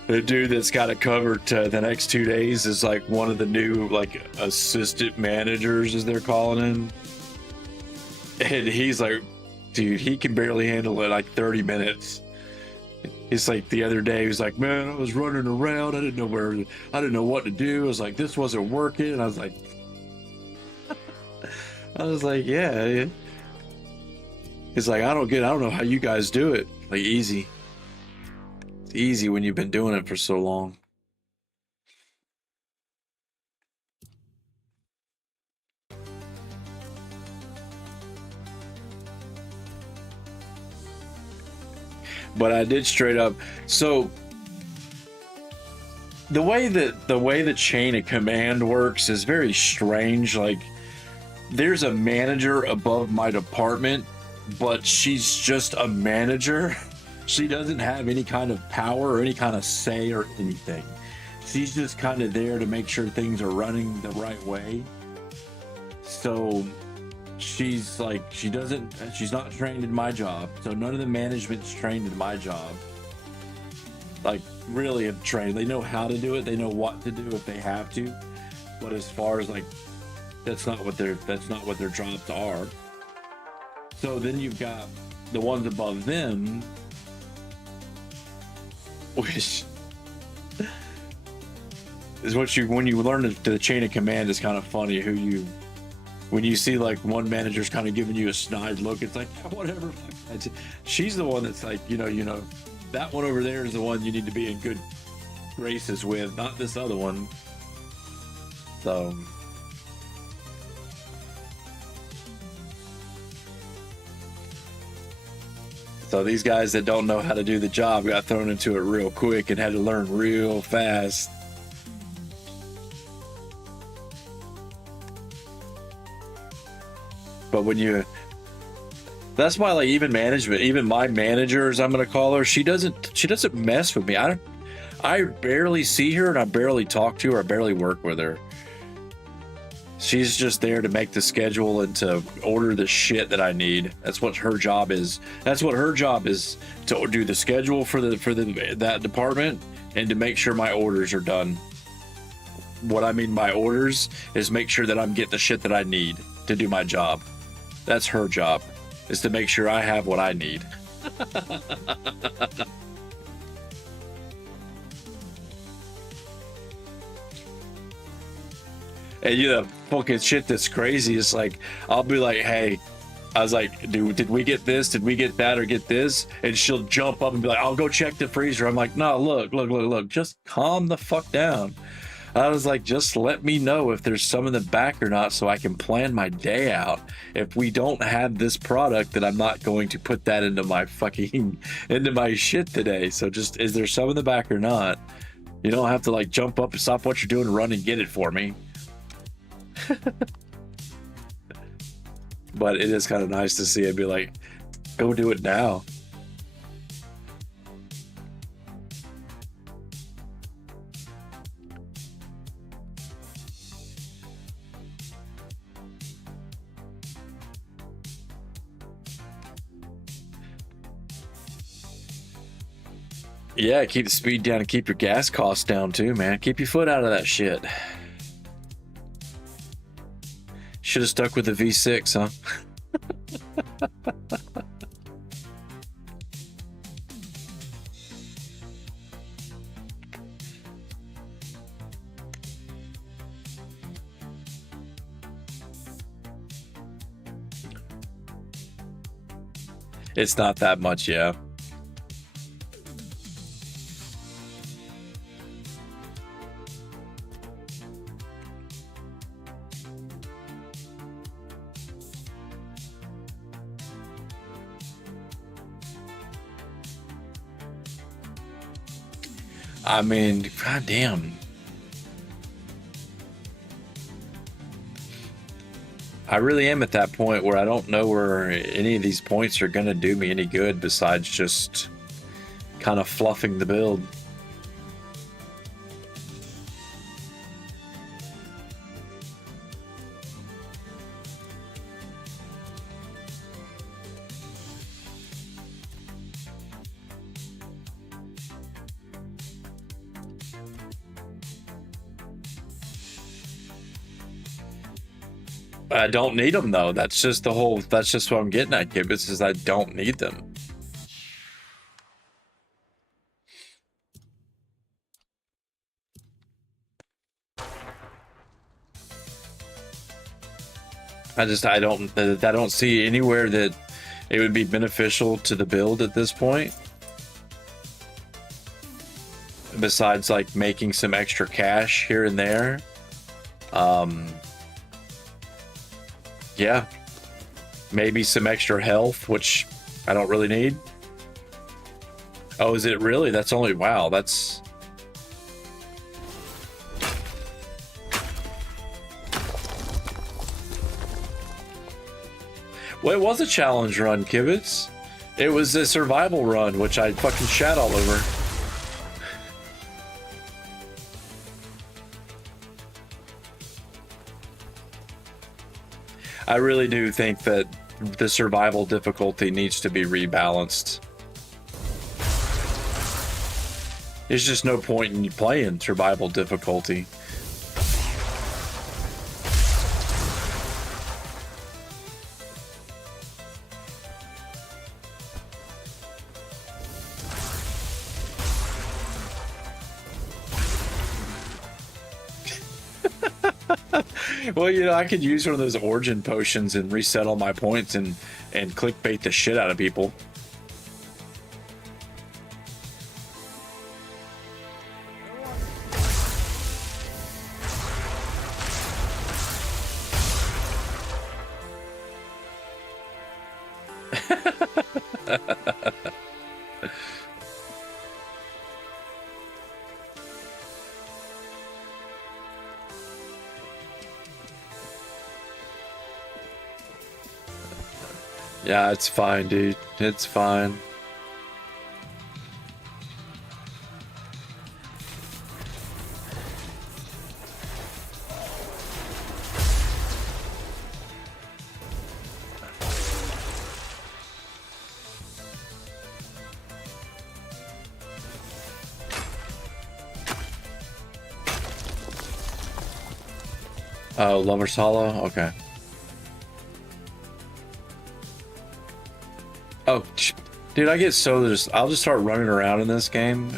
the dude that's got it covered the next 2 days is like one of the new like assistant managers, as they're calling him. And he's like, dude, he can barely handle it like 30 minutes. He's like, the other day, he was like, man, I was running around. I didn't know what to do. I was like, this wasn't working. And I was like, yeah. He's like, I don't know how you guys do it. Like, easy. It's easy when you've been doing it for so long. But I did straight up. So the way the chain of command works is very strange. Like, there's a manager above my department, but she's just a manager. She doesn't have any kind of power or any kind of say or anything. She's just kind of there to make sure things are running the right way. So she's like, she's not trained in my job. So none of the management's trained in my job. Like, really have trained. They know how to do it. They know what to do if they have to. But as far as like, that's not what their jobs are. So then you've got the ones above them, which is when you learn the chain of command, is kind of funny when you see like one manager's kind of giving you a snide look. It's like, whatever. She's the one that's like, you know, that one over there is the one you need to be in good graces with, not this other one. So these guys that don't know how to do the job got thrown into it real quick and had to learn real fast. But that's why, like, even management, even my manager, as I'm gonna call her, she doesn't mess with me. I barely see her and I barely talk to her. I barely work with her. She's just there to make the schedule and to order the shit that I need. That's what her job is. That's what her job is, to do the schedule for that department and to make sure my orders are done. What I mean by orders is make sure that I'm getting the shit that I need to do my job. That's her job, is to make sure I have what I need. And you know, fucking shit that's crazy is like, I'll be like, hey, I was like, dude, did we get this? Did we get that or get this? And she'll jump up and be like, I'll go check the freezer. I'm like, no, look, just calm the fuck down. I was like, just let me know if there's some in the back or not so I can plan my day out. If we don't have this product, then I'm not going to put that into my shit today. So just, is there some in the back or not? You don't have to like jump up and stop what you're doing and run and get it for me. But it is kind of nice to see it be like, go do it now. Yeah, keep the speed down and keep your gas costs down too, man. Keep your foot out of that shit. Should have stuck with the V6, huh? It's not that much, yeah. I mean, goddamn. I really am at that point where I don't know where any of these points are going to do me any good besides just kind of fluffing the build. I don't need them though. That's just the whole. That's just what I'm getting at, Gibbets. Is I don't need them. I don't see anywhere that it would be beneficial to the build at this point. Besides like making some extra cash here and there. Yeah. Maybe some extra health, which I don't really need. Oh, is it really? That's only, wow, that's... Well, it was a challenge run, Kibitz. It was a survival run, which I fucking shat all over. I really do think that the survival difficulty needs to be rebalanced. There's just no point in playing survival difficulty. Well, you know, I could use one of those origin potions and reset all my points and clickbait the shit out of people. Yeah, it's fine, dude. It's fine. Oh, Lover's Hollow? Okay. Oh, dude, I get so I'll just start running around in this game.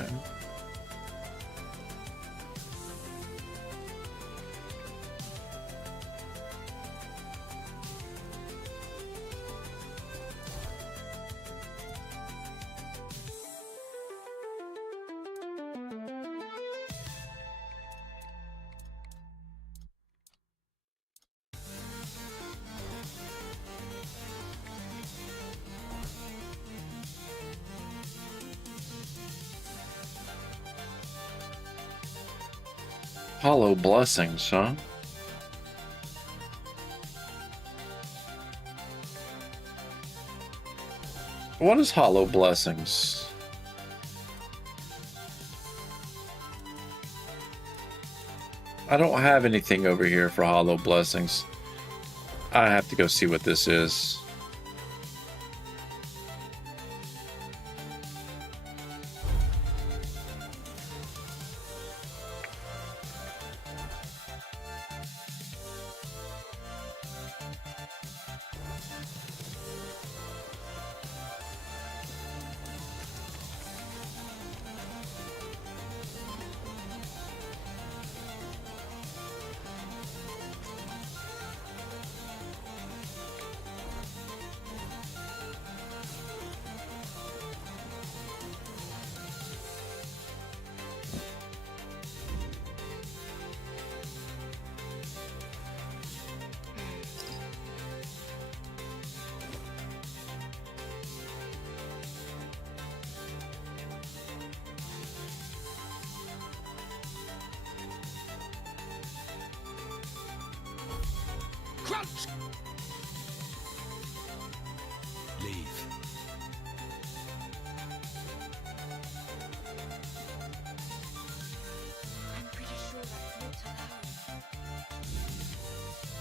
Hollow Blessings, huh? What is Hollow Blessings? I don't have anything over here for Hollow Blessings. I have to go see what this is.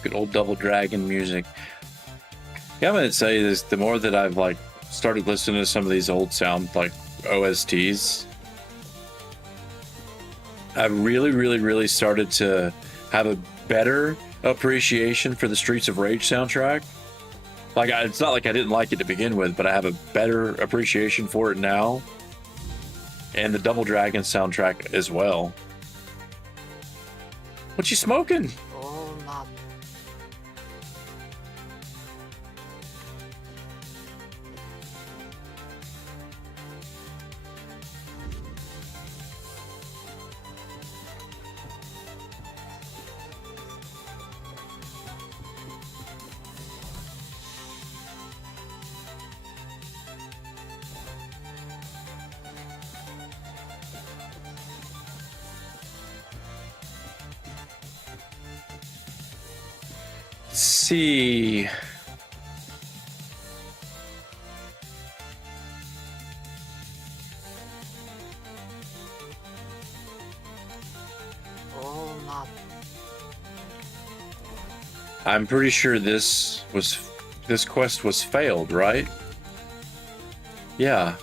Good old Double Dragon music. Yeah, I'm gonna say this, the more that I've like started listening to some of these old sound like OSTs, I've really started to have a better appreciation for the Streets of Rage soundtrack. Like, it's not like I didn't like it to begin with, but I have a better appreciation for it now. And the Double Dragon soundtrack as well. What you smoking? Oh, Mom. Let's see. Oh, Mom. I'm pretty sure this quest was failed, right? Yeah.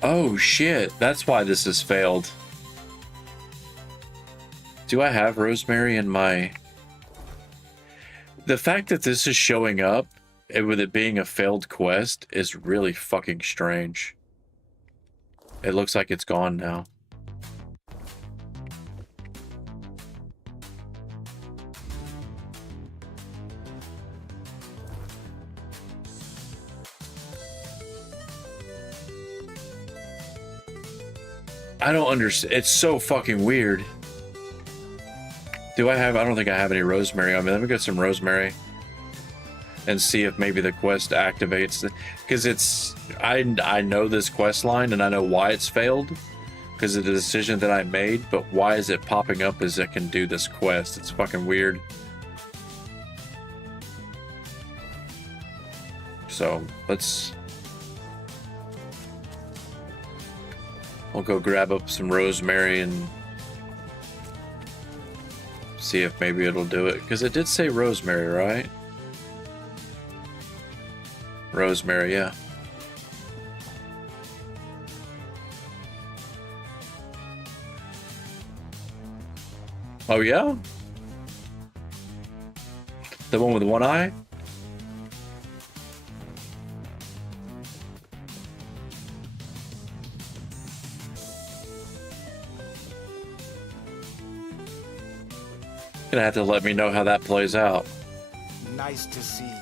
Oh shit, that's why this has failed. Do I have Rosemary in my... The fact that this is showing up, and with it being a failed quest, is really fucking strange. It looks like it's gone now. I don't understand. It's so fucking weird. Do I have... I don't think I have any Rosemary on me. Let me get some Rosemary. And see if maybe the quest activates. Because it's... I know this quest line and I know why it's failed. Because of the decision that I made. But why is it popping up as it can do this quest? It's fucking weird. So, let's... I'll go grab up some Rosemary and see if maybe it'll do it. Because it did say Rosemary, right? Rosemary, yeah. Oh, yeah? The one with one eye? Gonna have to let me know how that plays out. Nice to see you.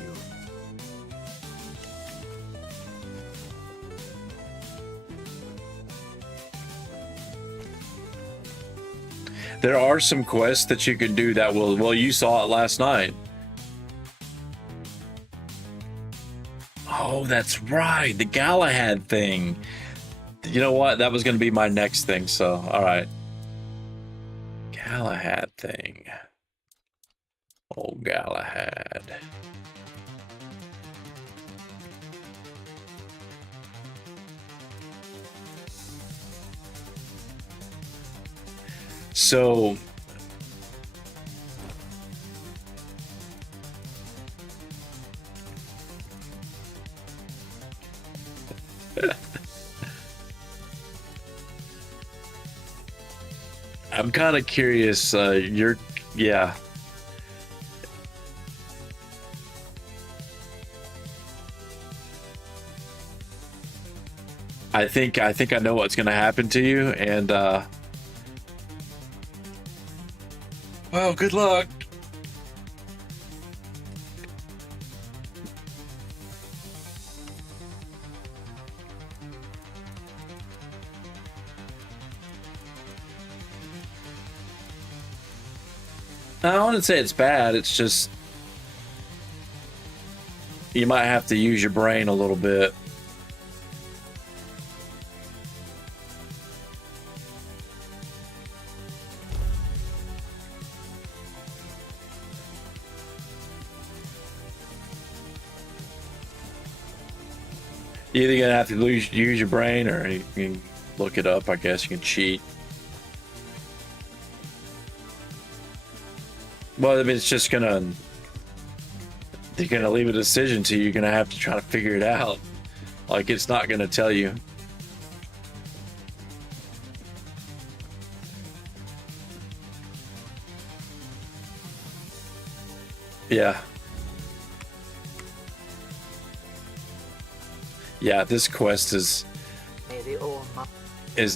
There are some quests that you can do that will... Well, you saw it last night. Oh, that's right. The Galahad thing. You know what? That was going to be my next thing, so... Alright. Galahad thing. Oh, Galahad. So... I'm kind of curious, yeah. I think I know what's gonna happen to you, and well, good luck. I wouldn't say it's bad, it's just you might have to use your brain a little bit. You're either gonna have to use your brain, or you can look it up. I guess you can cheat. Well, I mean, it's just gonna. They're gonna leave a decision to you. You're gonna have to try to figure it out. Like, it's not gonna tell you. Yeah. Yeah, this quest is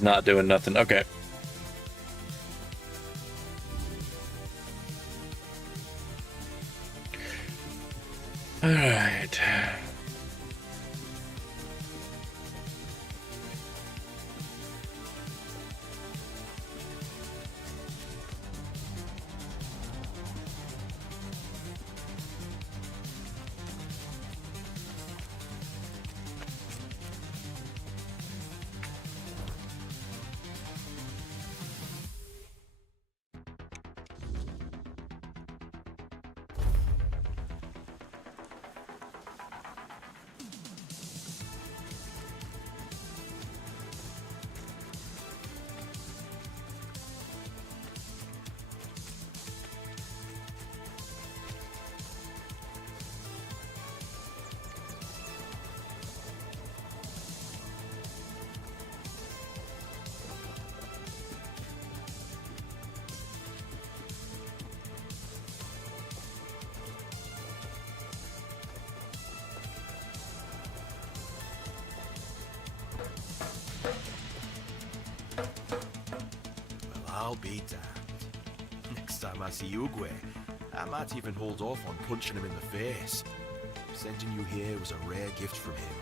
not doing nothing. Okay. All right. I'll be damned. Next time I see Ugwe, I might even hold off on punching him in the face. Sending you here was a rare gift from him.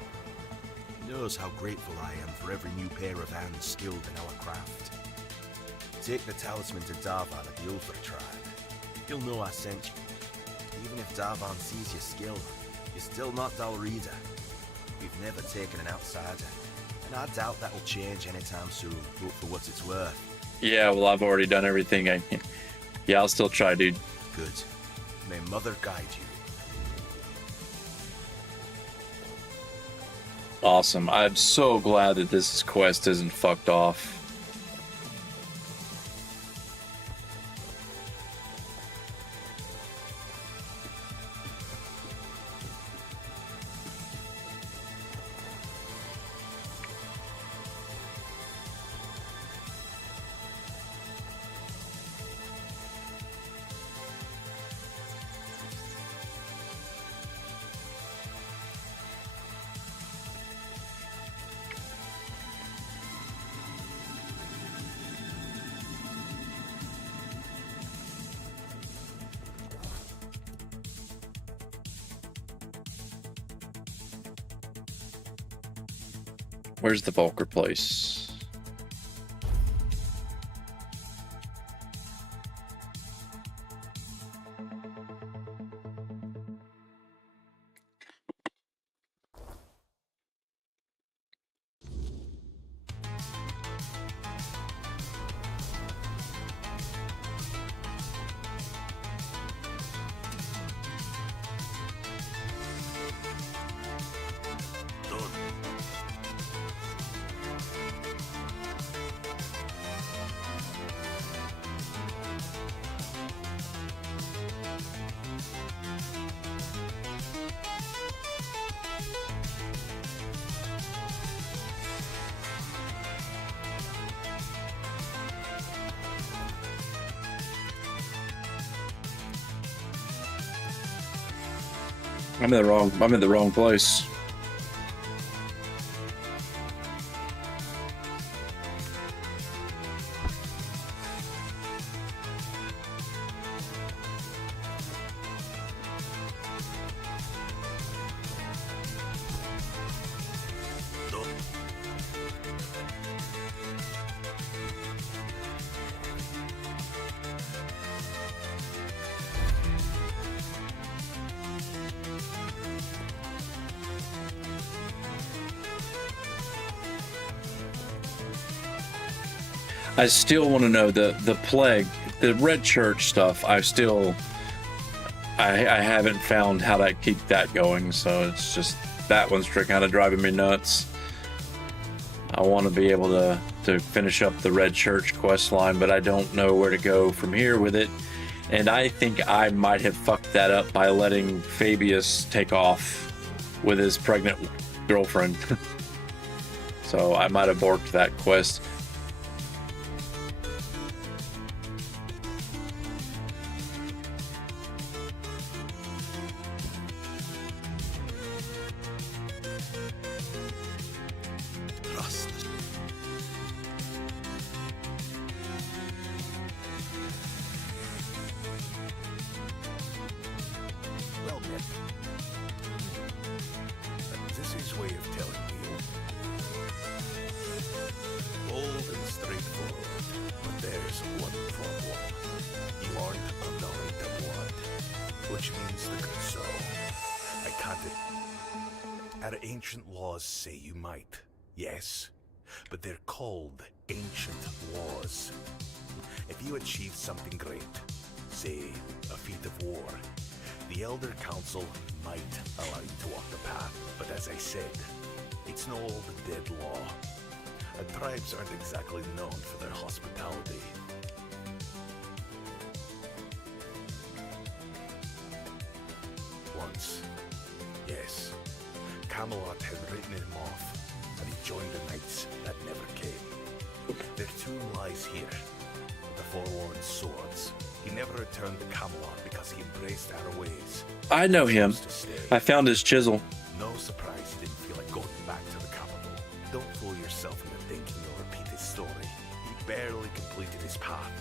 He knows how grateful I am for every new pair of hands skilled in our craft. Take the talisman to Darvan at the Ulfar tribe. He'll know I sent you. Even if Darvan sees your skill, you're still not Dalrida. We've never taken an outsider, and I doubt that'll change anytime soon, but for what it's worth. Yeah, well, I've already done everything I can. Yeah, I'll still try, dude. Good. May Mother guide you. Awesome. I'm so glad that this quest isn't fucked off. Where's the Volker place? I'm in the wrong place. I still want to know the plague, the red church stuff. I haven't found how to keep that going, so it's just that one's kind of driving me nuts. I want to be able to finish up the Red Church quest line, but I don't know where to go from here with it. And I think I might have fucked that up by letting Fabius take off with his pregnant girlfriend. So I might have borked that quest. Well met. This is way of telling you. Bold and straightforward, but there's one problem. You aren't a Narita blood, which means so. I can't. Our ancient laws say you might, yes, but they're called ancient laws. If you achieve something great, say a feat of war, the Elder Council might allow you to walk the path, but as I said, it's no old dead law. And tribes aren't exactly known for their hospitality. Once, yes, Camelot had written him off, and he joined the knights that never came. Their tune lies here, the forlorn swords. He never returned to Camelot because he embraced our ways. I know him. I found his chisel. No surprise he didn't feel like going back to the capital. Don't fool yourself into thinking you'll repeat his story. He barely completed his path.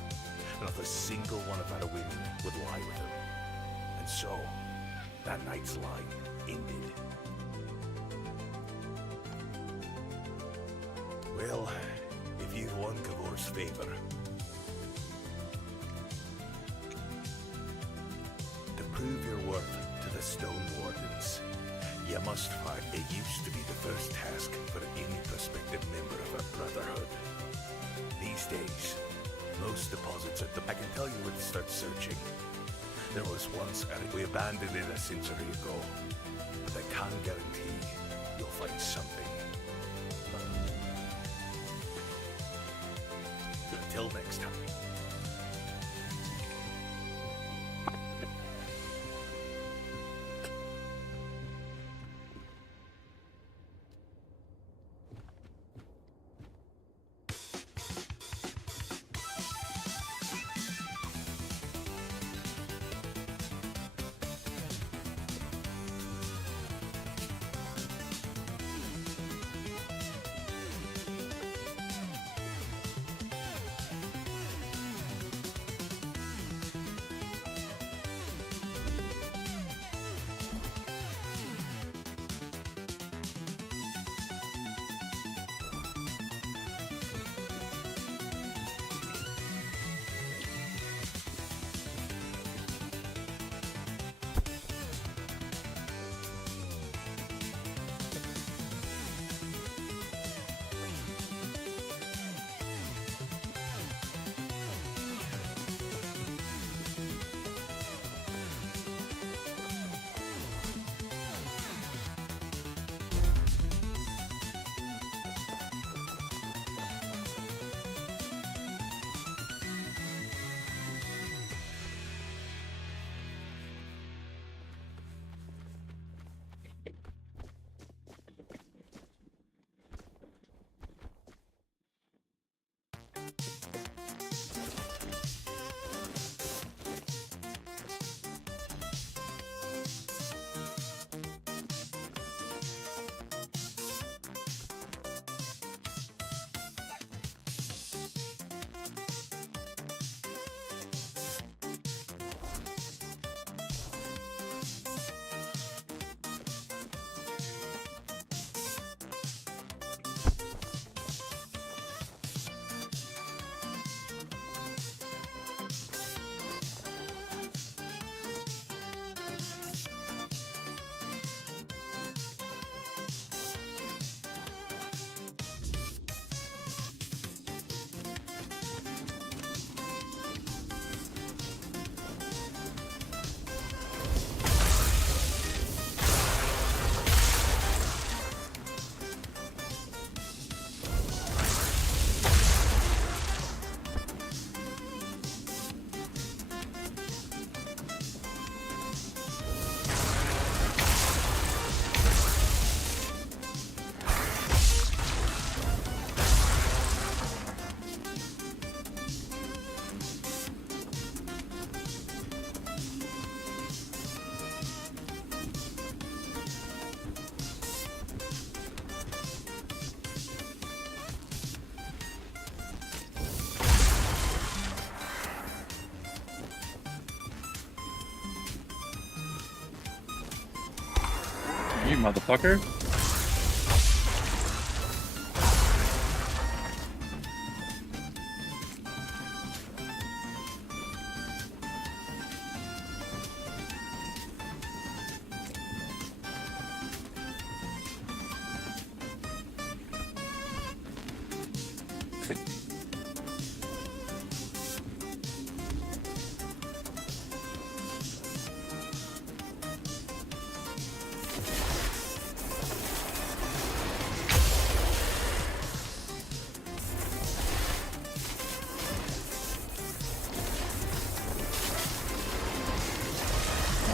Not a single one of our women would lie with him. And so, that night's line ended. Well, if you've won Kavor's favor, to prove your worth to the StoneWarden's, you must find. It used to be the first task for any prospective member of our brotherhood. These days, most deposits at the... I can tell you where to start searching. There was once we abandoned it a century ago, but I can't guarantee you'll find something. Until next time. motherfucker.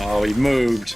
Oh, he moved.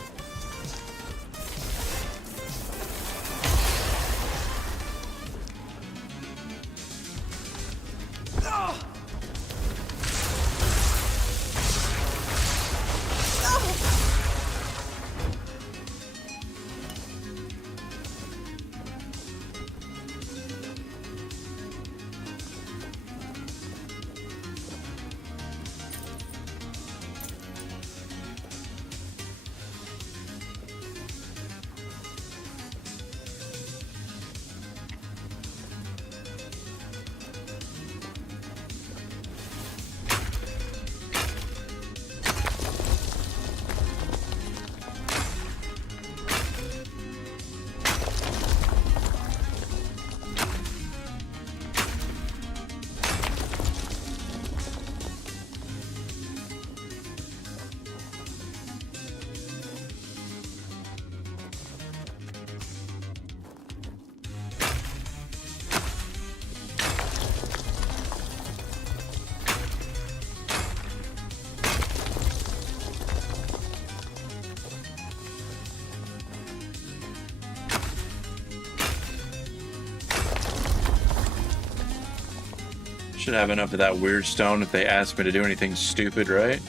Should have enough of that weird stone if they ask me to do anything stupid, right?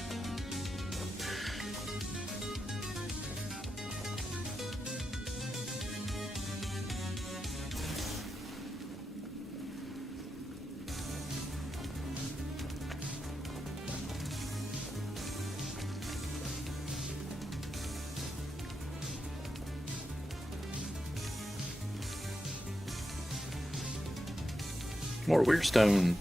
More weird stone.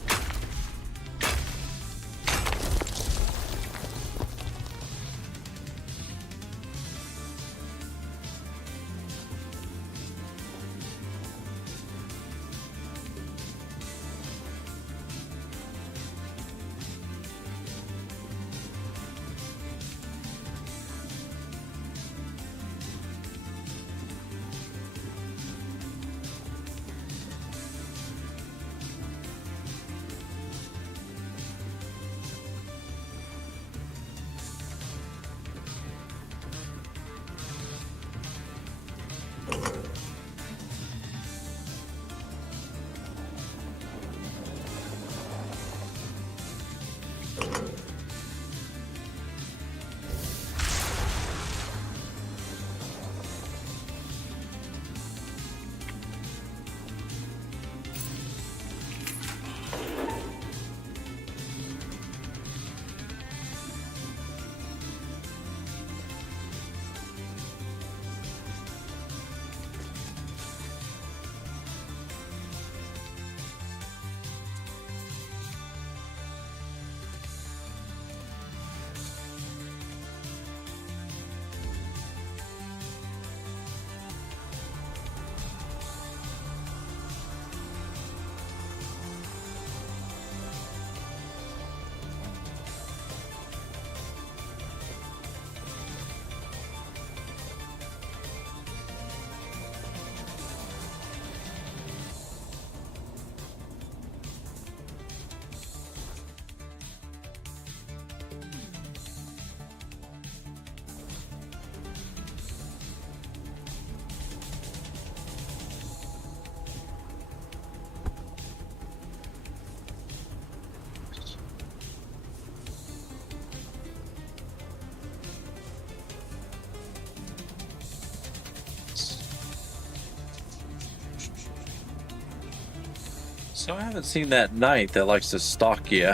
So I haven't seen that knight that likes to stalk you.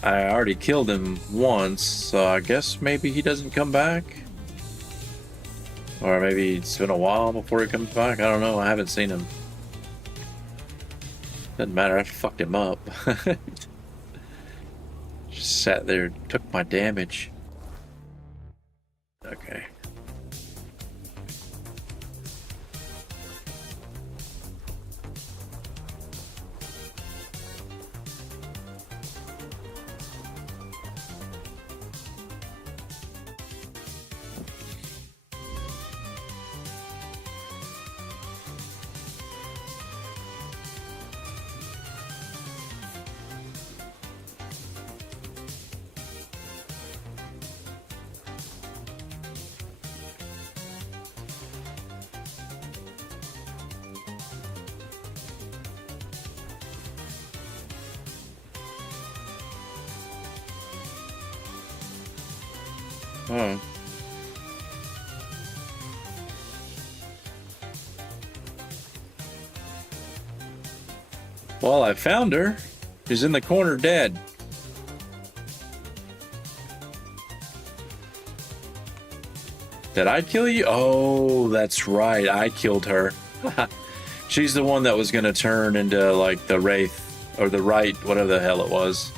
I already killed him once, so I guess maybe he doesn't come back. Or maybe it's been a while before he comes back. I don't know. I haven't seen him. Doesn't matter. I fucked him up. Just sat there, took my damage. Okay. Oh. Well, I found her. She's in the corner dead. Did I kill you? Oh, that's right. I killed her. She's the one that was going to turn into, like, the Wraith, or the Right, whatever the hell it was.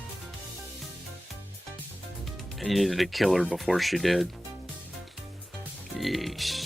And you needed to kill her before she did. Yeesh.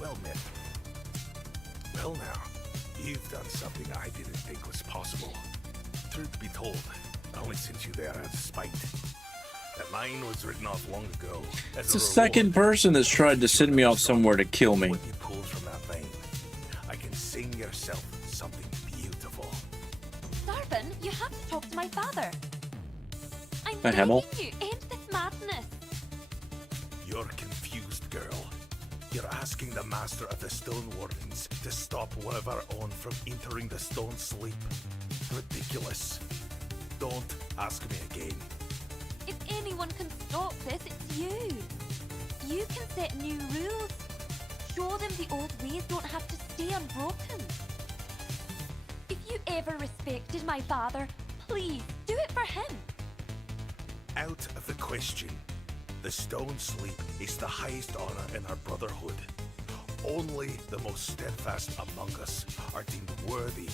Well met. Well now, you've done something I didn't think was possible. Truth be told, I only sent you there out of spite. That line was written off long ago. It's the second person that's tried to send me off somewhere to kill me. What you pulled from that vein, I can sing yourself something beautiful. Sarvin, you have to talk to my father. I'm Hi, Hemel. begging you, end this madness. You're confused, girl. You're asking the master of the StoneWarden's to stop one of our own from entering the stone sleep. Ridiculous. Don't ask me again. If anyone can stop this, it's you. You can set new rules. Show them the old ways don't have to stay unbroken. If you ever respected my father, please do it for him. Out of the question. The stone sleep is the highest honor in our brotherhood. Only the most steadfast among us are deemed worthy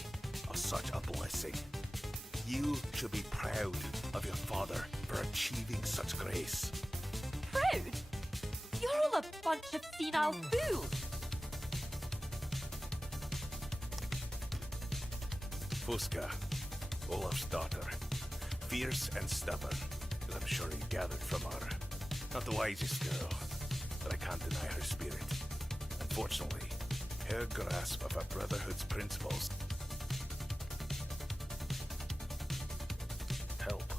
of such a blessing. You should be proud of your father for achieving such grace. Proud? You're all a bunch of senile fools. Fusca, Olaf's daughter, fierce and stubborn, as I'm sure you gathered from her. Not the wisest girl, but I can't deny her spirit. Unfortunately, her grasp of our brotherhood's principles help.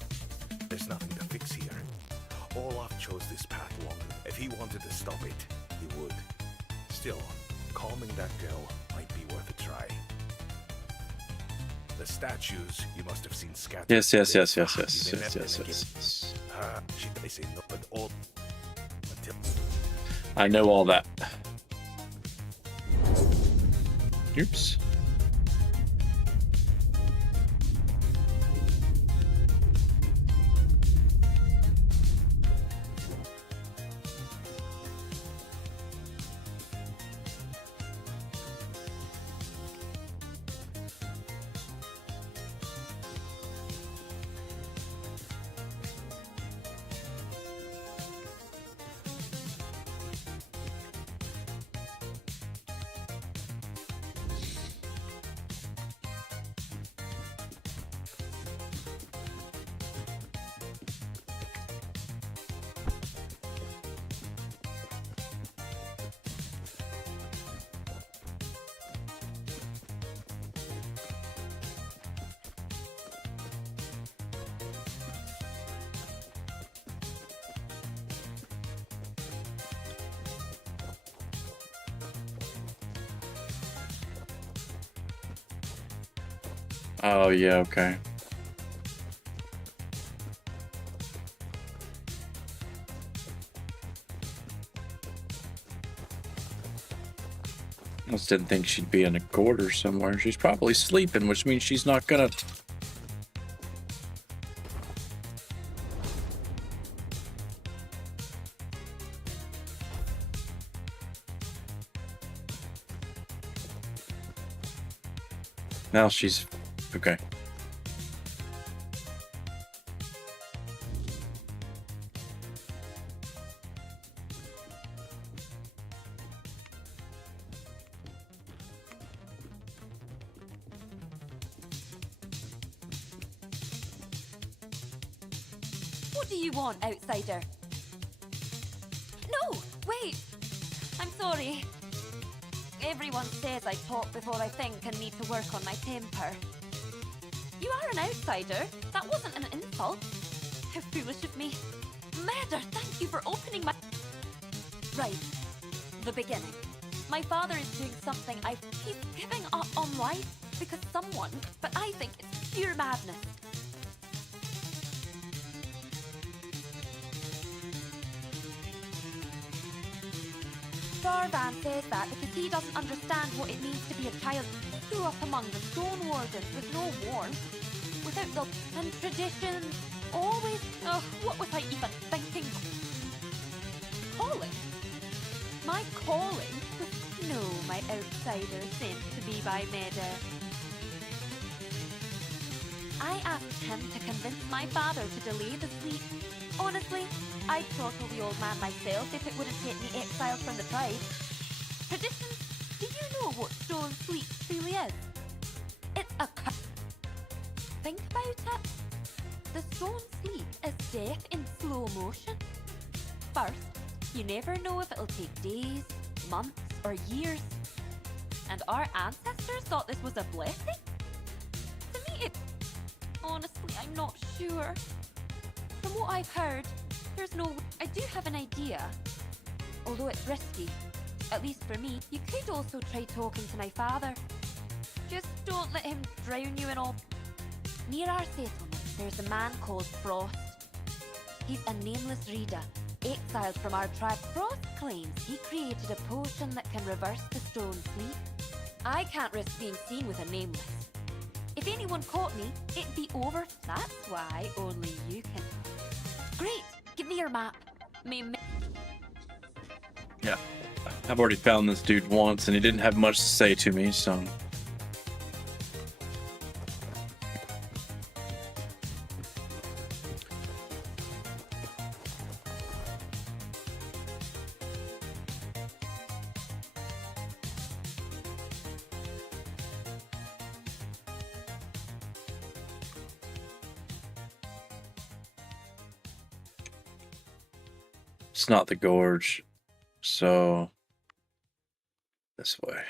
There's nothing to fix here. Olaf chose this path long ago. If he wanted to stop it, he would. Still, calming that girl might be worth a try. The statues you must have seen scattered. Yes. They say no, but all until I know all that. Oops. Oh, yeah, okay. I just didn't think she'd be in a corridor somewhere. She's probably sleeping, which means she's not gonna... Now she's... Okay. What do you want, outsider? No, wait. I'm sorry. Everyone says I talk before I think and need to work on my temper. You are an outsider. That wasn't an insult. How foolish of me. Murder, thank you for opening my... Right. The beginning. My father is doing something he's giving up on life because someone, but I think it's pure madness. Darvan says that because he doesn't understand what it means to be a child. He grew up among the StoneWarden's with no warmth, without the and traditions, always... Oh, what was I even thinking? Calling? My calling was no, my outsider sent to be by Meda. I asked him to convince my father to delay the sleep. Honestly, I'd throttle the old man myself if it wouldn't get me exiled from the tribe. Traditions? Do you know what stone sleep truly is? It's a Think about it. The stone sleep is death in slow motion. First, you never know if it'll take days, months, or years. And our ancestors thought this was a blessing? To me, it... Honestly, I'm not sure. From what I've heard, there's no... I do have an idea. Although it's risky. At least for me. You could also try talking to my father. Just don't let him drown you in all... Near our settlement, there's a man called Frost. He's a nameless reader, exiled from our tribe. Frost claims he created a potion that can reverse the stone sleep. I can't risk being seen with a nameless. If anyone caught me, it'd be over. That's why only you can... Great! Give me your map. Yeah. I've already found this dude once, and he didn't have much to say to me, so... It's not the gorge, so this way.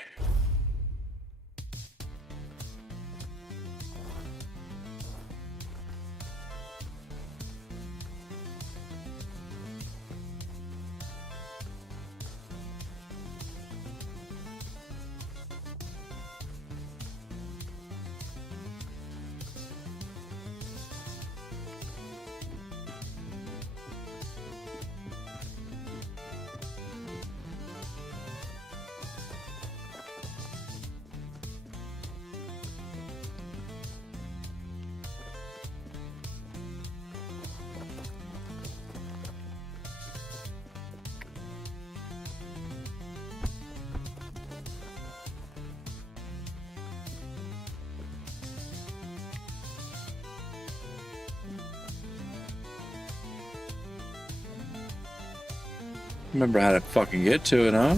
Remember how to fucking get to it, huh?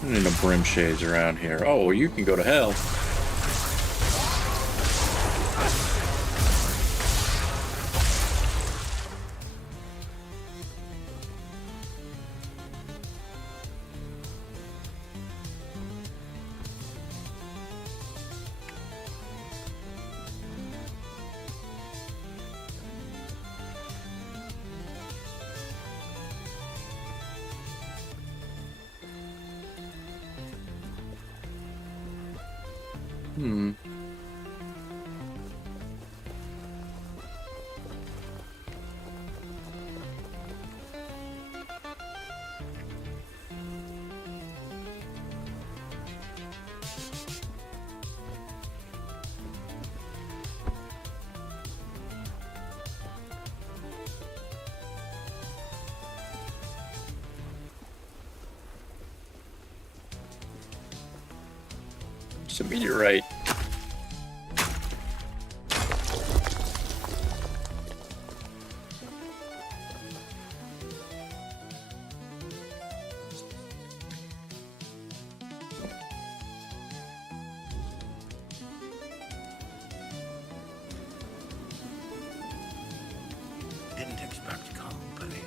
I don't need no brim shades around here. Oh, you can go to hell. Hmm. It's a meteorite. Didn't expect company.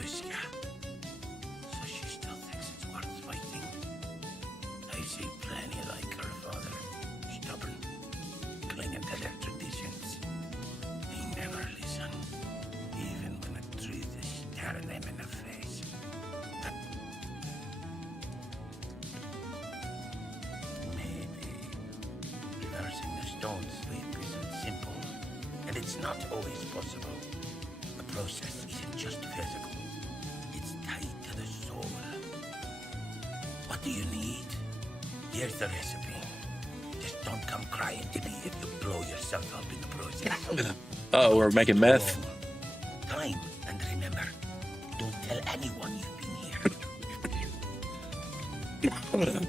Lucia. So she still thinks it's worth fighting. I see plenty like her father. Stubborn. Clinging to their traditions. They never listen. Even when the truth is staring them in the face. Maybe reversing the stone sleep isn't simple. And it's not always possible. The process isn't just physical. It's tied to the soul. What do you need? Here's the recipe. Just don't come crying to me if you blow yourself up in the process. Oh, we're making meth. Time, and remember, don't tell anyone you've been here.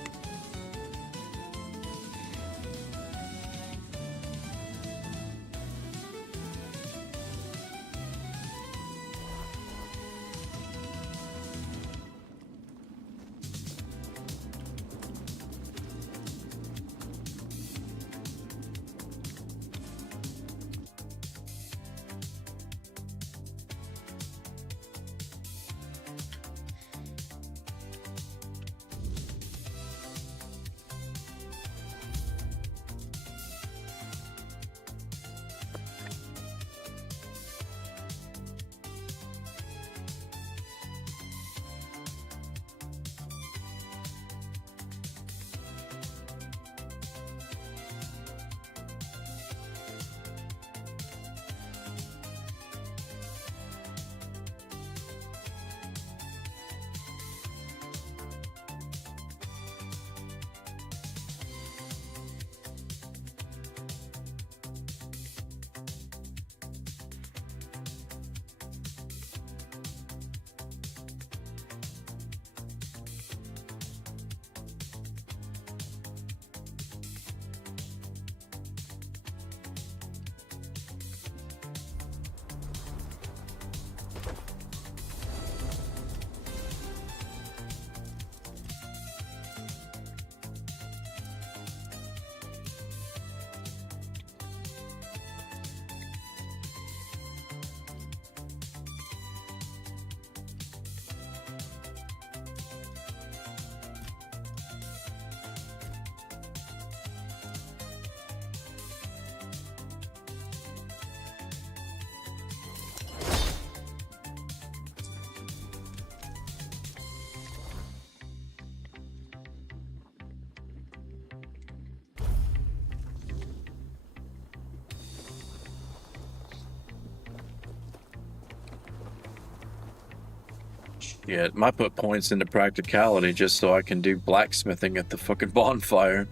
Yeah, might put points into practicality just so I can do blacksmithing at the fucking bonfire.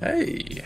Hey.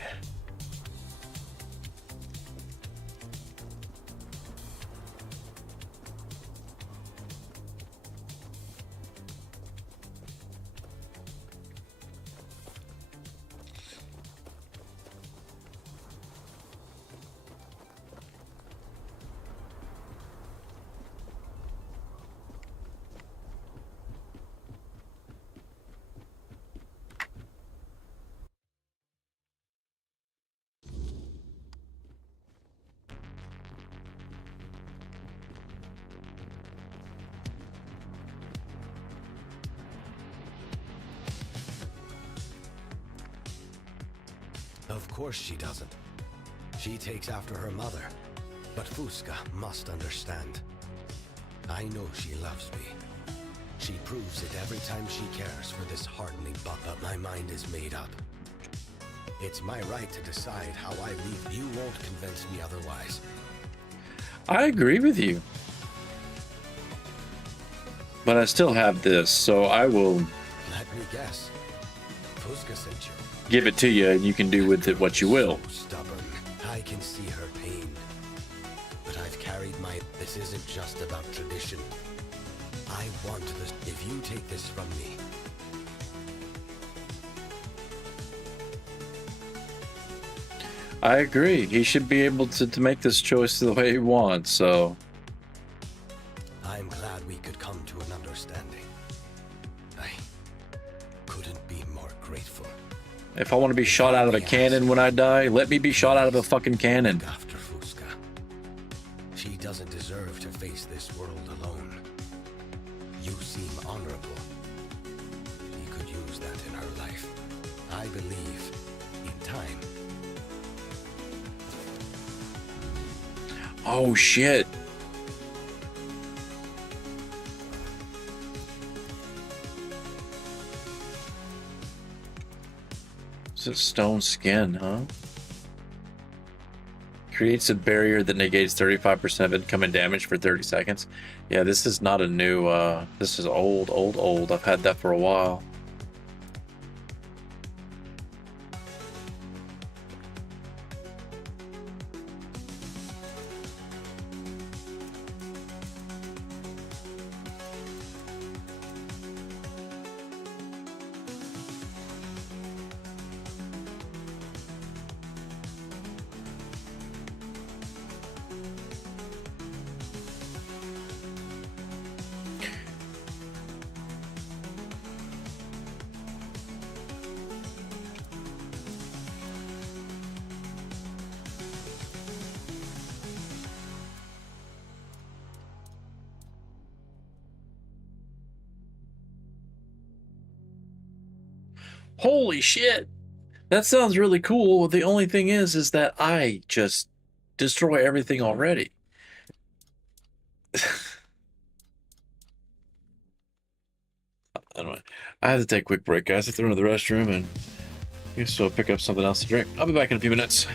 Of course she doesn't. She takes after her mother. But Fusca must understand. I know she loves me. She proves it every time she cares for this hardening buck, but my mind is made up. It's my right to decide how I leave. You won't convince me otherwise. I agree with you. But I still have this, so I will Let me guess. Fusca sent you. give it to you, and you can do with it what you will. So stubborn. I can see her pain. But I've carried my... This isn't just about tradition. I want this. If you take this from me... I agree. He should be able to make this choice the way he wants, so... I'm glad we could come to an understanding. I couldn't be more grateful. If I want to be shot out of a cannon when I die, let me be shot out of a fucking cannon. After Fusca. She doesn't deserve to face this world alone. You seem honorable. She could use that in her life. I believe, in time. Oh, shit. It's a stone skin, huh? Creates a barrier that negates 35% of incoming damage for 30 seconds. Yeah, this is not a new, this is old. I've had that for a while. Holy shit! That sounds really cool. The only thing is that I just destroy everything already. I don't know. I have to take a quick break, guys. I have to run to the restroom and I guess I'll pick up something else to drink. I'll be back in a few minutes.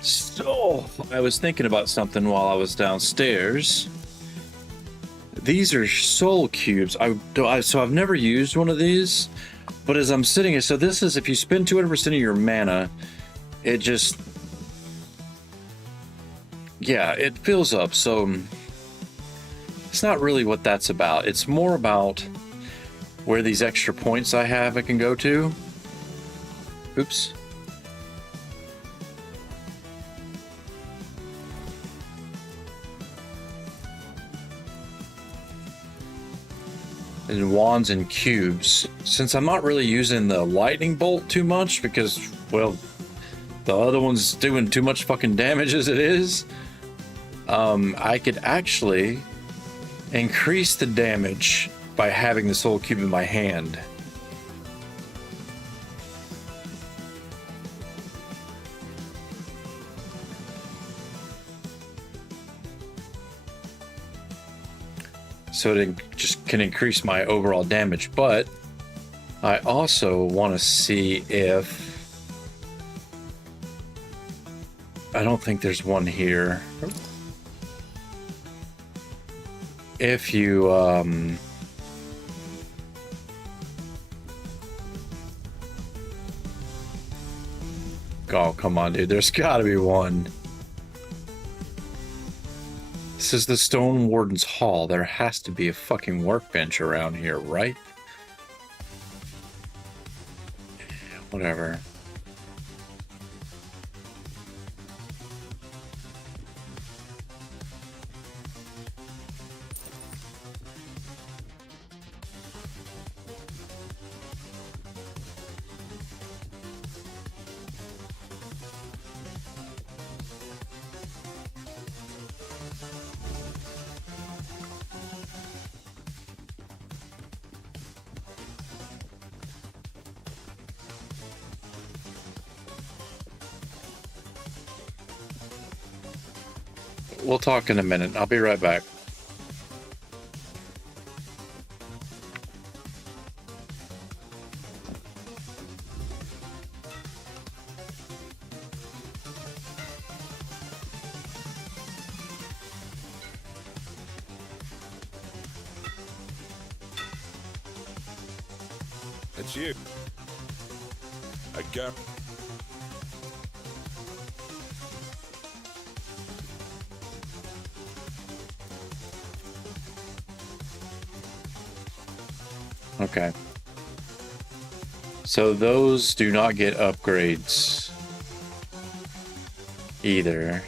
So, I was thinking about something while I was downstairs. These are soul cubes. So I've never used one of these, but as I'm sitting here, so this is if you spend 200% of your mana, it just, yeah, it fills up. So it's not really what that's about. It's more about where these extra points I have I can go to. Oops. And wands and cubes. Since I'm not really using the lightning bolt too much because, well, the other one's doing too much fucking damage as it is, I could actually increase the damage by having the soul cube in my hand. So it just can increase my overall damage, but I also want to see if I don't think there's one here. If you oh, come on, dude, there's gotta be one. This is the StoneWarden's Hall. There has to be a fucking workbench around here, right? Whatever. We'll talk in a minute. I'll be right back. It's you. I got. Okay. So those do not get upgrades either.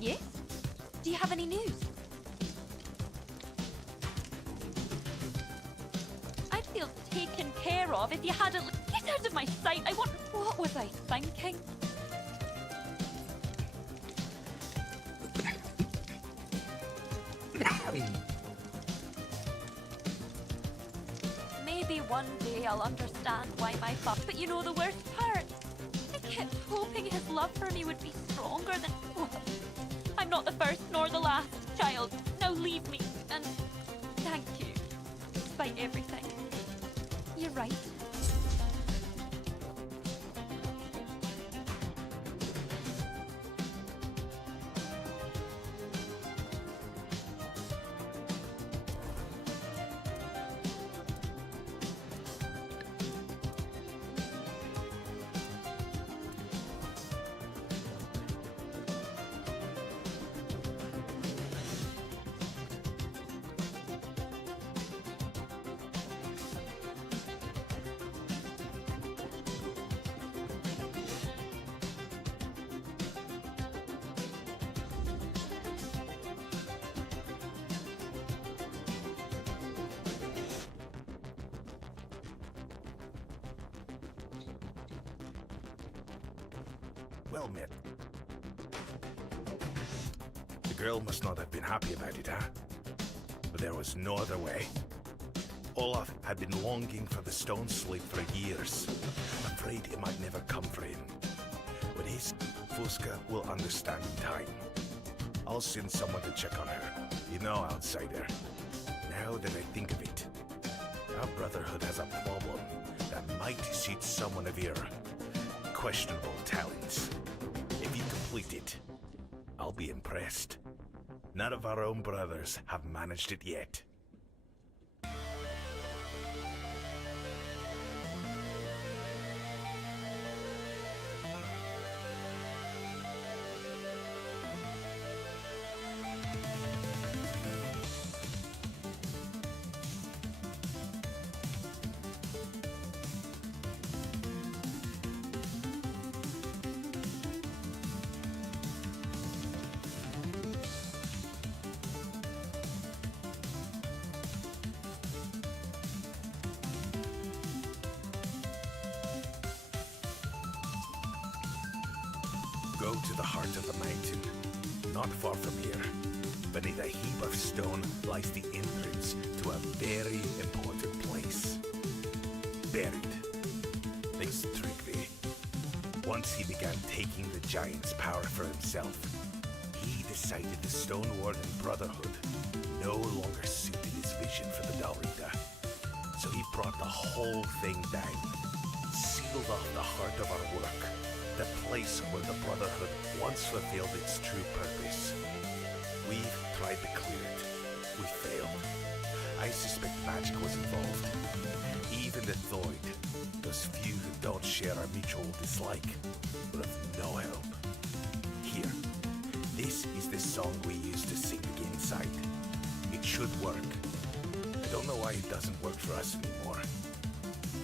Yes? Do you have any news? I'd feel taken care of if you hadn't... Get out of my sight! I want... What was I thinking? Maybe one day I'll understand why my father... But you know the worst part? I kept hoping his love for me would be stronger than... Well, I'm not the first nor the last child. Now leave me, and thank you, despite everything. You're right. Well met. The girl must not have been happy about it, huh? But there was no other way. Olaf had been longing for the stone slate for years, afraid it might never come for him. When his Fuska will understand in time. I'll send someone to check on her. You know, outsider. Now that I think of it, our brotherhood has a problem that might suit someone of your questionable talents. If you complete it, I'll be impressed. None of our own brothers have managed it yet. Go to the heart of the mountain. Not far from here, beneath a heap of stone, lies the entrance to a very important place. Buried. Thanks to Tryggvi. Once he began taking the giant's power for himself, he decided the StoneWarden Brotherhood no longer suited his vision for the Dalrita. So he brought the whole thing down, sealed off the heart of our work, the place where the Brotherhood once fulfilled its true purpose. We've tried to clear it. We failed. I suspect magic was involved. Even the Thoid, those few who don't share our mutual dislike, were of no help. Here, this is the song we used to sing again inside. It should work. I don't know why it doesn't work for us anymore.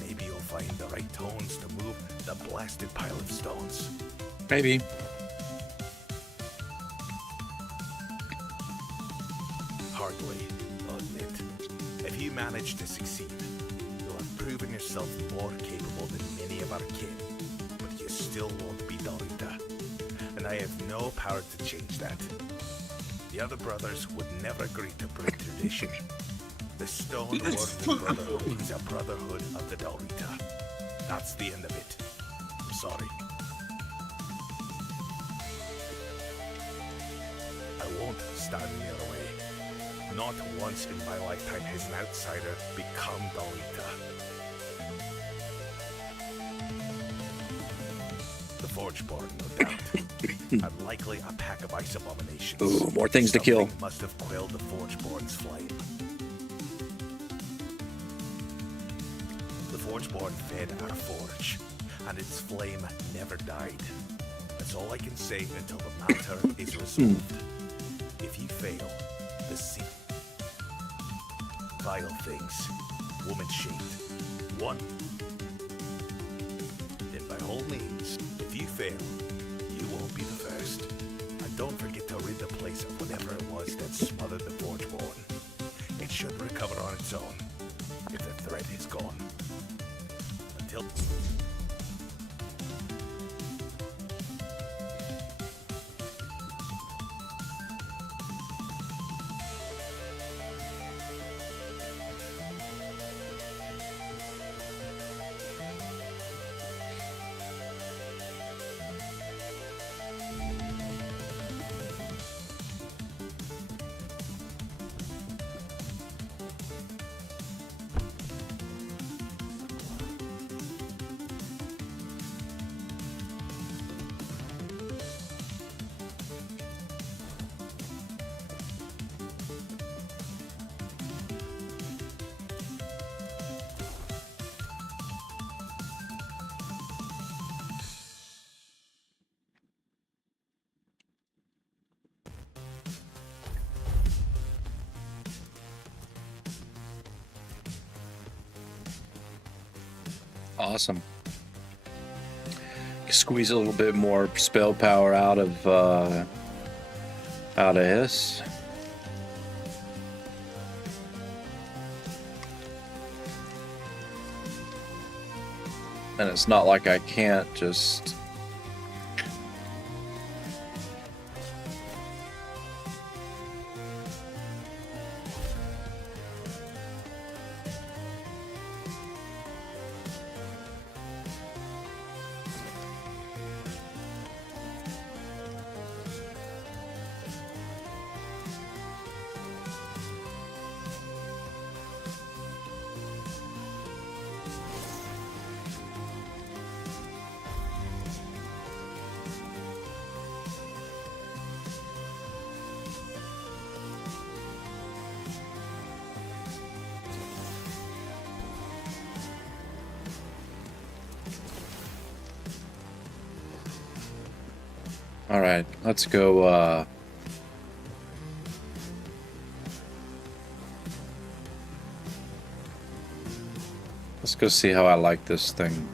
Maybe you'll find the right tones to move the blasted pile of stones. Maybe. Hardly, I'll admit. If you manage to succeed, you'll have proven yourself more capable than many of our kin. But you still won't be Dalrita. And I have no power to change that. The other brothers would never agree to break tradition. The StoneWarden Brotherhood is a brotherhood of the Dalrita. That's the end of it. I'm sorry. I won't stand in your way. Not once in my lifetime has an outsider become Dalrita. The Forgeborn, no doubt. And likely a pack of ice abominations. Ooh, more things to kill. Something must have quelled the Forgeborn's flame. The Forgeborn fed our forge, and its flame never died. That's all I can say until the matter is resolved. If you fail, the vile things, woman-shaped, one. Then by all means, if you fail, you won't be the first. And don't forget to rid the place of whatever it was that smothered the Forgeborn. It should recover on its own, if the threat is gone. Until... Awesome. Squeeze a little bit more spell power out of Hiss. And it's not like I can't just... All right, let's go, let's go see how I like this thing.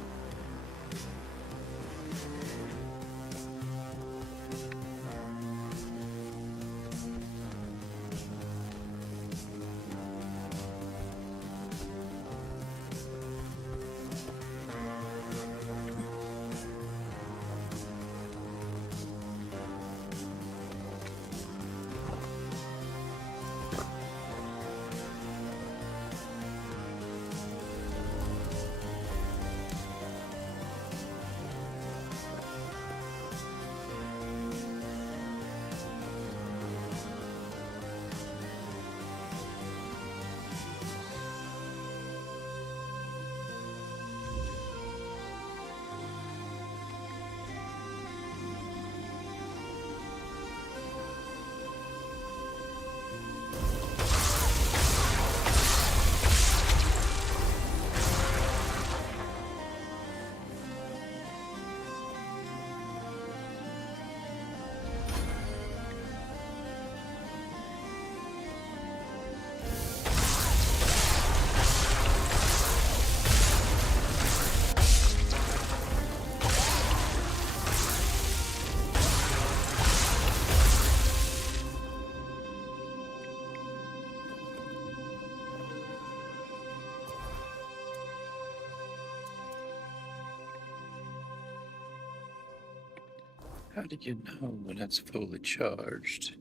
How do you know when it's fully charged?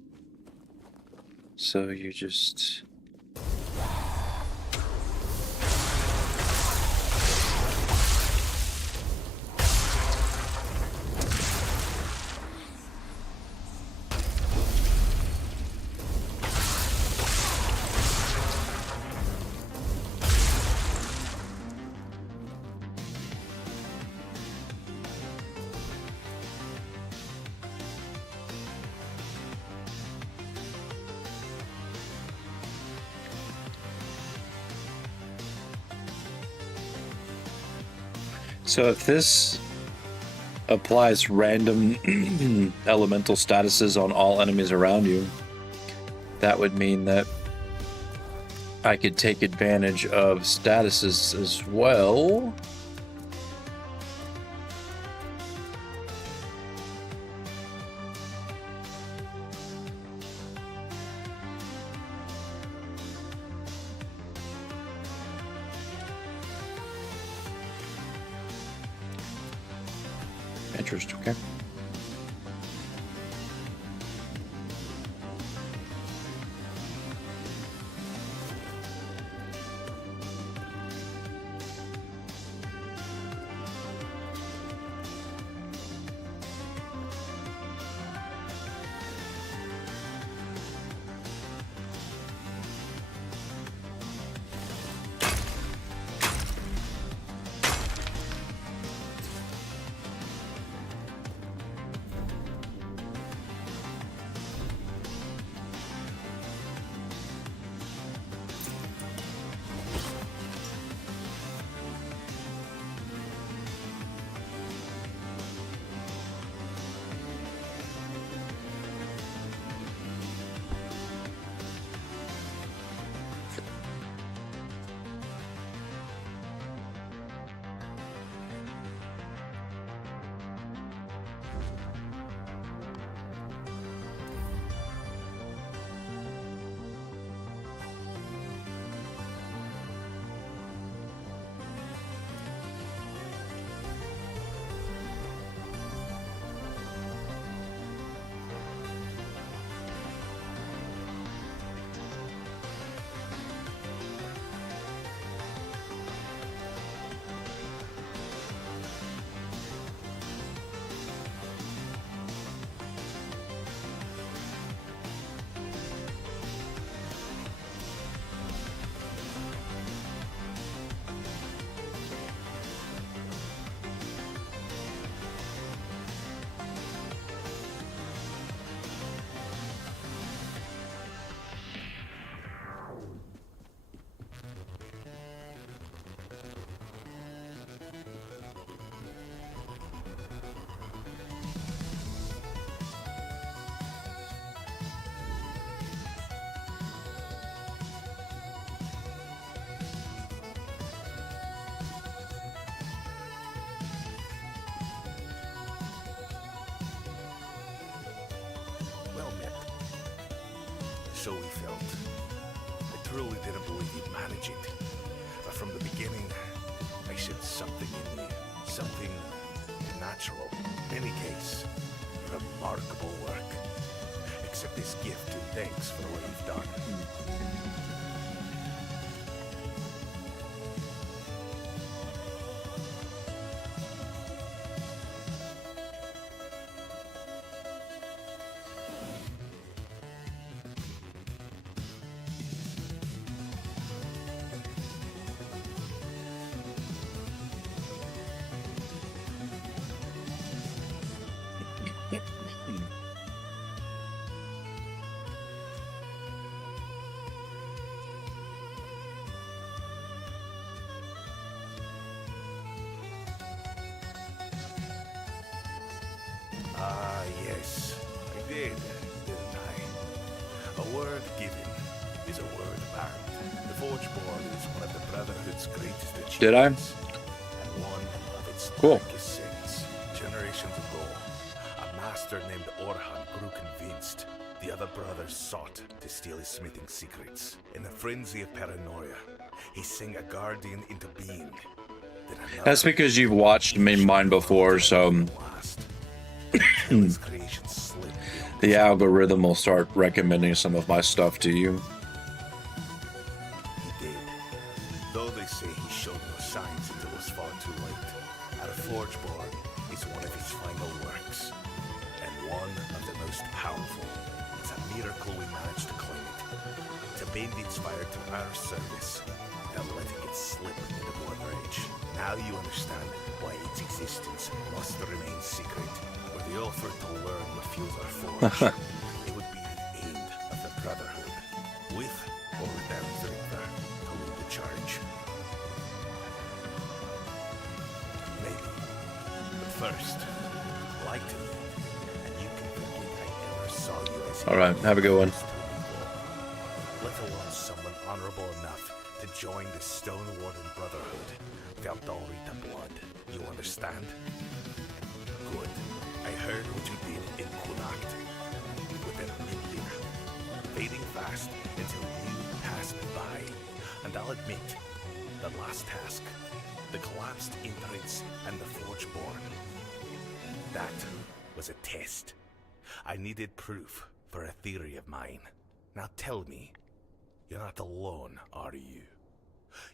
So you just... So if this applies random elemental statuses on all enemies around you, that would mean that I could take advantage of statuses as well. Interest, okay. So we felt. I truly didn't believe you'd manage it. But from the beginning, I sensed something in you. Something natural. In any case, remarkable work. Accept this gift in thanks for what you've done. Ah, yes. I did, didn't I? A word given is a word earned. The Forgeborn is one of the Brotherhood's greatest achievements. Did I? And one of its Cool. darkest sins. Generations ago, a master named Orhan grew convinced the other brothers sought to steal his smithing secrets. In a frenzy of paranoia, he sang a guardian into being. That's because you've watched mine before, so the algorithm will start recommending some of my stuff to you. He did. Though they say he showed no signs until it was far too late. Our Forgeborn is one of his final works, and one of the most powerful. It's a miracle we managed to claim it. To bend its fire to our service, without letting it slip into blood rage. Now you understand why its existence must remain secret. Were the offer to learn what fuels our forge, it would be the end of the Brotherhood, with or without the Reaper to lead the charge. Maybe. But first, lie to me, and you can forget I ever saw you as Alright, have a good one. let alone someone honorable enough to join the StoneWarden Brotherhood without Dalrita blood. You understand? Good. I heard what you did in Kunakt. Within a mid-year. Fading fast until you passed by. And I'll admit, the last task, the collapsed imprints and the Forgeborn. That was a test. I needed proof for a theory of mine. Now tell me, you're not alone, are you?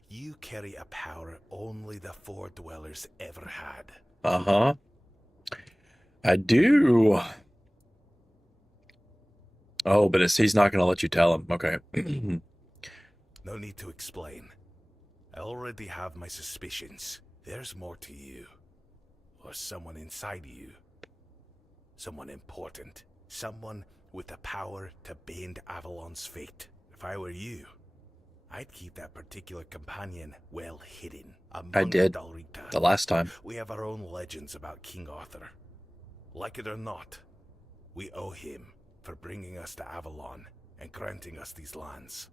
You carry a power only the Four Dwellers ever had. Uh-huh. I do. Oh, but he's not going to let you tell him. Okay. No need to explain. I already have my suspicions. There's more to you. Or someone inside you. Someone important. Someone with the power to bend Avalon's fate. If I were you, I'd keep that particular companion well hidden. I did. Dalrita. The last time. We have our own legends about King Arthur. Like it or not, we owe him for bringing us to Avalon and granting us these lands.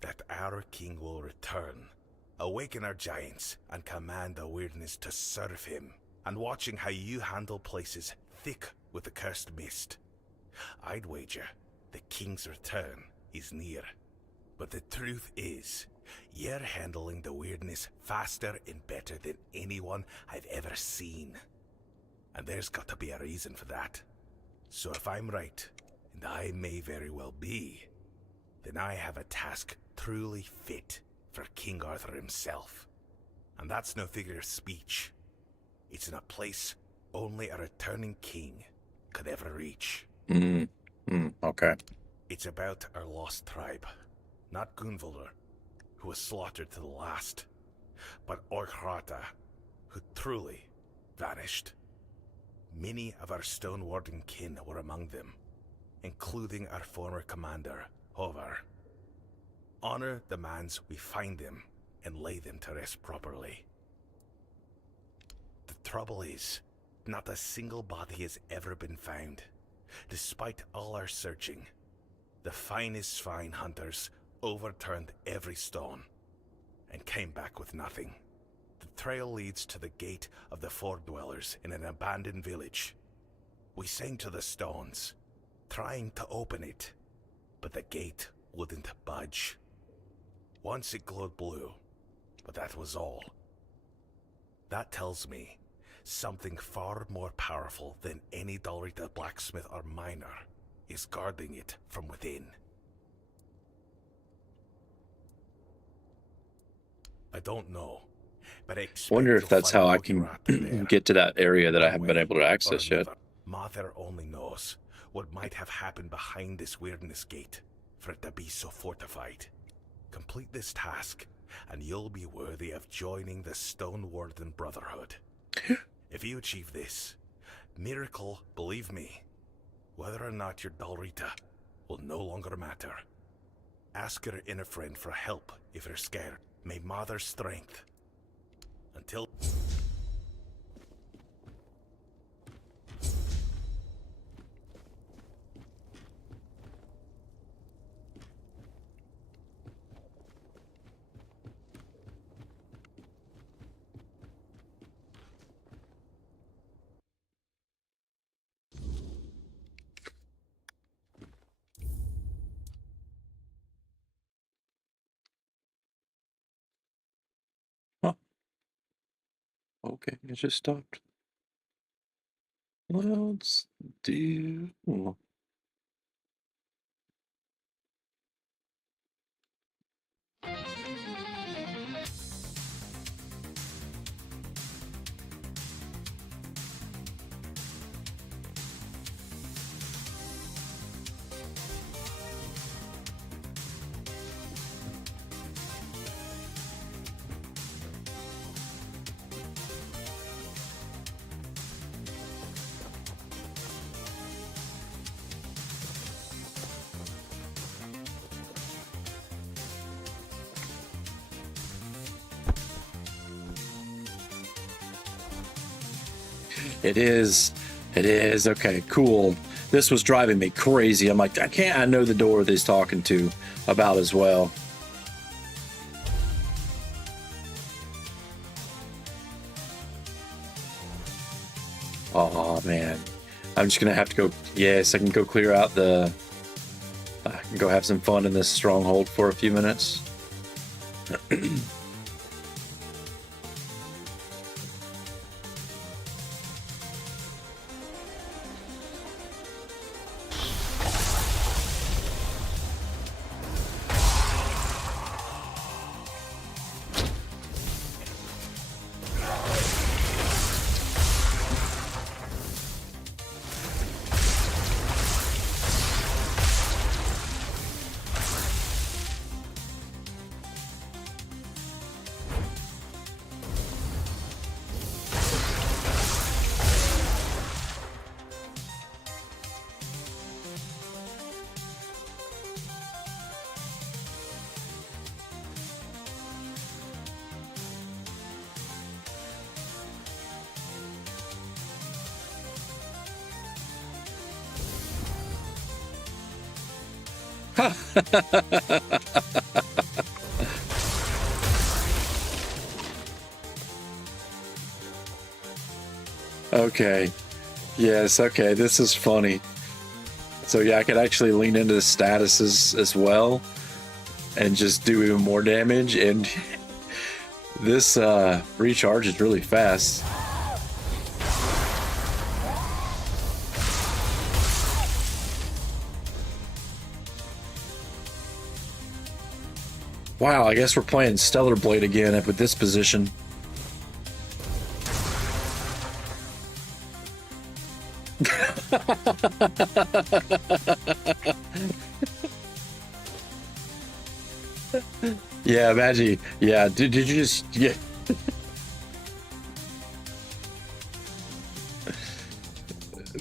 That our king will return, awaken our giants, and command our weirdness to serve him. And watching how you handle places thick with the cursed mist, I'd wager the king's return is near. But the truth is, you're handling the weirdness faster and better than anyone I've ever seen. And there's got to be a reason for that. So if I'm right, and I may very well be, then I have a task truly fit for King Arthur himself. And that's no figure of speech. It's in a place only a returning king could ever reach. Okay. It's about our lost tribe. Not Gunvaldur, who was slaughtered to the last, but Orkrata, who truly vanished. Many of our StoneWarden kin were among them, including our former commander, Hovar. Honor the mans we find them and lay them to rest properly. The trouble is, not a single body has ever been found. Despite all our searching, the finest fine hunters overturned every stone and came back with nothing. The trail leads to the gate of the Ford Dwellers in an abandoned village. We sang to the stones, trying to open it, but the gate wouldn't budge. Once it glowed blue, but that was all. That tells me something far more powerful than any Dalrita blacksmith or miner is guarding it from within. I don't know, but I expect Wonder if you'll that's find how I out can rat there. get to that area that I haven't been One able to way access or yet. another, Mother only knows what might have happened behind this weirdness gate for it to be so fortified. Complete this task, and you'll be worthy of joining the StoneWarden Brotherhood. If you achieve this miracle, believe me, whether or not you're Dalrita will no longer matter. Ask your inner friend for help if you're scared. May Mother's strength. Until... Okay, it just stopped. Let's do... It is. Okay, cool. This was driving me crazy. I'm like, I know the door that he's talking to about as well. Oh, man. I'm just going to have to go. Yes, I can go clear out the... I can go have some fun in this stronghold for a few minutes. Okay. Yes, okay, this is funny. So yeah, I could actually lean into the statuses as well and just do even more damage, and this recharges really fast. Wow, I guess we're playing Stellar Blade again with this position. Yeah, Maggie. Yeah, did you just... Yeah.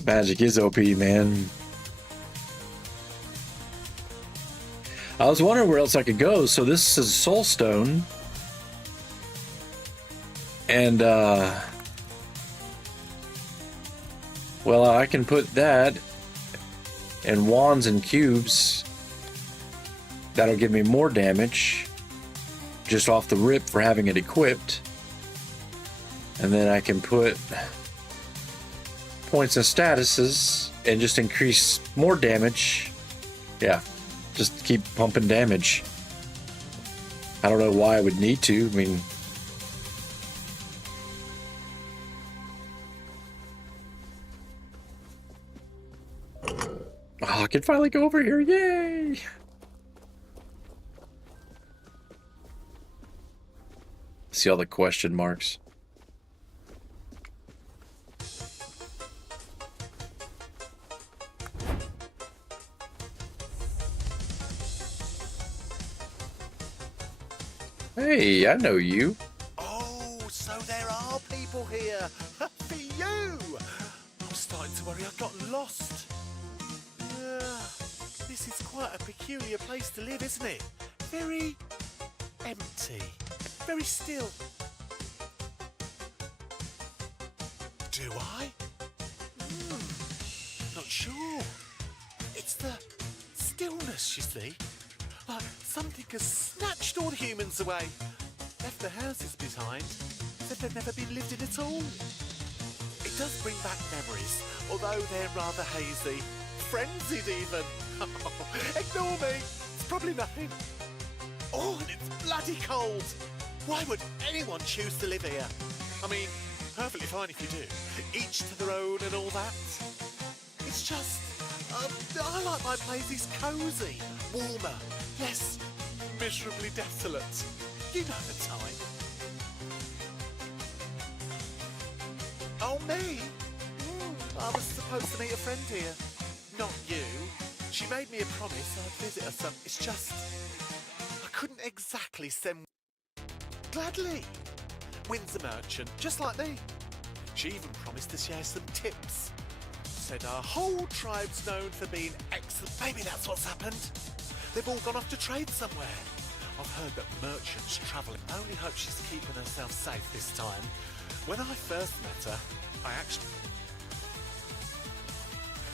Magic is OP, man. I was wondering where else I could go. So this is Soul Stone. And, well, I can put that in wands and cubes. That'll give me more damage just off the rip for having it equipped. And then I can put points and statuses and just increase more damage. Yeah, just keep pumping damage. I don't know why I would need to. I mean, oh, I can finally go over here. Yay! See all the question marks. Hey, I know you. Oh, so there are people here. For you. I'm starting to worry I've gotten lost. This is quite a peculiar place to live, isn't it? Very empty. Very still. Do I? Not sure. It's the stillness, you see. Like something has snatched all the humans away. Left the houses behind. Said they've never been lived in at all. It does bring back memories, although they're rather hazy. Frenzied even. Ignore me. It's probably nothing. Oh, and it's bloody cold. Why would anyone choose to live here? I mean, perfectly fine if you do. Each to their own and all that. It's just, I like my places cosy, warmer, less miserably desolate. You know the type. Oh, me? I was supposed to meet a friend here. Not you. She made me a promise I'd visit her some. It's just, I couldn't exactly send. Gladly. Wynn's a merchant, just like me. She even promised to share some tips. Said our whole tribe's known for being excellent. Maybe that's what's happened. They've all gone off to trade somewhere. I've heard that merchants travelling. I only hope she's keeping herself safe this time. When I first met her, I actually...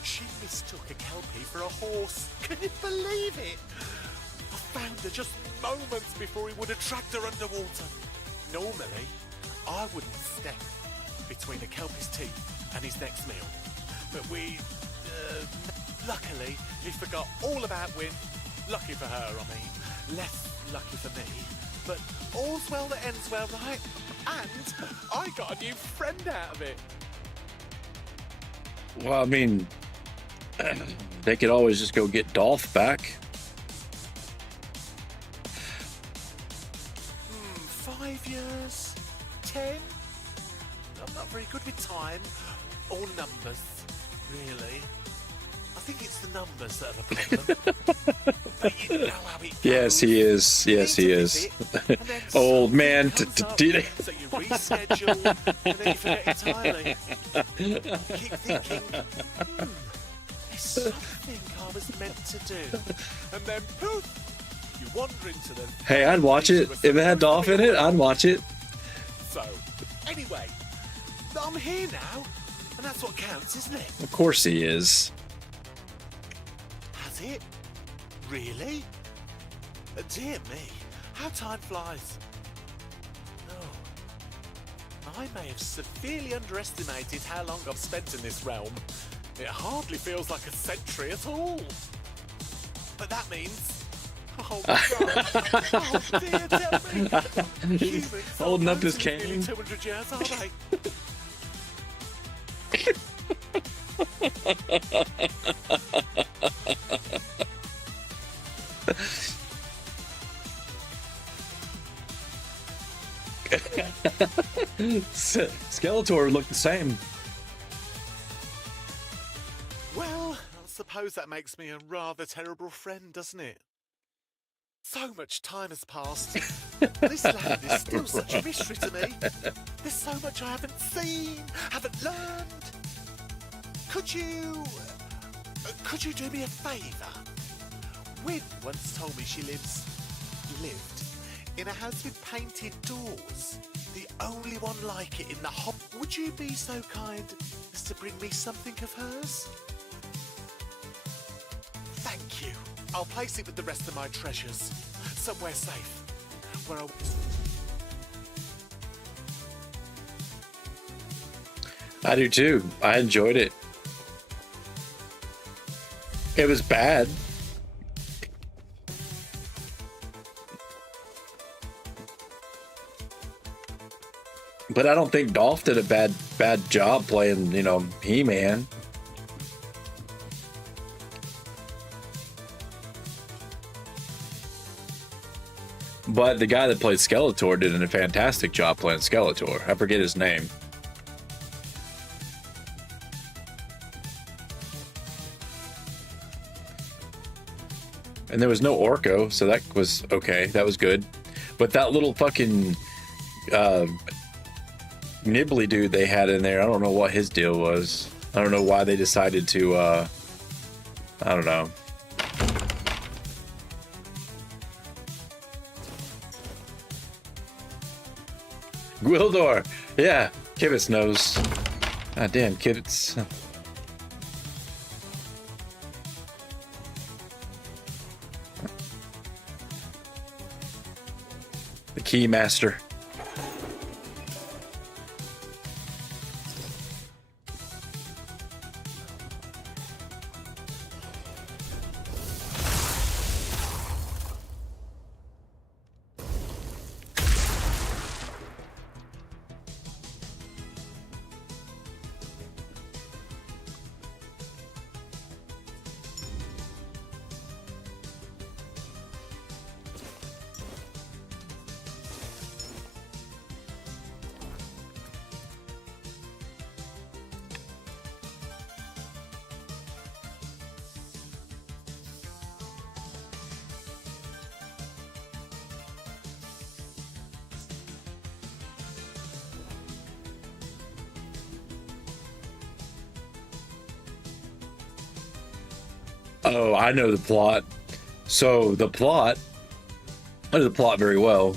She mistook a kelpie for a horse. Can you believe it? I found her just moments before he would have tracked her underwater. Normally, I wouldn't step between a kelpie's teeth and his next meal. But luckily, he forgot all about Wynn. Lucky for her, I mean. Less lucky for me. But all's well that ends well, right? And I got a new friend out of it. Well, I mean, they could always just go get Dolph back. 5 years? 10? I'm not very good with time. Or numbers, really. I think it's the numbers that are the problem. But you know how it goes. Yes, he is. Yes, he is. Old man. So you reschedule, and then you forget entirely. You keep thinking, there's something I was meant to do. And then poof, you wander into them. Hey, I'd watch it. If it had Dolph in it, I'd watch it. So, anyway, I'm here now, and that's what counts, isn't it? Of course he is. Has it? Really? Dear me, how time flies. Oh, I may have severely underestimated how long I've spent in this realm. It hardly feels like a century at all. But that means... Oh, God. Oh, dear, tell me. Humans Holding up his nearly cane. 200 years, are they? Skeletor looked the same. Well, I suppose that makes me a rather terrible friend, doesn't it? So much time has passed. This land is still such a mystery to me. There's so much I haven't seen, haven't learned. Could you do me a favour? Wynn once told me she lived in a house with painted doors. The only one like it in the hop. Would you be so kind as to bring me something of hers? Thank you. I'll place it with the rest of my treasures. Somewhere safe. Where I... I do too. I enjoyed it. It was bad. But I don't think Dolph did a bad job playing, you know, He-Man. But the guy that played Skeletor did a fantastic job playing Skeletor. I forget his name. And there was no Orko, so that was okay. That was good. But that little fucking nibbly dude they had in there, I don't know what his deal was. I don't know why they decided to, I don't know. Gwildor! Yeah, Kivitz knows. Ah, damn, Kivitz. The Keymaster. Oh, I know the plot. So the plot, I know the plot very well.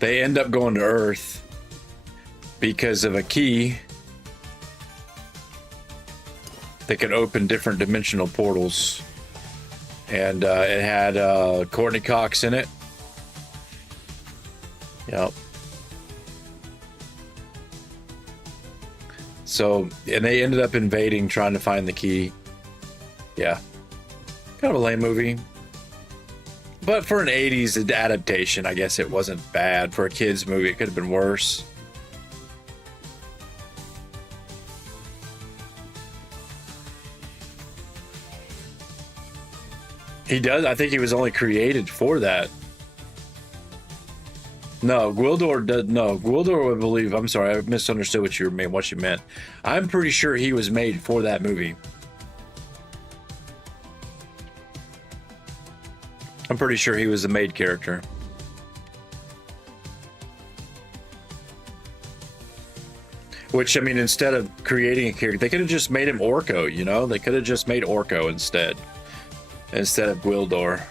They end up going to Earth because of a key that could open different dimensional portals. And it had Courtney Cox in it. Yep. So, and they ended up invading, trying to find the key. Yeah. Kind of a lame movie. But for an 80s adaptation, I guess it wasn't bad. For a kid's movie, it could have been worse. He does. I think he was only created for that. No, Gwildor does. No, Gwildor would believe. I'm sorry, I misunderstood what you meant. I'm pretty sure he was made for that movie. I'm pretty sure he was the maid character. Which, I mean, instead of creating a character, they could have just made him Orko, you know? They could have just made Orko instead of Gwildor.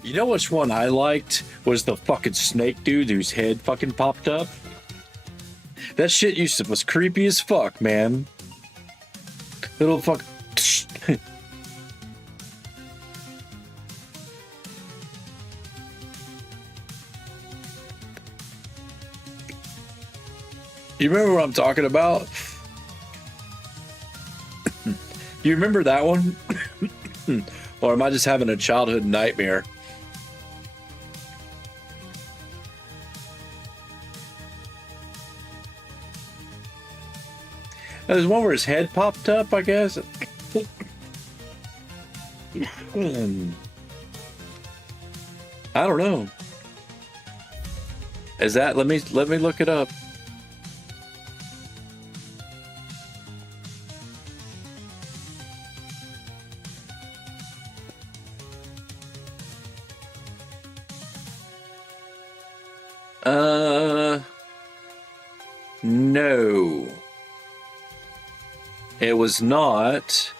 You know which one I liked was the fucking snake dude whose head fucking popped up. That shit was creepy as fuck, man. Little fuck. You remember what I'm talking about? You remember that one? Or am I just having a childhood nightmare? There's one where his head popped up, I guess. I don't know. Is that? Let me look it up. No. It was not.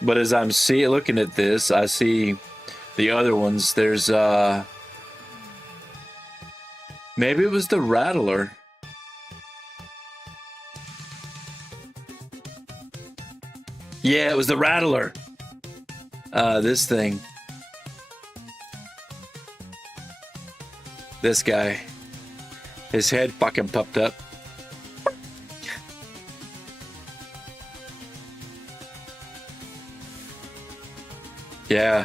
But as I'm looking at this, I see the other ones. There's maybe it was the Rattler. Yeah, it was the Rattler. This thing. This guy. His head fucking popped up. Yeah.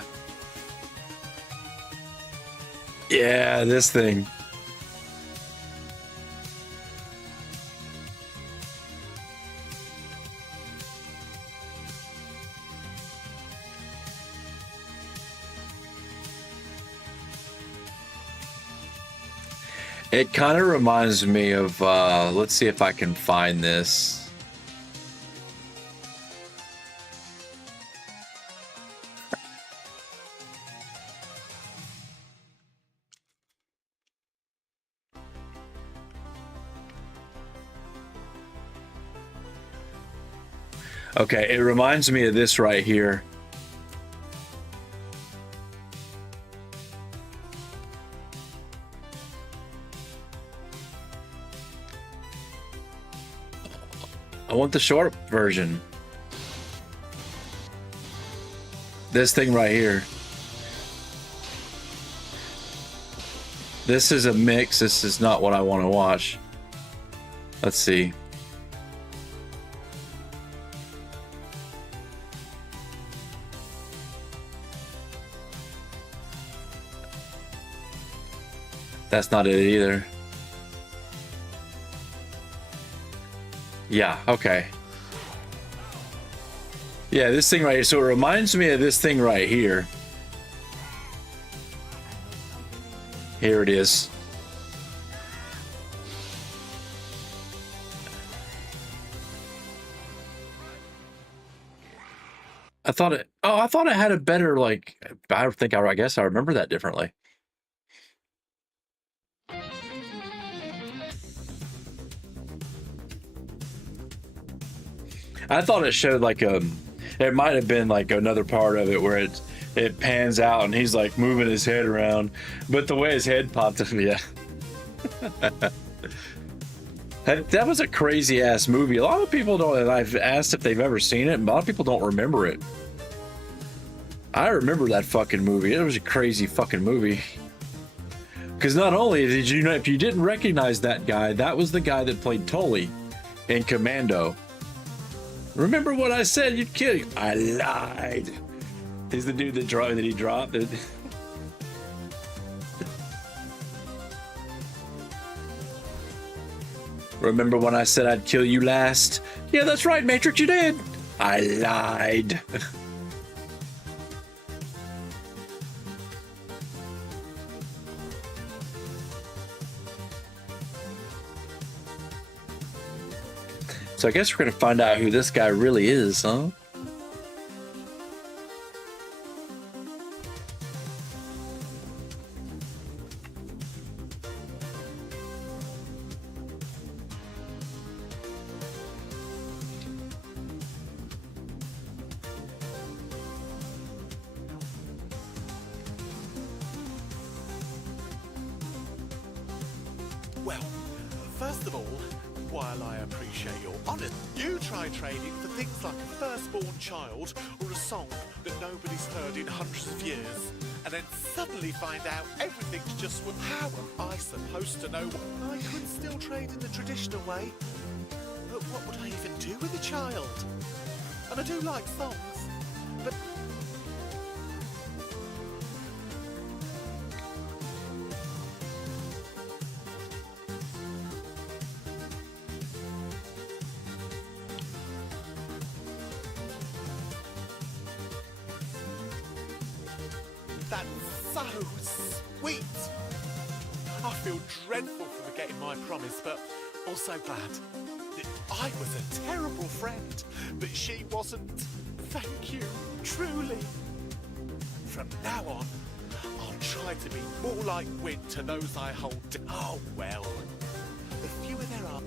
Yeah, this thing. It kind of reminds me of, let's see if I can find this. Okay, it reminds me of this right here. I want the short version. This thing right here. This is a mix. This is not what I want to watch. Let's see. That's not it either. Yeah, okay. Yeah, this thing right here. So it reminds me of this thing right here. Here it is. I thought it had a better, like, I guess I remember that differently. I thought it showed like it might have been like another part of it where it pans out and he's like moving his head around, but the way his head popped up, yeah. That was a crazy ass movie. A lot of people don't, and I've asked if they've ever seen it, and a lot of people don't remember it. I remember that fucking movie. It was a crazy fucking movie. Because not only did you know, if you didn't recognize that guy, that was the guy that played Tully in Commando. Remember what I said? You'd kill you. I lied. He's the dude that he dropped it. Remember when I said I'd kill you last? Yeah, that's right, Matrix, you did. I lied. So I guess we're gonna find out who this guy really is, huh? Well, first of all, while I appreciate your honesty, you try trading for things like a firstborn child or a song that nobody's heard in hundreds of years, and then suddenly find out everything's just what. How am I supposed to know? I could still trade in the traditional way, but what would I even do with a child? And I do like songs, but that's so sweet. I feel dreadful for forgetting my promise, but also glad. I was a terrible friend, but she wasn't. Thank you, truly. From now on, I'll try to be more like Win to those I hold. Oh well, the fewer there are.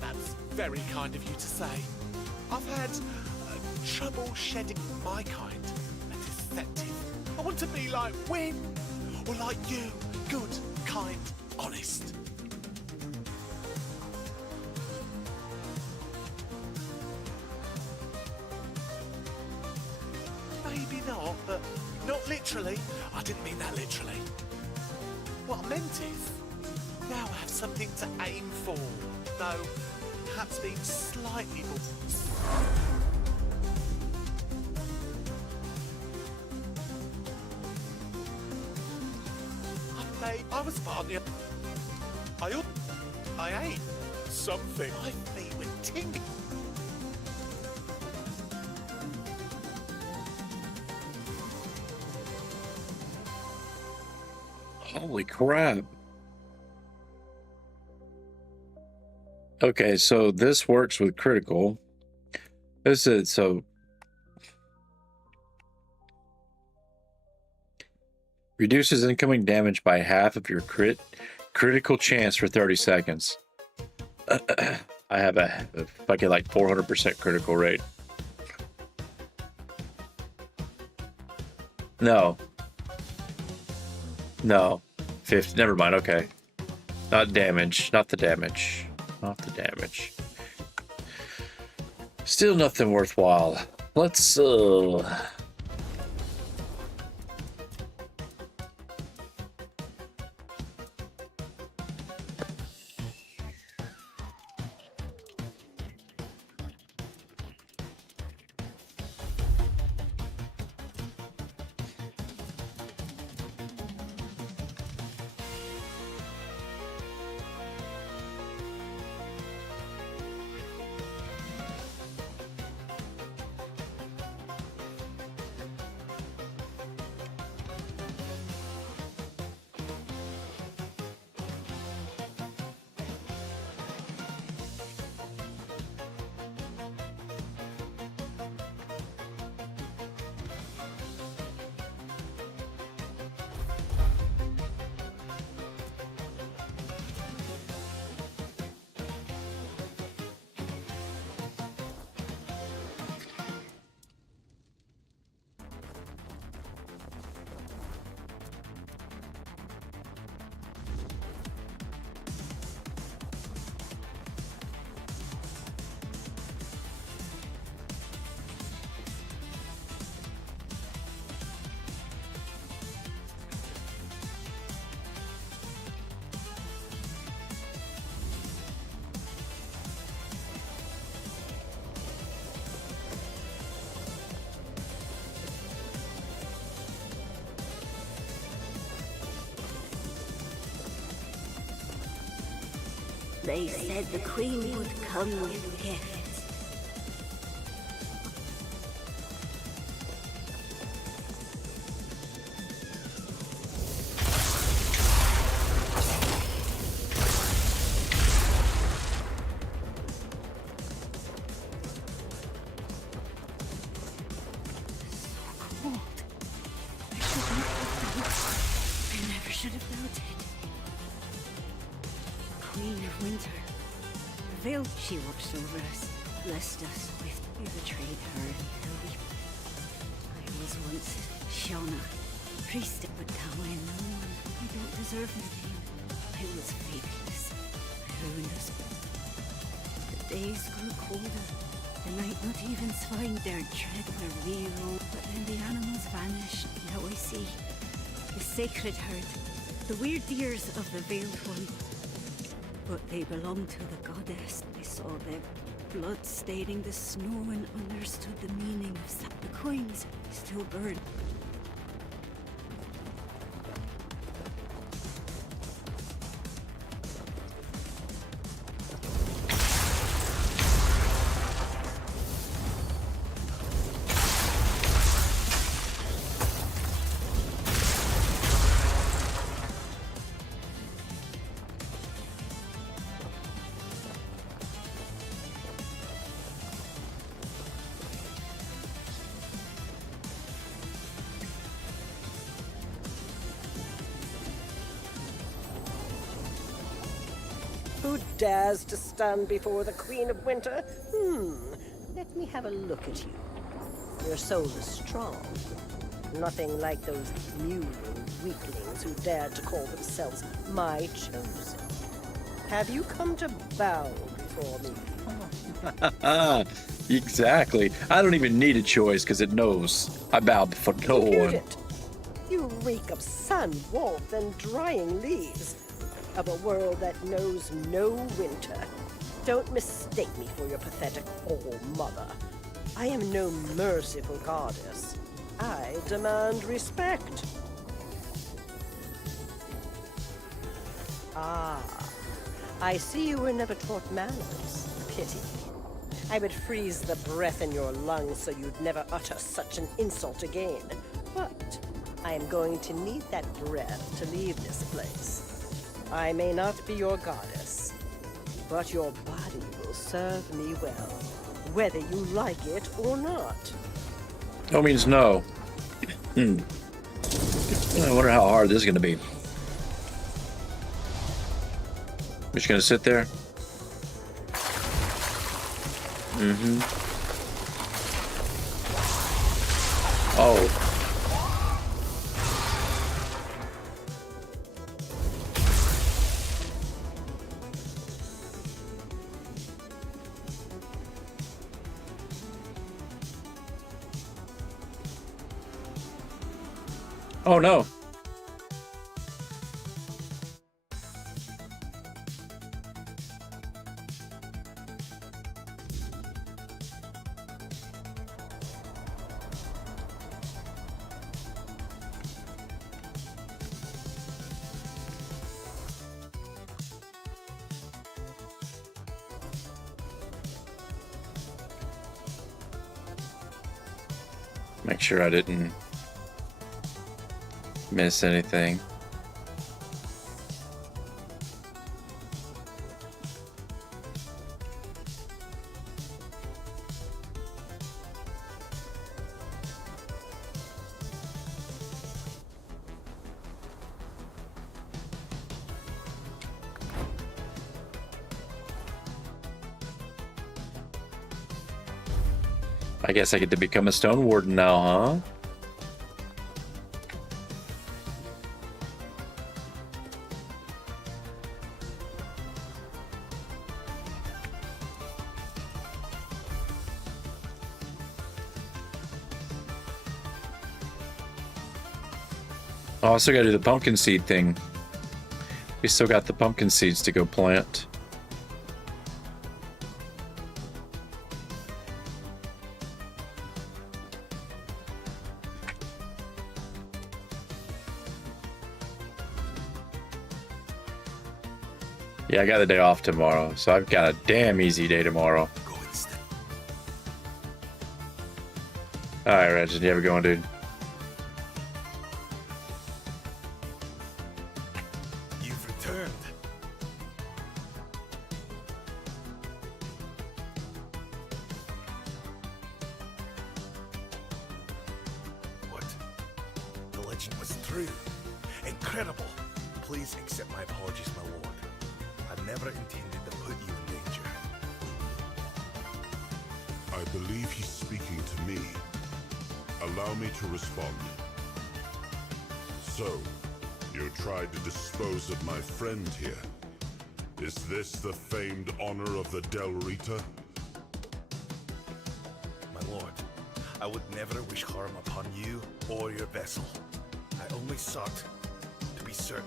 That's very kind of you to say. I've had trouble shedding my kind, a deceptive. I want to be like Win, or like you, good, kind, honest. Maybe not, but not literally. I didn't mean that literally. What I meant is, now I have something to aim for, though perhaps being slightly more. I was part of the. I ate something. My feet were tingling. Holy crap. Okay, so this works with critical. This is so. Reduces incoming damage by half of your critical chance for 30 seconds. I have a fucking like 400% critical rate. No. 50. Never mind. Okay. Not damage. Not the damage. Not the damage. Still nothing worthwhile. Let's They said the Queen would come with gifts. winter. The Veil, she watched over us, blessed us with. We betrayed her. I was once Shauna, priest, but now I am no one. I don't deserve the name. I was faithless. I ruined us. The days grew colder. The night not even swine dared tread their wee road. But then the animals vanished. Now I see the sacred herd, the weird deers of the Veiled One. But they belonged to the goddess. I saw their blood staining the snow and understood the meaning of the coins still burn. Who dares to stand before the Queen of Winter? Let me have a look at you. Your soul is strong. Nothing like those mewling weaklings who dared to call themselves my chosen. Have you come to bow before me? Exactly. I don't even need a choice because it knows I bow before no one. It. You reek of sun, warmth, and drying leaves. Of a world that knows no winter. Don't mistake me for your pathetic all-mother. I am no merciful goddess. I demand respect. Ah, I see you were never taught manners. Pity. I would freeze the breath in your lungs so you'd never utter such an insult again. But I am going to need that breath to leave this place. I may not be your goddess, but your body will serve me well, whether you like it or not. No means no. I wonder how hard this is going to be. Just going to sit there? Oh. Oh no. Make sure I didn't miss anything. I guess I get to become a StoneWarden now, huh? Oh, I still gotta do the pumpkin seed thing. We still got the pumpkin seeds to go plant. Yeah, I got the day off tomorrow, so I've got a damn easy day tomorrow. Alright, Regis, you have a good one, dude. You've returned. What? The legend was true. Incredible. Please accept my apologies, my lord. I never intended to put you in danger. I believe he's speaking to me. Allow me to respond. So, you tried to dispose of my friend here. Is this the famed honor of the Del Rita? My lord, I would never wish harm upon you or your vessel. I only sought to be certain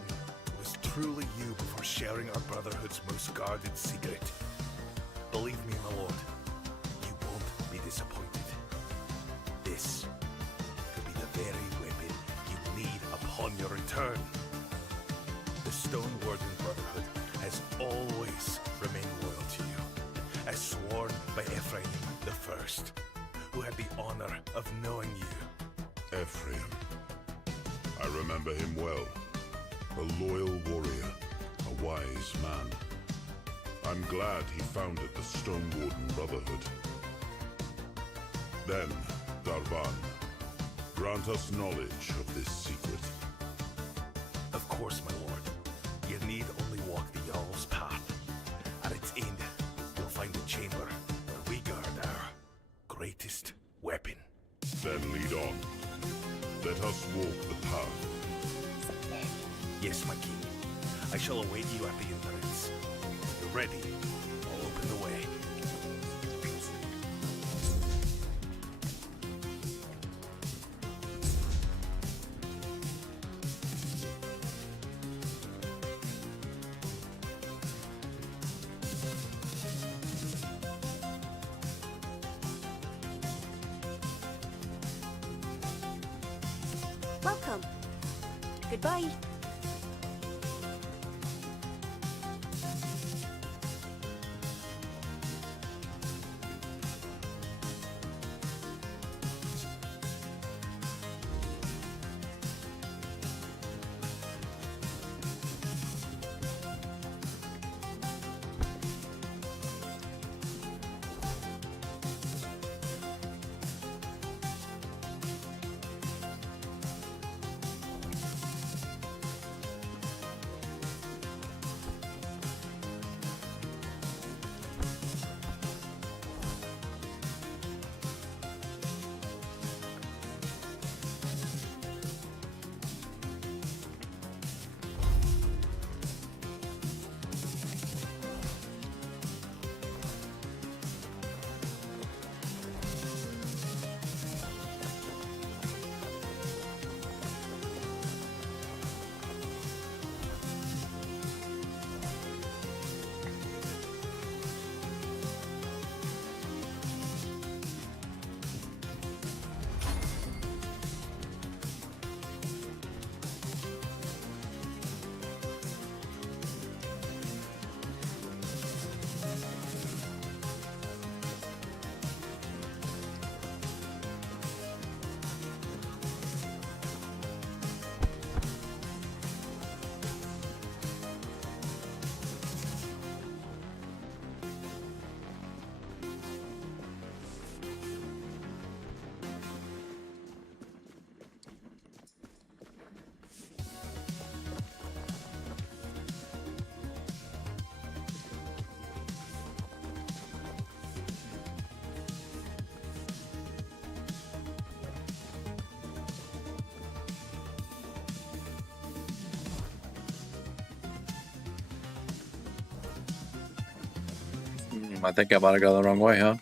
it was truly you before sharing our Brotherhood's most guarded secret. Believe me, my lord, you won't be disappointed. This could be the very weapon you need upon your return. The StoneWarden Brotherhood has always remained loyal to you, as sworn by Ephraim the First, who had the honor of knowing you. Ephraim. I remember him well. A loyal warrior, a wise man. I'm glad he founded the StoneWarden Brotherhood. Then, Darvan, grant us knowledge of this secret. Of course, my lord. You need only walk the Jarl's path. At its end, you'll find a chamber where we guard our greatest weapon. Then lead on. Let us walk the path. Yes, my king. I shall await you at the entrance. When you're ready, I'll open the way. Welcome. Goodbye. I think I might have gone the wrong way, huh?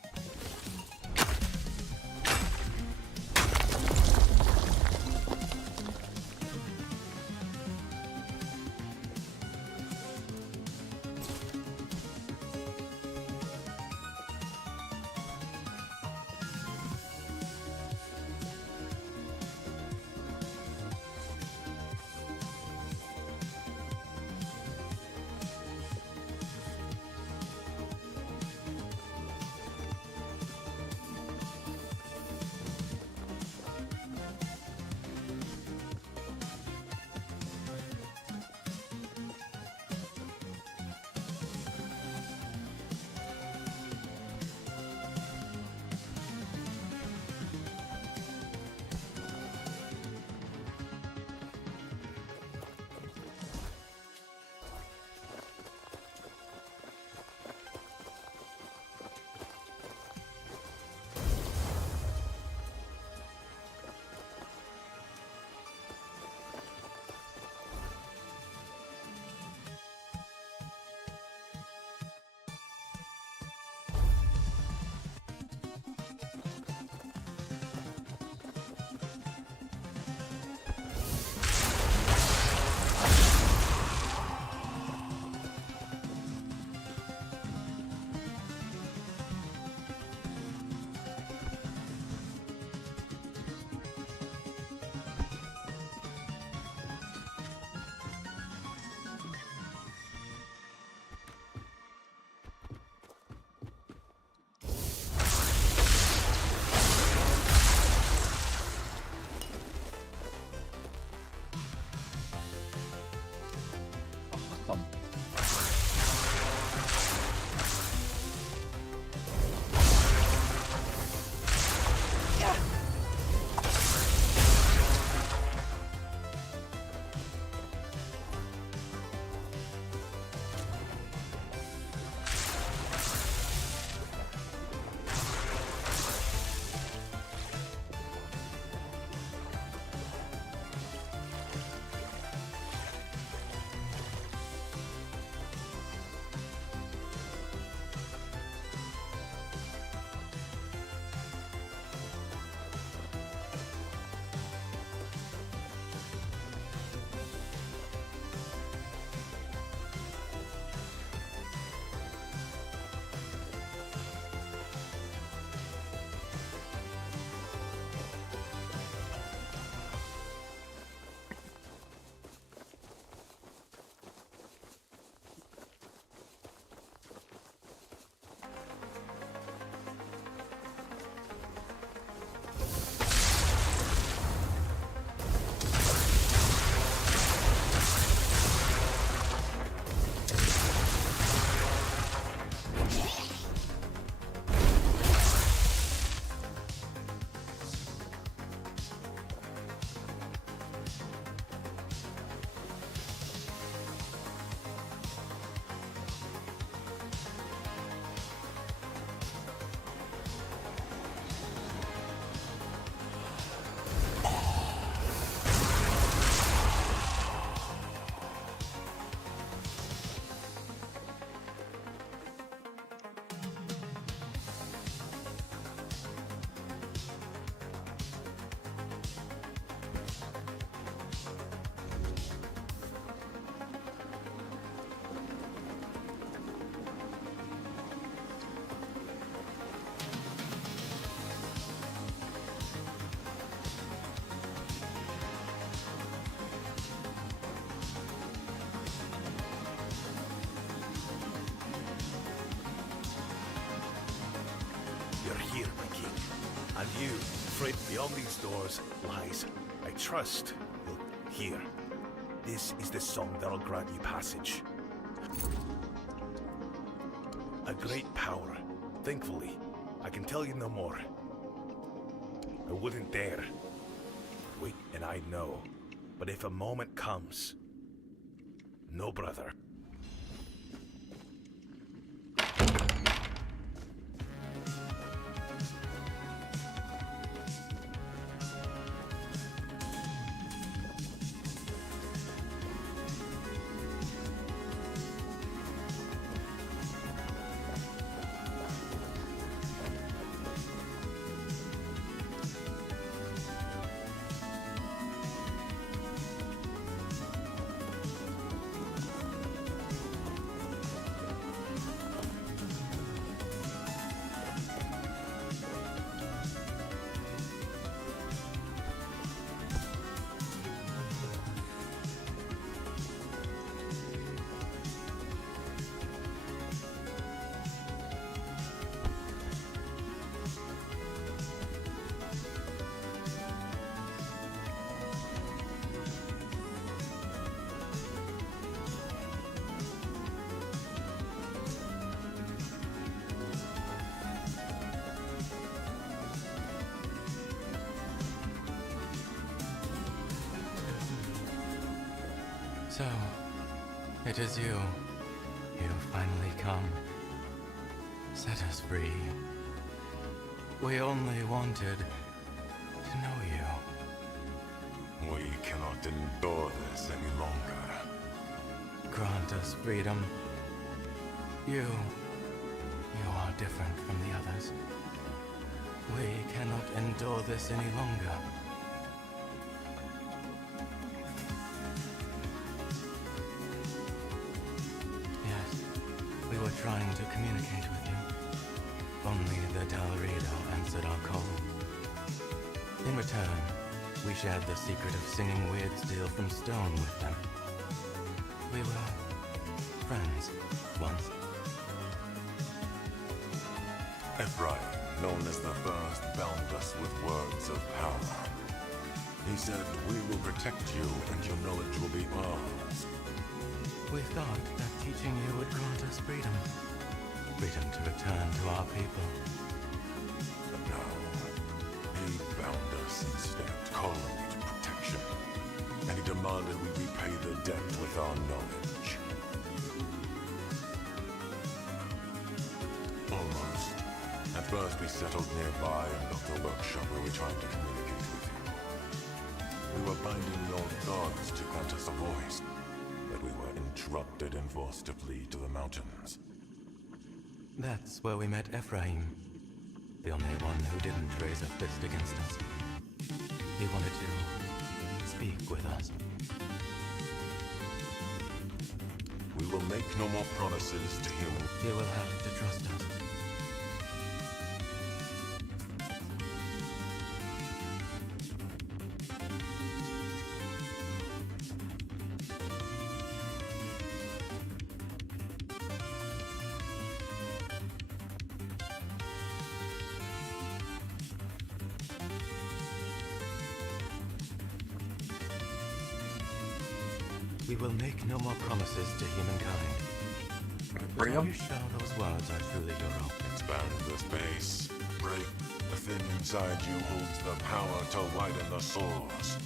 And you, afraid beyond these doors, lies. I trust you'll hear. This is the song that'll grant you passage. A great power. Thankfully, I can tell you no more. I wouldn't dare. Wait, and I know. But if a moment comes... No, brother. So, it is you. You finally come. Set us free. We only wanted to know you. We cannot endure this any longer. Grant us freedom. You are different from the others. We cannot endure this any longer. Yes, we were trying to communicate with you. Only the Dalrido answered our call. In return, we shared the secret of singing weird steel from stone with them. We were friends once. Ephraim, known as the First, bound us with words of power. He said, "We will protect you, and your knowledge will be ours." We thought that teaching you would grant us freedom. Freedom to return to our people. But no, he bound us instead, cold protection. And he demanded we repay the debt with our knowledge. Almost. At first we settled nearby and built a workshop where we tried to communicate with you. We were binding your gods to grant us a voice, but we were interrupted and forced to flee to the mountains. That's where we met Ephraim, the only one who didn't raise a fist against us. He wanted to speak with us. We will make no more promises to humans. You will have to trust us. We will make no more promises to humankind. But Real? are you sure those words are truly your own? Expand the space. Break. The thing inside you holds the power to widen the source.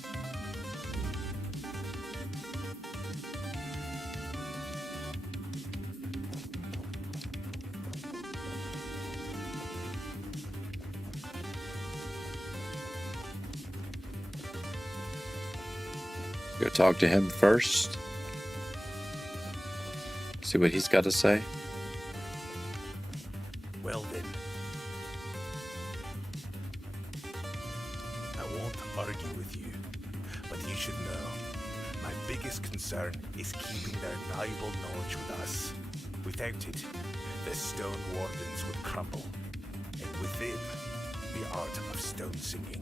Go talk to him first. See what he's got to say. Well then. I won't argue with you, but you should know, my biggest concern is keeping their valuable knowledge with us. Without it, the StoneWarden's would crumble, and with them, the art of stone singing.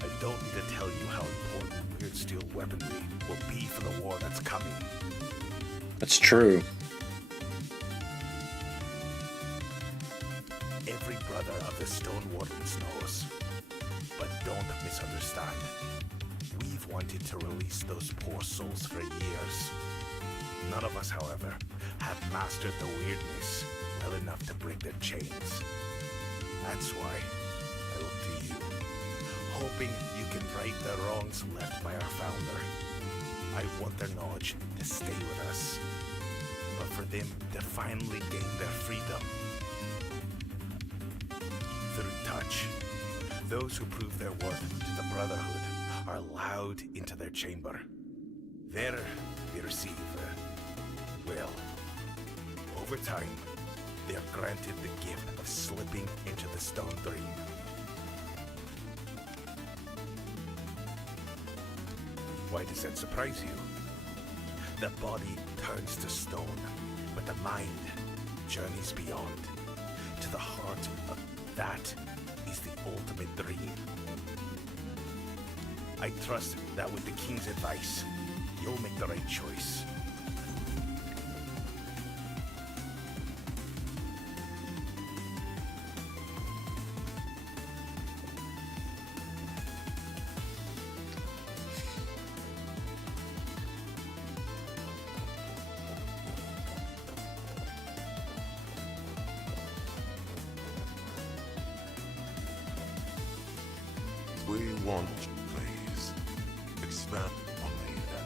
I don't need to tell you how important weird steel weaponry will be for the war that's coming. That's true. Every brother of the StoneWarden's knows. But don't misunderstand. We've wanted to release those poor souls for years. None of us, however, have mastered the weirdness well enough to break their chains. That's why I look to you, hoping you can right the wrongs left by our founder. I want their knowledge to stay with us, but for them to finally gain their freedom. Through touch, those who prove their worth to the Brotherhood are allowed into their chamber. There they receive, well, over time, they are granted the gift of slipping into the stone dream. Why does that surprise you? The body turns to stone, but the mind journeys beyond, to the heart of that is the ultimate dream. I trust that with the King's advice, you'll make the right choice. We want, please. Expand on me then.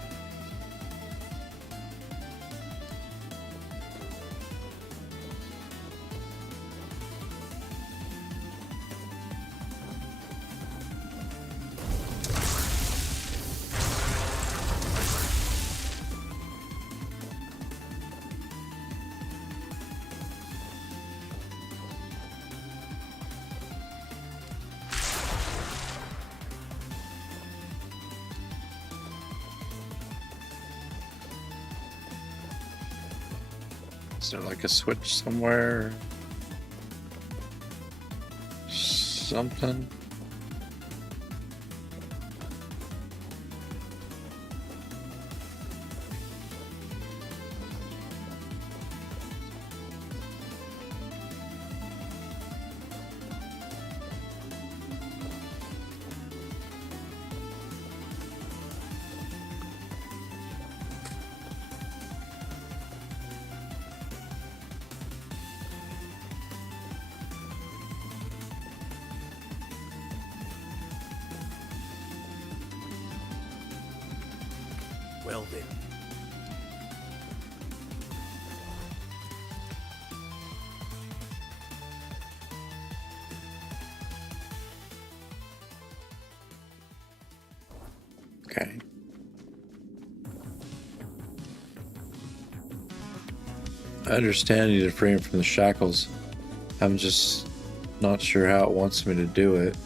Is there like a switch somewhere? Something? Well then. Okay. I understand you need to free him from the shackles. I'm just not sure how it wants me to do it.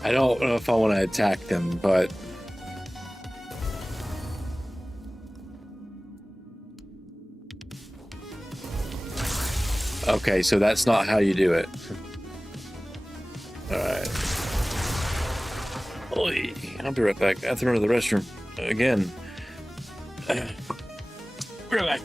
I don't know if I want to attack them, but okay, so that's not how you do it. Alright. Oi, I'll be right back. I have to run to the restroom again. Be right back.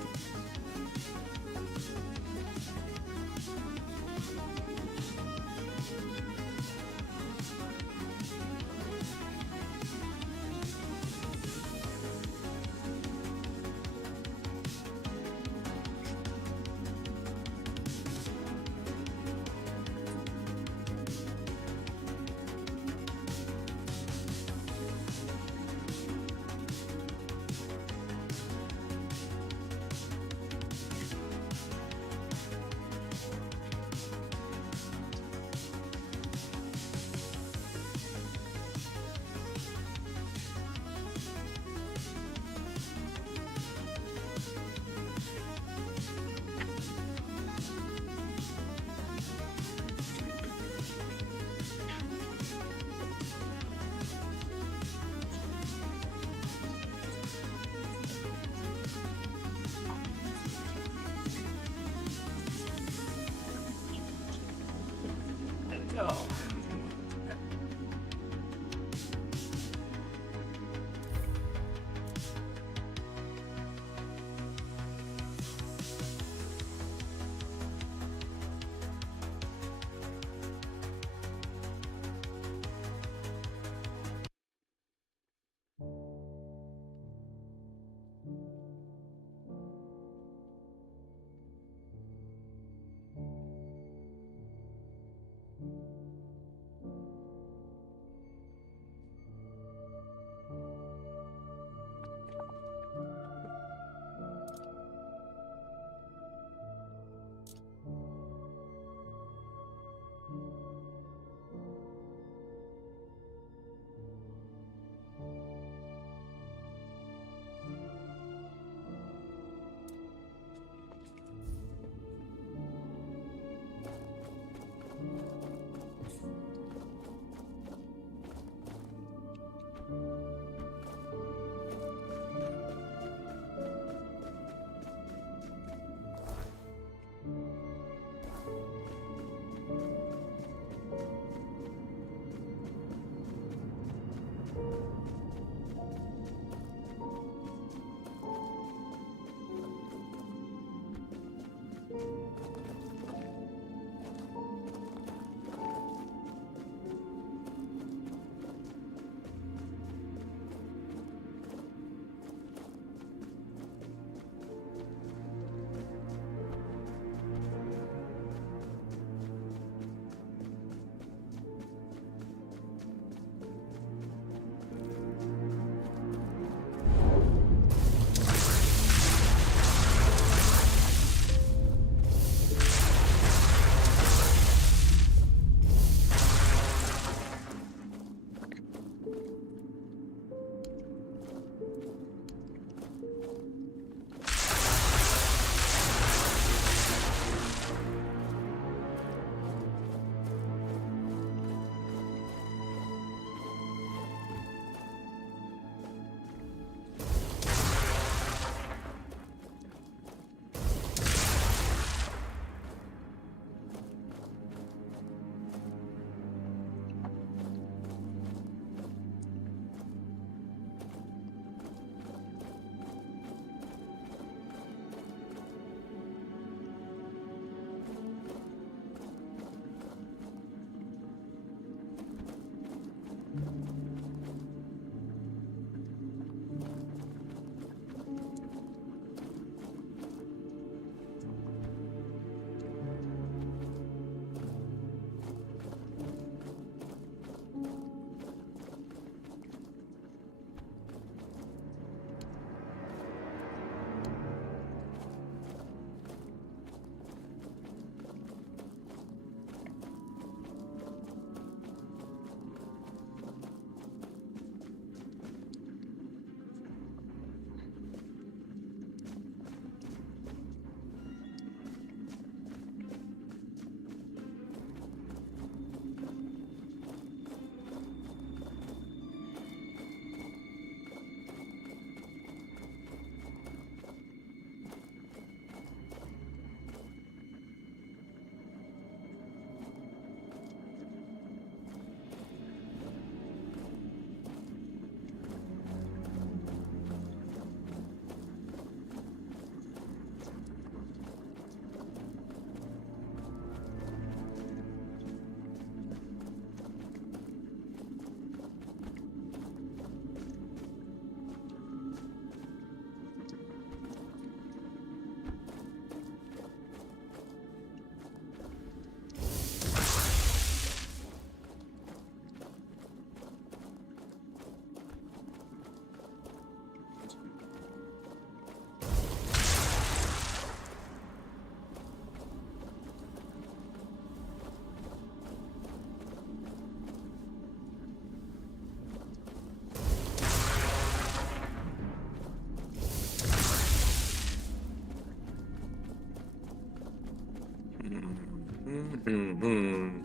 Mm-hmm.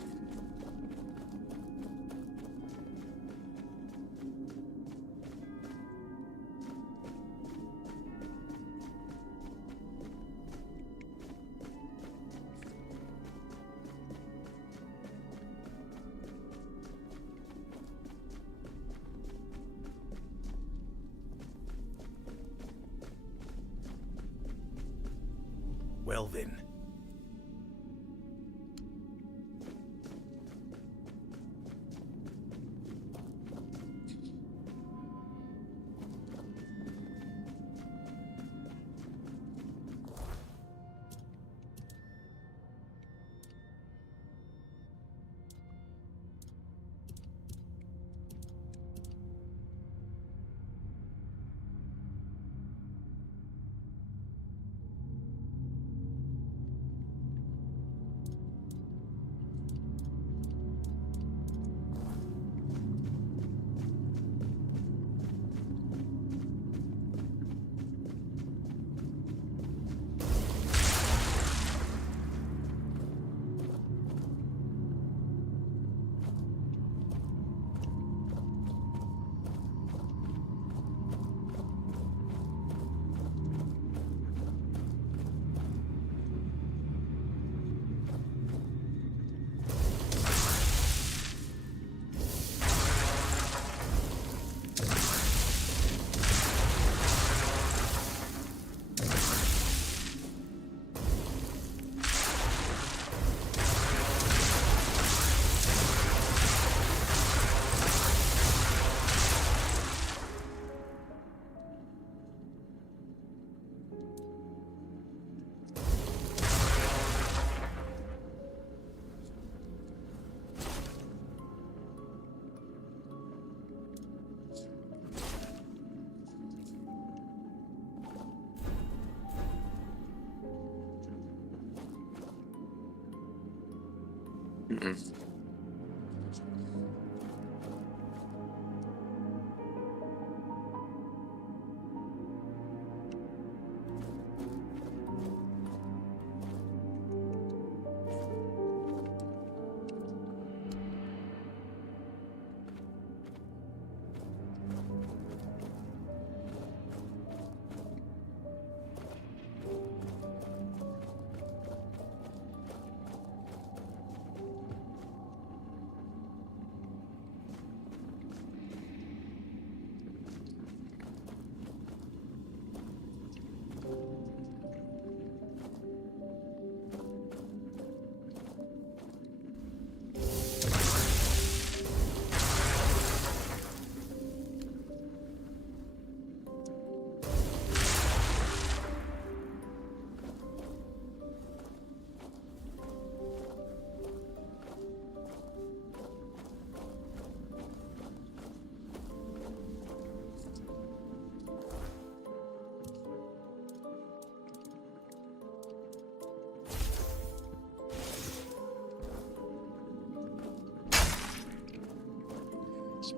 Well then.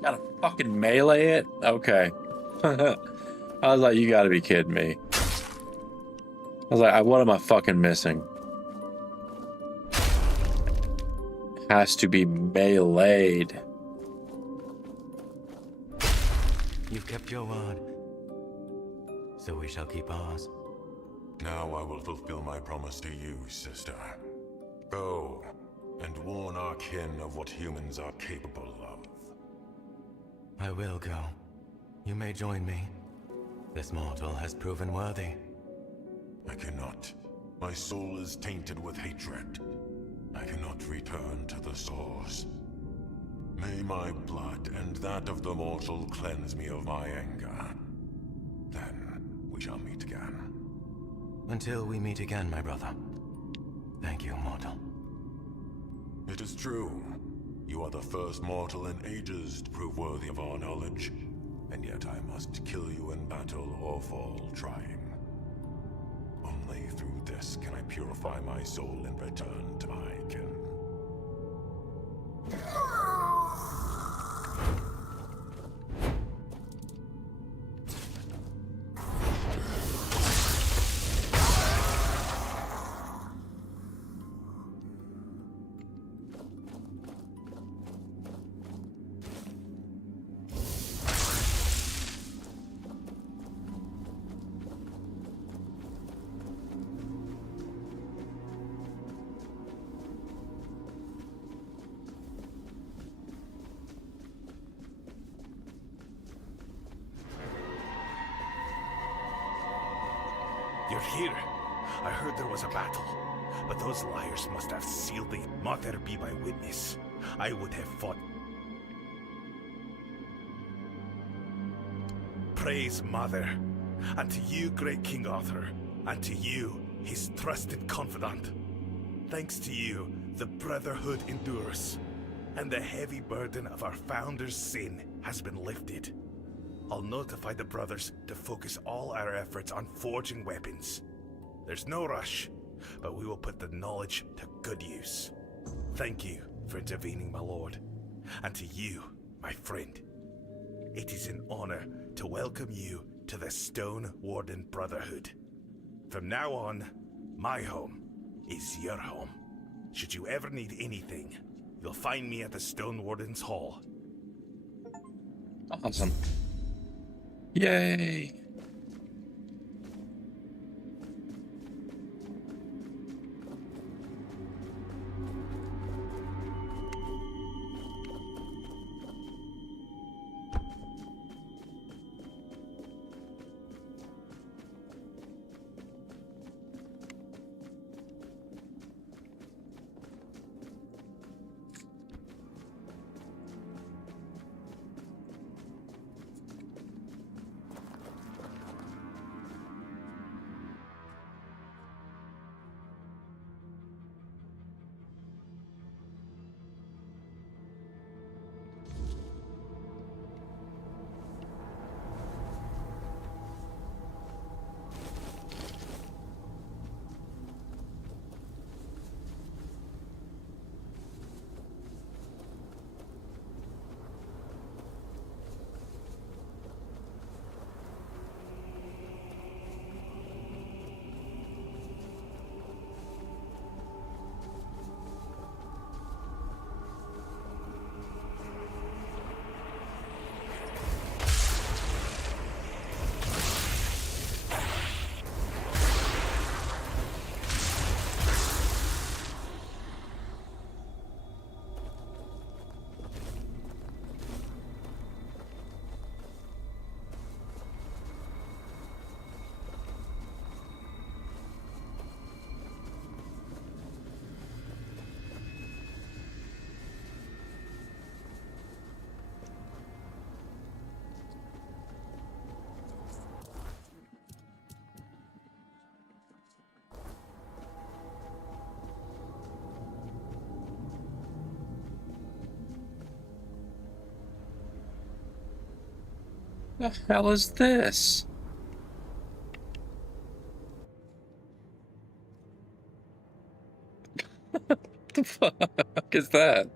Gotta fucking melee it? Okay. I was like, you gotta be kidding me. I was like, what am I fucking missing? Has to be meleeed. You've kept your word, so we shall keep ours. Now I will fulfill my promise to you, sister. Go and warn our kin of what humans are capable of. I will go. You may join me. This mortal has proven worthy. I cannot. My soul is tainted with hatred. I cannot return to the source. May my blood and that of the mortal cleanse me of my anger. Then we shall meet again. Until we meet again, my brother. Thank you, mortal. It is true. You are the first mortal in ages to prove worthy of our knowledge. And yet I must kill you in battle or fall trying. Only through this can I purify my soul and return to my kin. You're here. I heard there was a battle, but those liars must have sealed the Mother be my witness. I would have fought. Praise Mother, and to you, great King Arthur, and to you, his trusted confidant. Thanks to you, the Brotherhood endures, and the heavy burden of our founder's sin has been lifted. I'll notify the brothers to focus all our efforts on forging weapons. There's no rush, but we will put the knowledge to good use. Thank you for intervening, my lord. And to you, my friend. It is an honor to welcome you to the StoneWarden Brotherhood. From now on, my home is your home. Should you ever need anything, you'll find me at the StoneWarden's Hall. Awesome. Yay! The hell is this? What the fuck is that?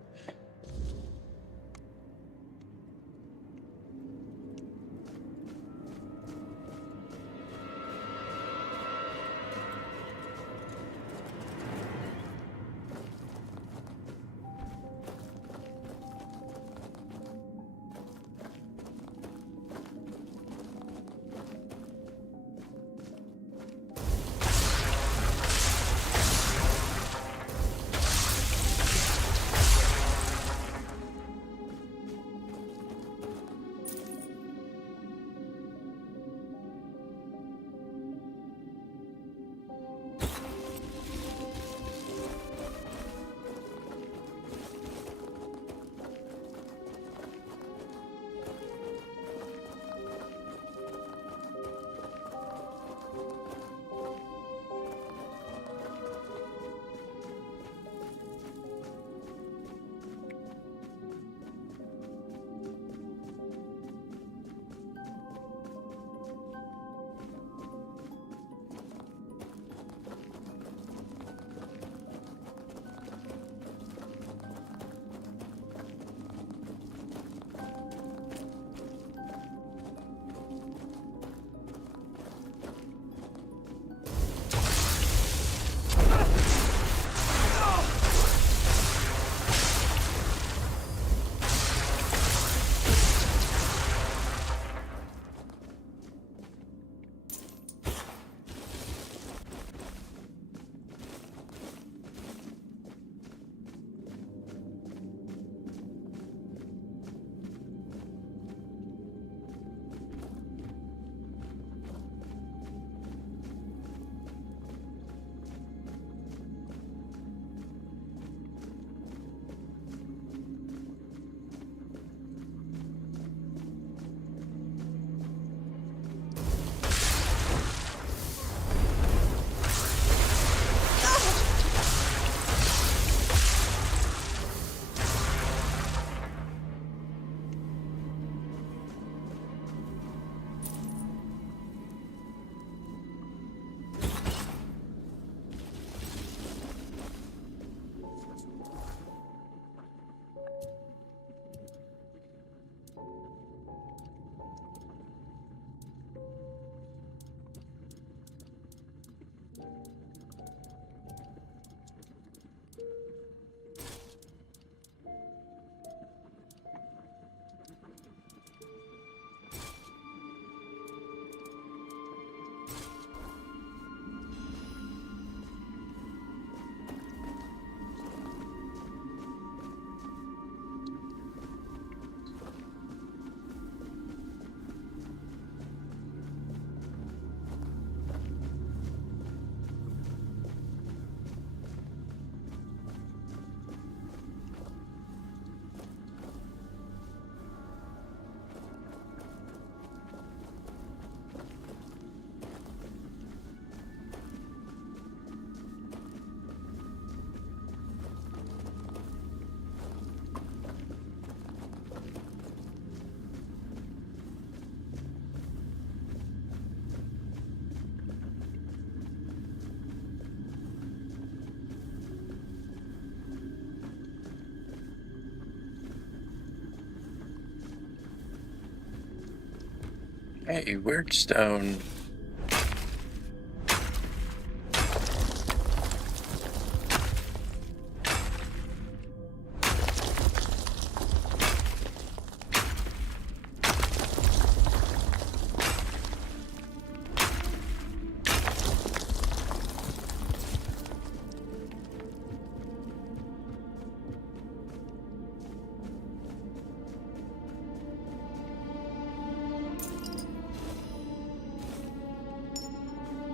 Hey, weird stone.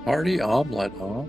Hearty omelet, huh?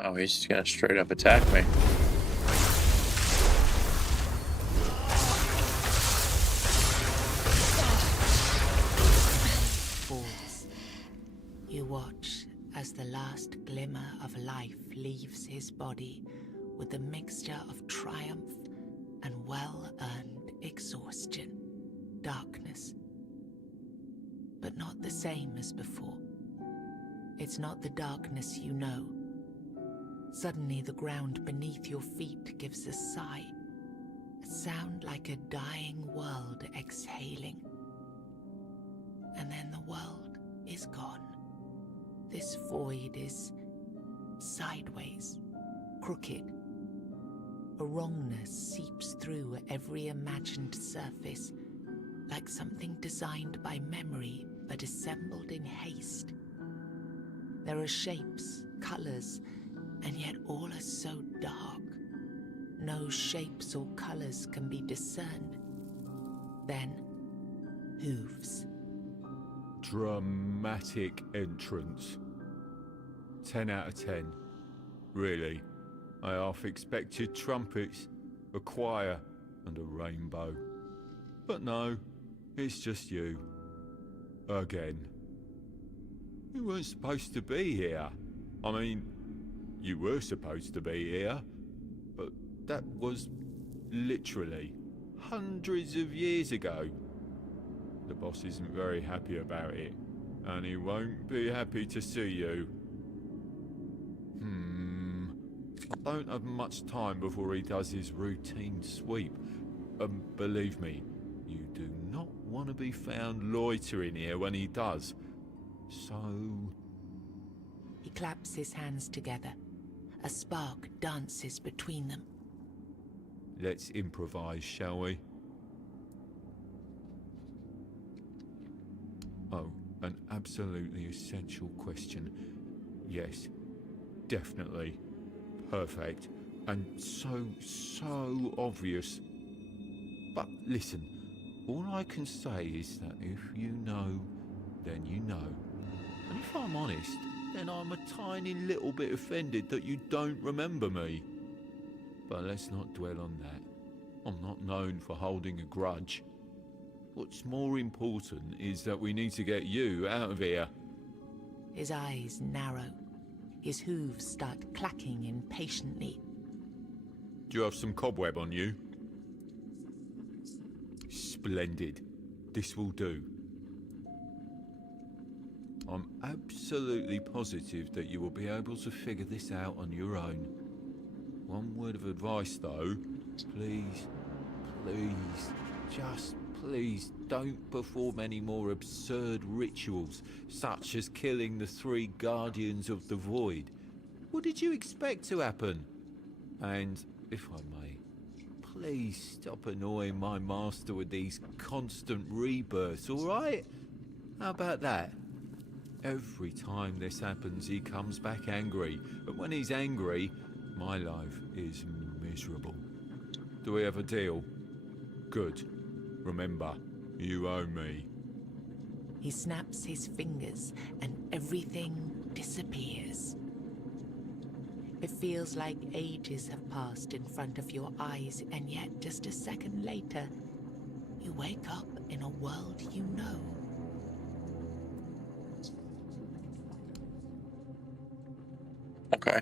Oh, he's just gonna straight up attack me. Falls. You watch as the last glimmer of life leaves his body with a mixture of triumph and well-earned exhaustion. Darkness. But not the same as before. It's not the darkness you know. Suddenly the ground beneath your feet gives a sigh, a sound like a dying world exhaling. And then the world is gone. This void is sideways, crooked. A wrongness seeps through every imagined surface, like something designed by memory but assembled in haste. There are shapes, colors, and yet all are so dark. No shapes or colors can be discerned. Then, hooves. Dramatic entrance. 10 out of 10. Really. I half expected trumpets, a choir, and a rainbow. But no, it's just you. Again. You weren't supposed to be here. I mean, you were supposed to be here, but that was literally hundreds of years ago. The boss isn't very happy about it, and he won't be happy to see you. I don't have much time before he does his routine sweep. Believe me, you do not want to be found loitering here when he does. So... He claps his hands together. A spark dances between them. Let's improvise, shall we? Oh, an absolutely essential question. Yes, definitely. Perfect. And so obvious. But listen, all I can say is that if you know, then you know. And if I'm honest, then I'm a tiny little bit offended that you don't remember me. But let's not dwell on that. I'm not known for holding a grudge. What's more important is that we need to get you out of here. His eyes narrow. His hooves start clacking impatiently. Do you have some cobweb on you? Splendid. This will do. I'm absolutely positive that you will be able to figure this out on your own. One word of advice though, please, just please don't perform any more absurd rituals, such as killing the 3 Guardians of the Void. What did you expect to happen? And, if I may, please stop annoying my master with these constant rebirths, alright? How about that? Every time this happens, he comes back angry, and when he's angry, my life is miserable. Do we have a deal? Good. Remember, you owe me. He snaps his fingers and everything disappears. It feels like ages have passed in front of your eyes, and yet just a second later, you wake up in a world you know. Okay.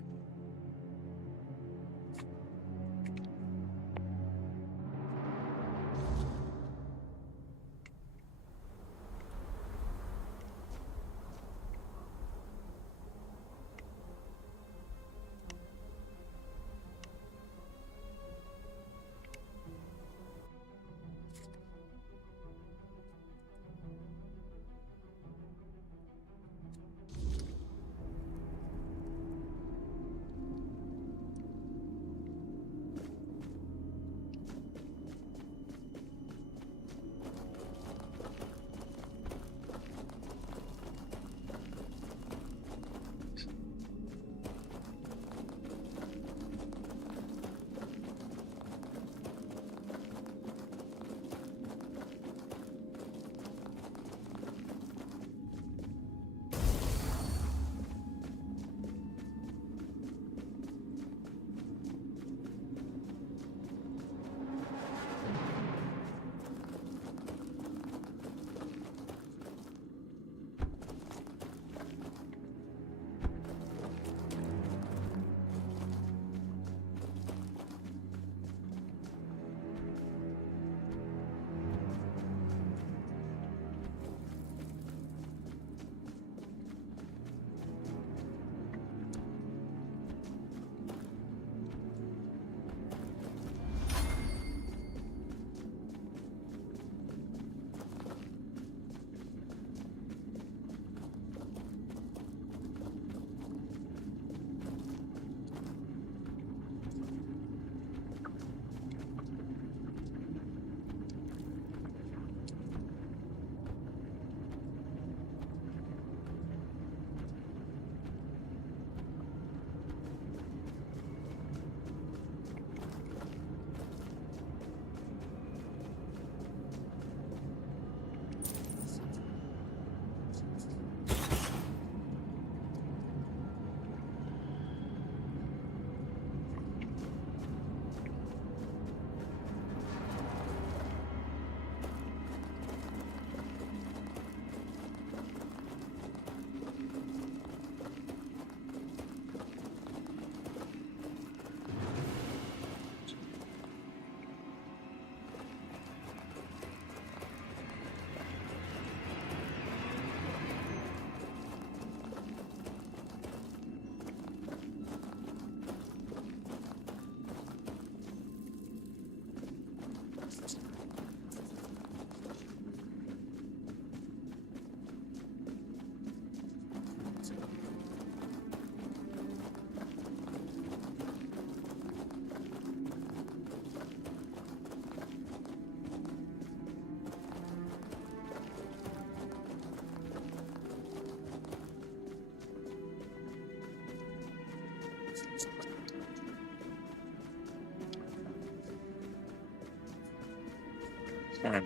Alright.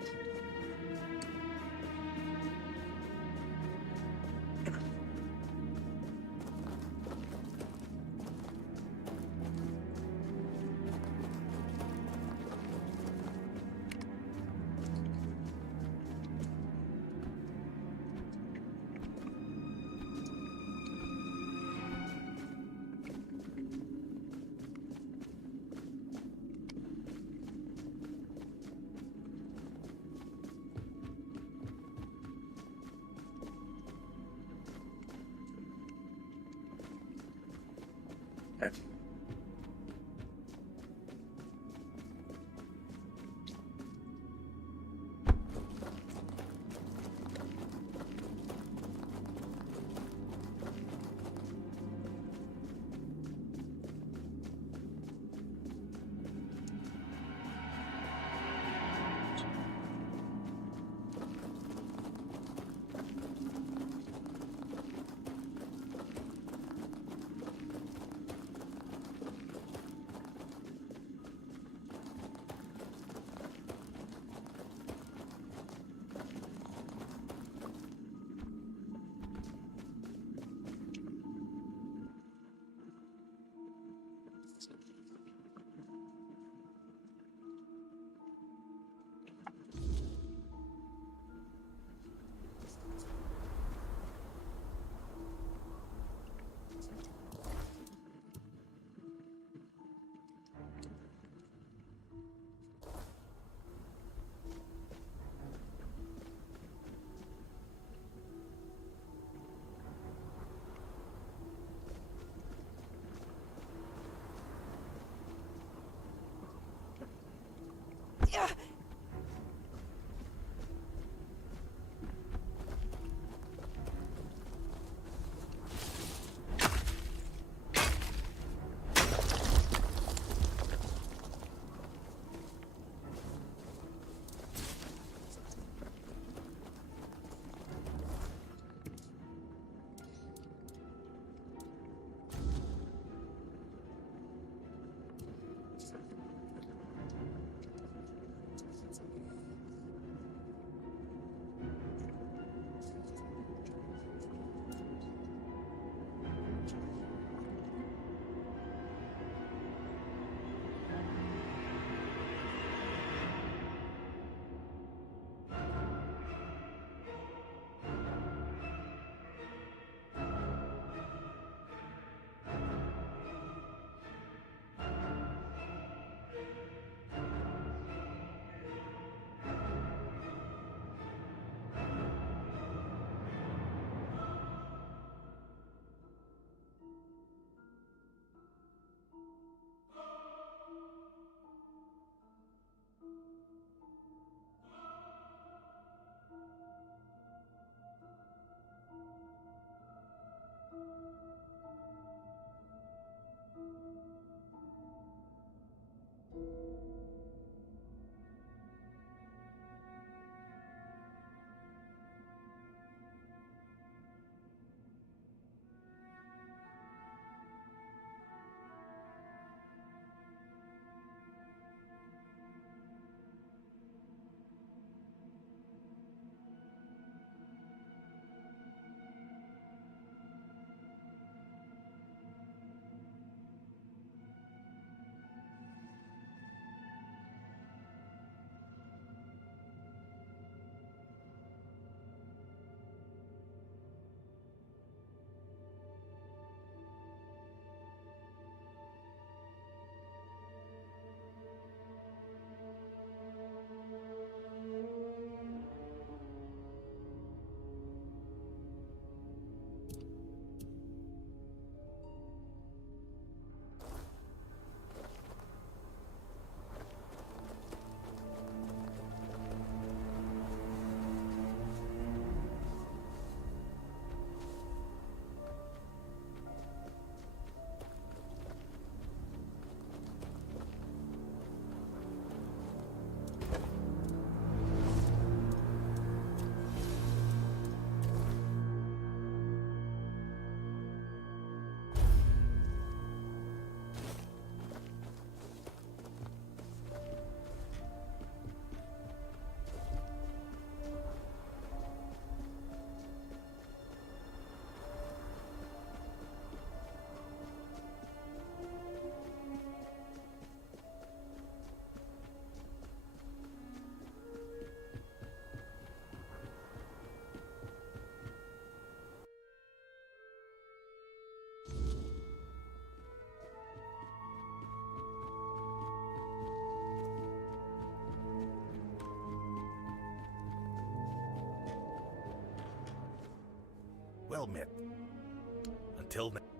Well met. Until next.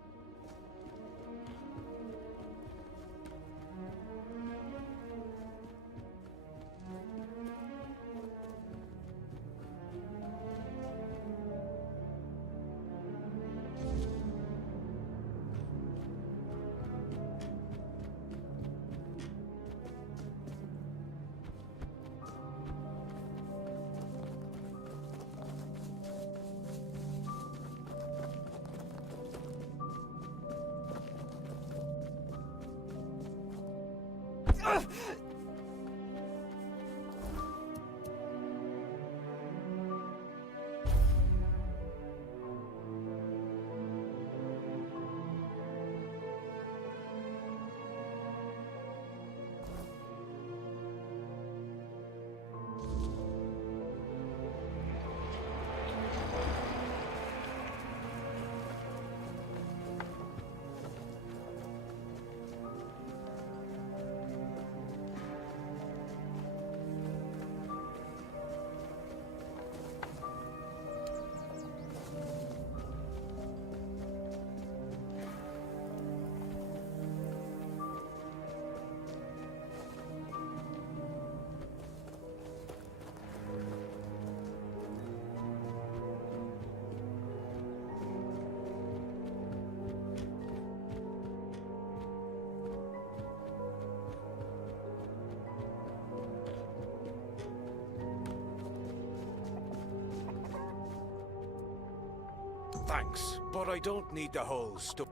Thanks, but I don't need the whole stuff.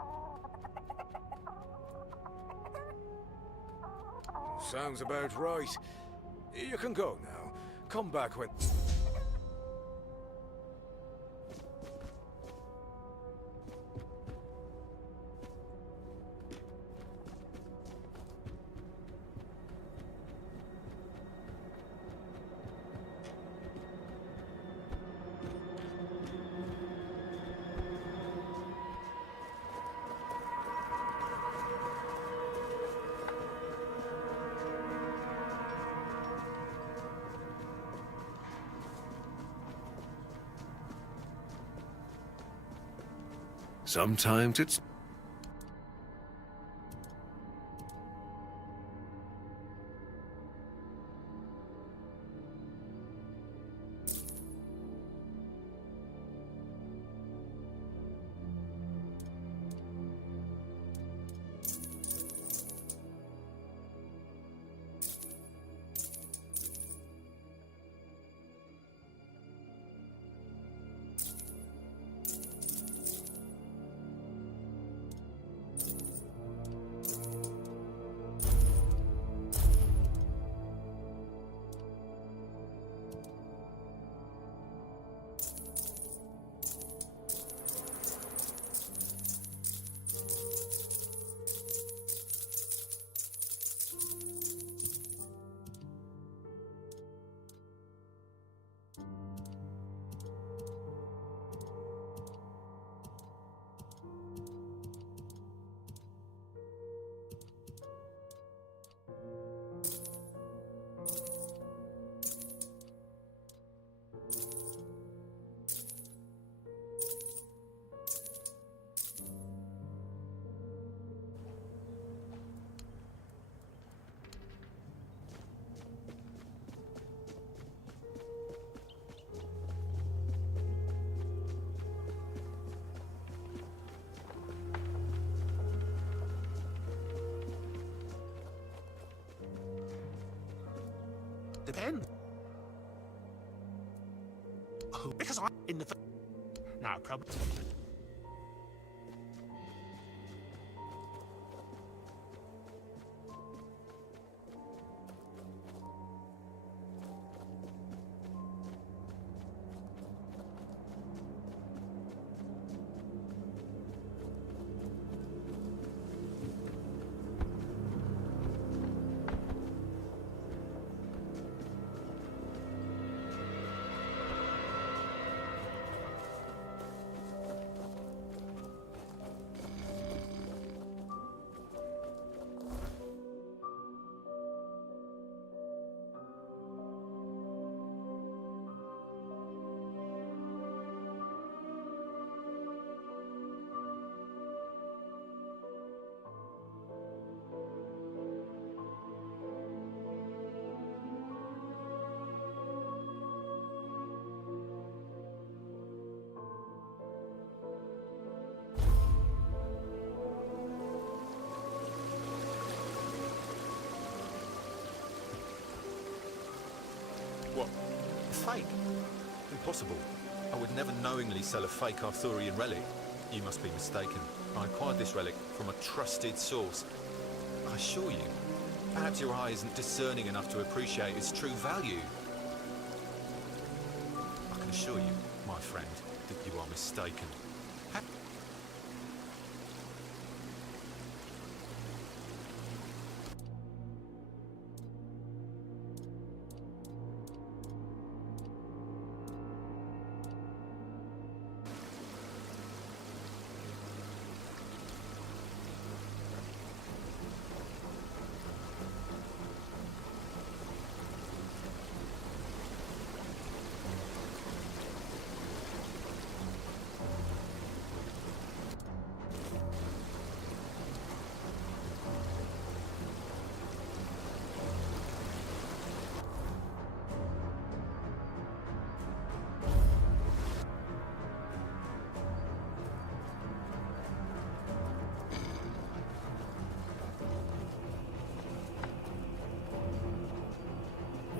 Sounds about right. You can go now. Come back when... Sometimes it's... Depends. Oh, because I'm in the... No problem. What? Fake? Impossible. I would never knowingly sell a fake Arthurian relic. You must be mistaken. I acquired this relic from a trusted source. I assure you, perhaps your eye isn't discerning enough to appreciate its true value. I can assure you, my friend, that you are mistaken.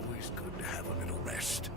Always good to have a little rest.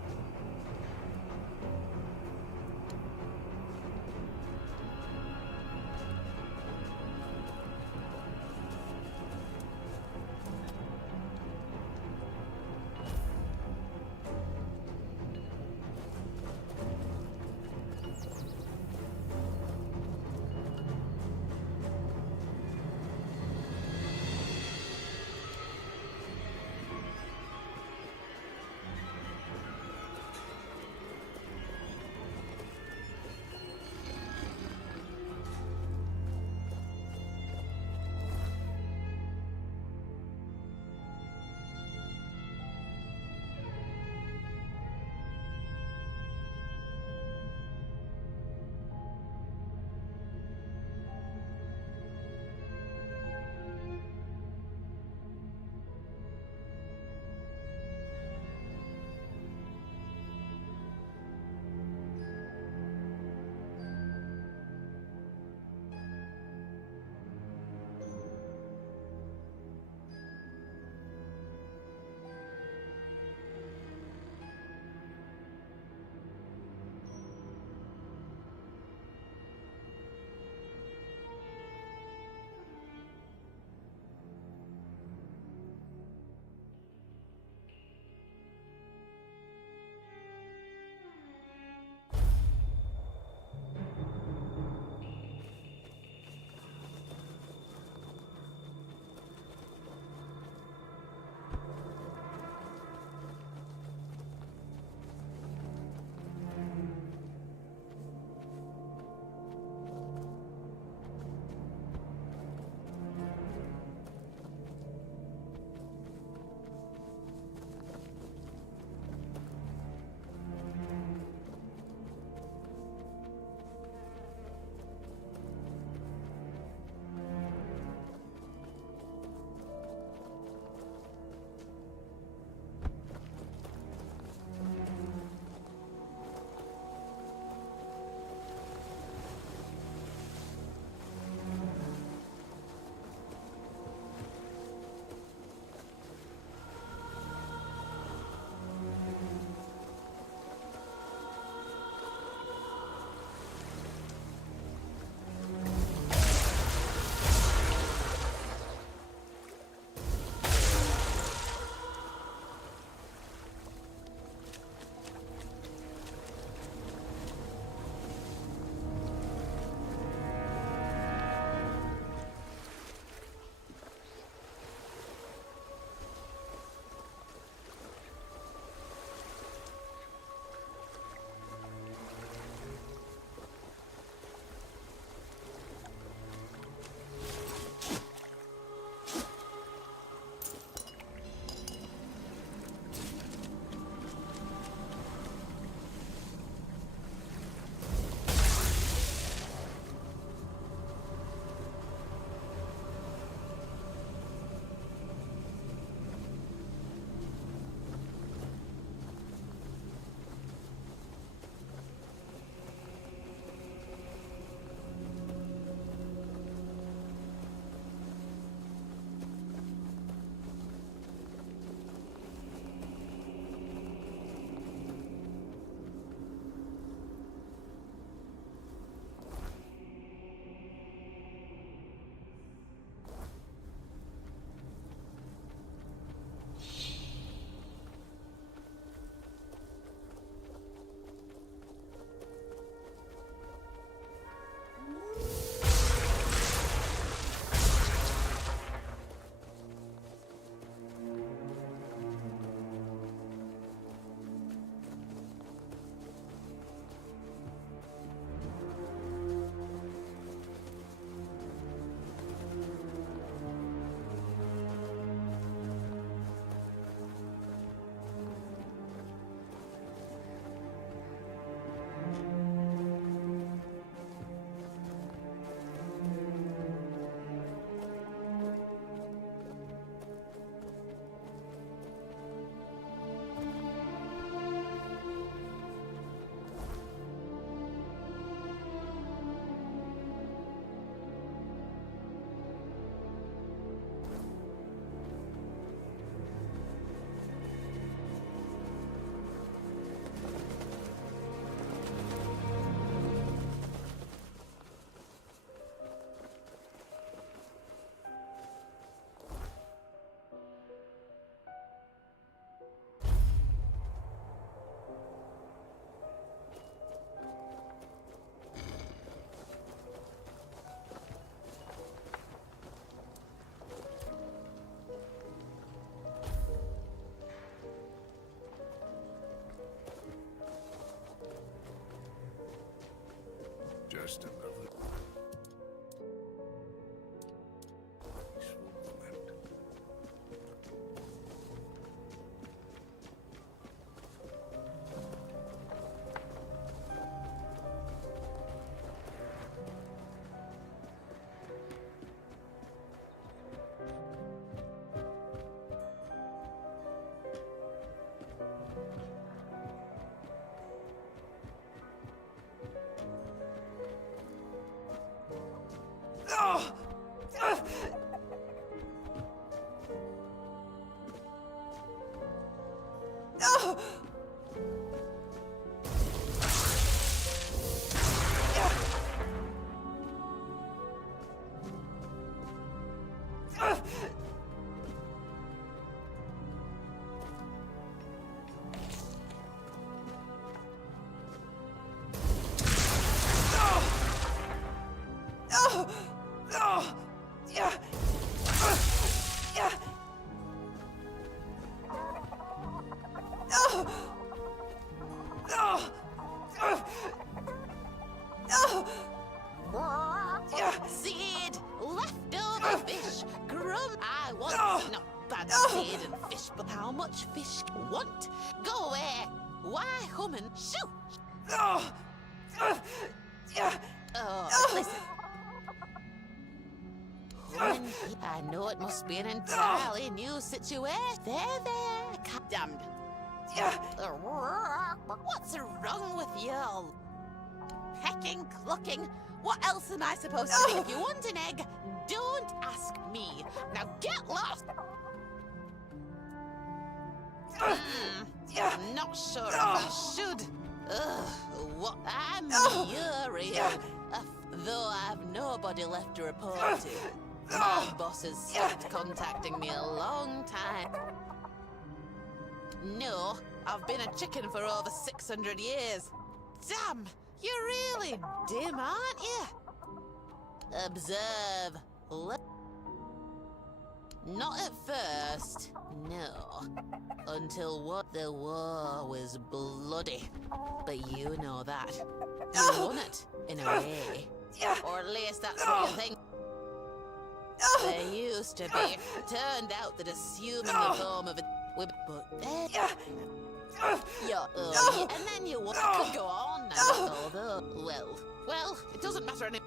rest of the Seed! Leftover fish! Grum! I want not bad seed and fish, but how much fish want? Go away! Why hum and shoot? Listen. I know it must be an entirely new situation. There. Damned. What's wrong with you all? Pecking, clucking. What else am I supposed to be? If you want an egg, don't ask me. Now get lost! I'm not sure if I should. What? I'm furious. Though I've nobody left to report to. My boss has stopped contacting me a long time. No, I've been a chicken for over 600 years. Damn, you're really dim, aren't you? Observe. Not at first, no. Until the war was bloody. But you know that. You won it, in a way. Or at least that's what you think. There used to be. Turned out that assuming the form of a... But then... and then you could go on now, although... Well, it doesn't matter any...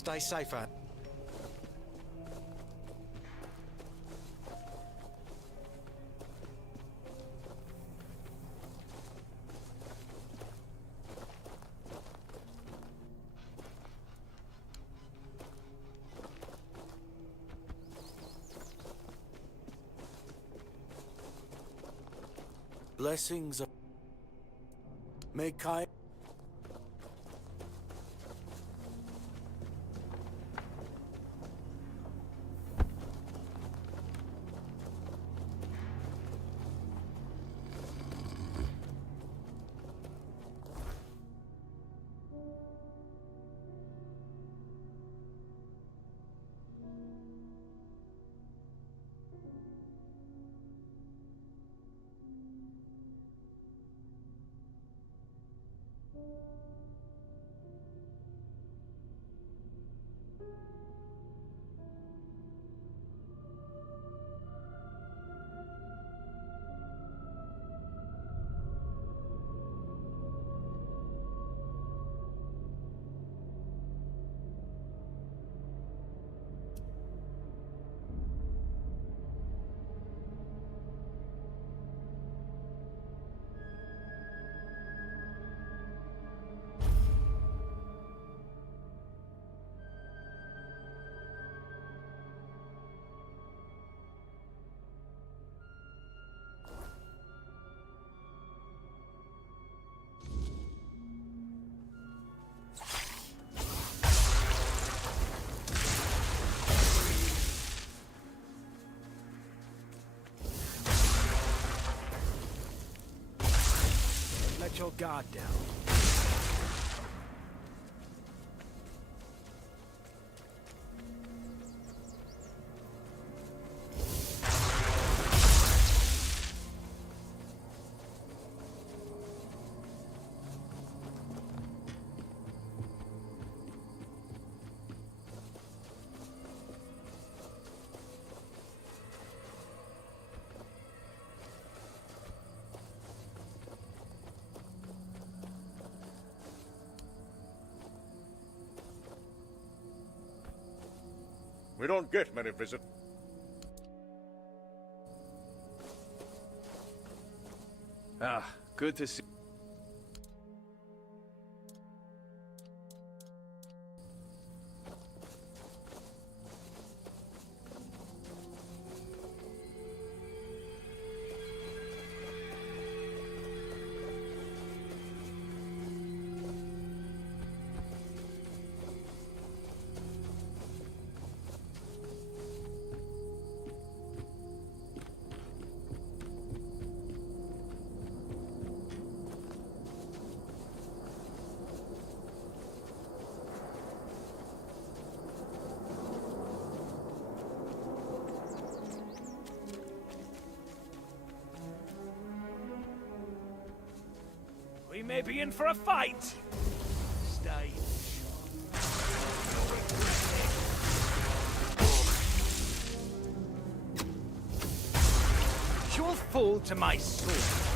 Stay safe out. Blessings of... May Kai... Let your guard down. We don't get many visitors. Ah, good to see. We may be in for a fight. Stay. You'll fall to my sword.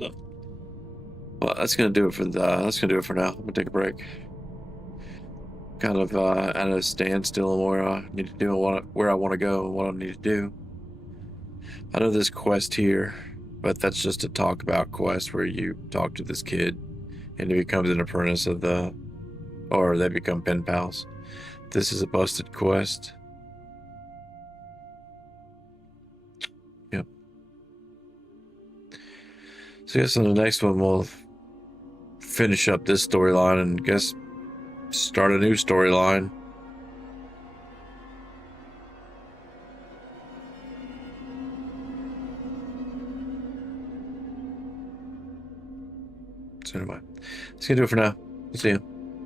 Well, that's gonna do it for now. I'm gonna take a break. Kind of at a standstill on where I need to do where I want to go and what I need to do. I know this quest here, but that's just a talk about quest where you talk to this kid and he becomes an apprentice of or they become pen pals. This is a busted quest. Yep. So I guess on the next one we'll finish up this storyline and guess start a new storyline. So anyway, that's gonna do it for now. See ya.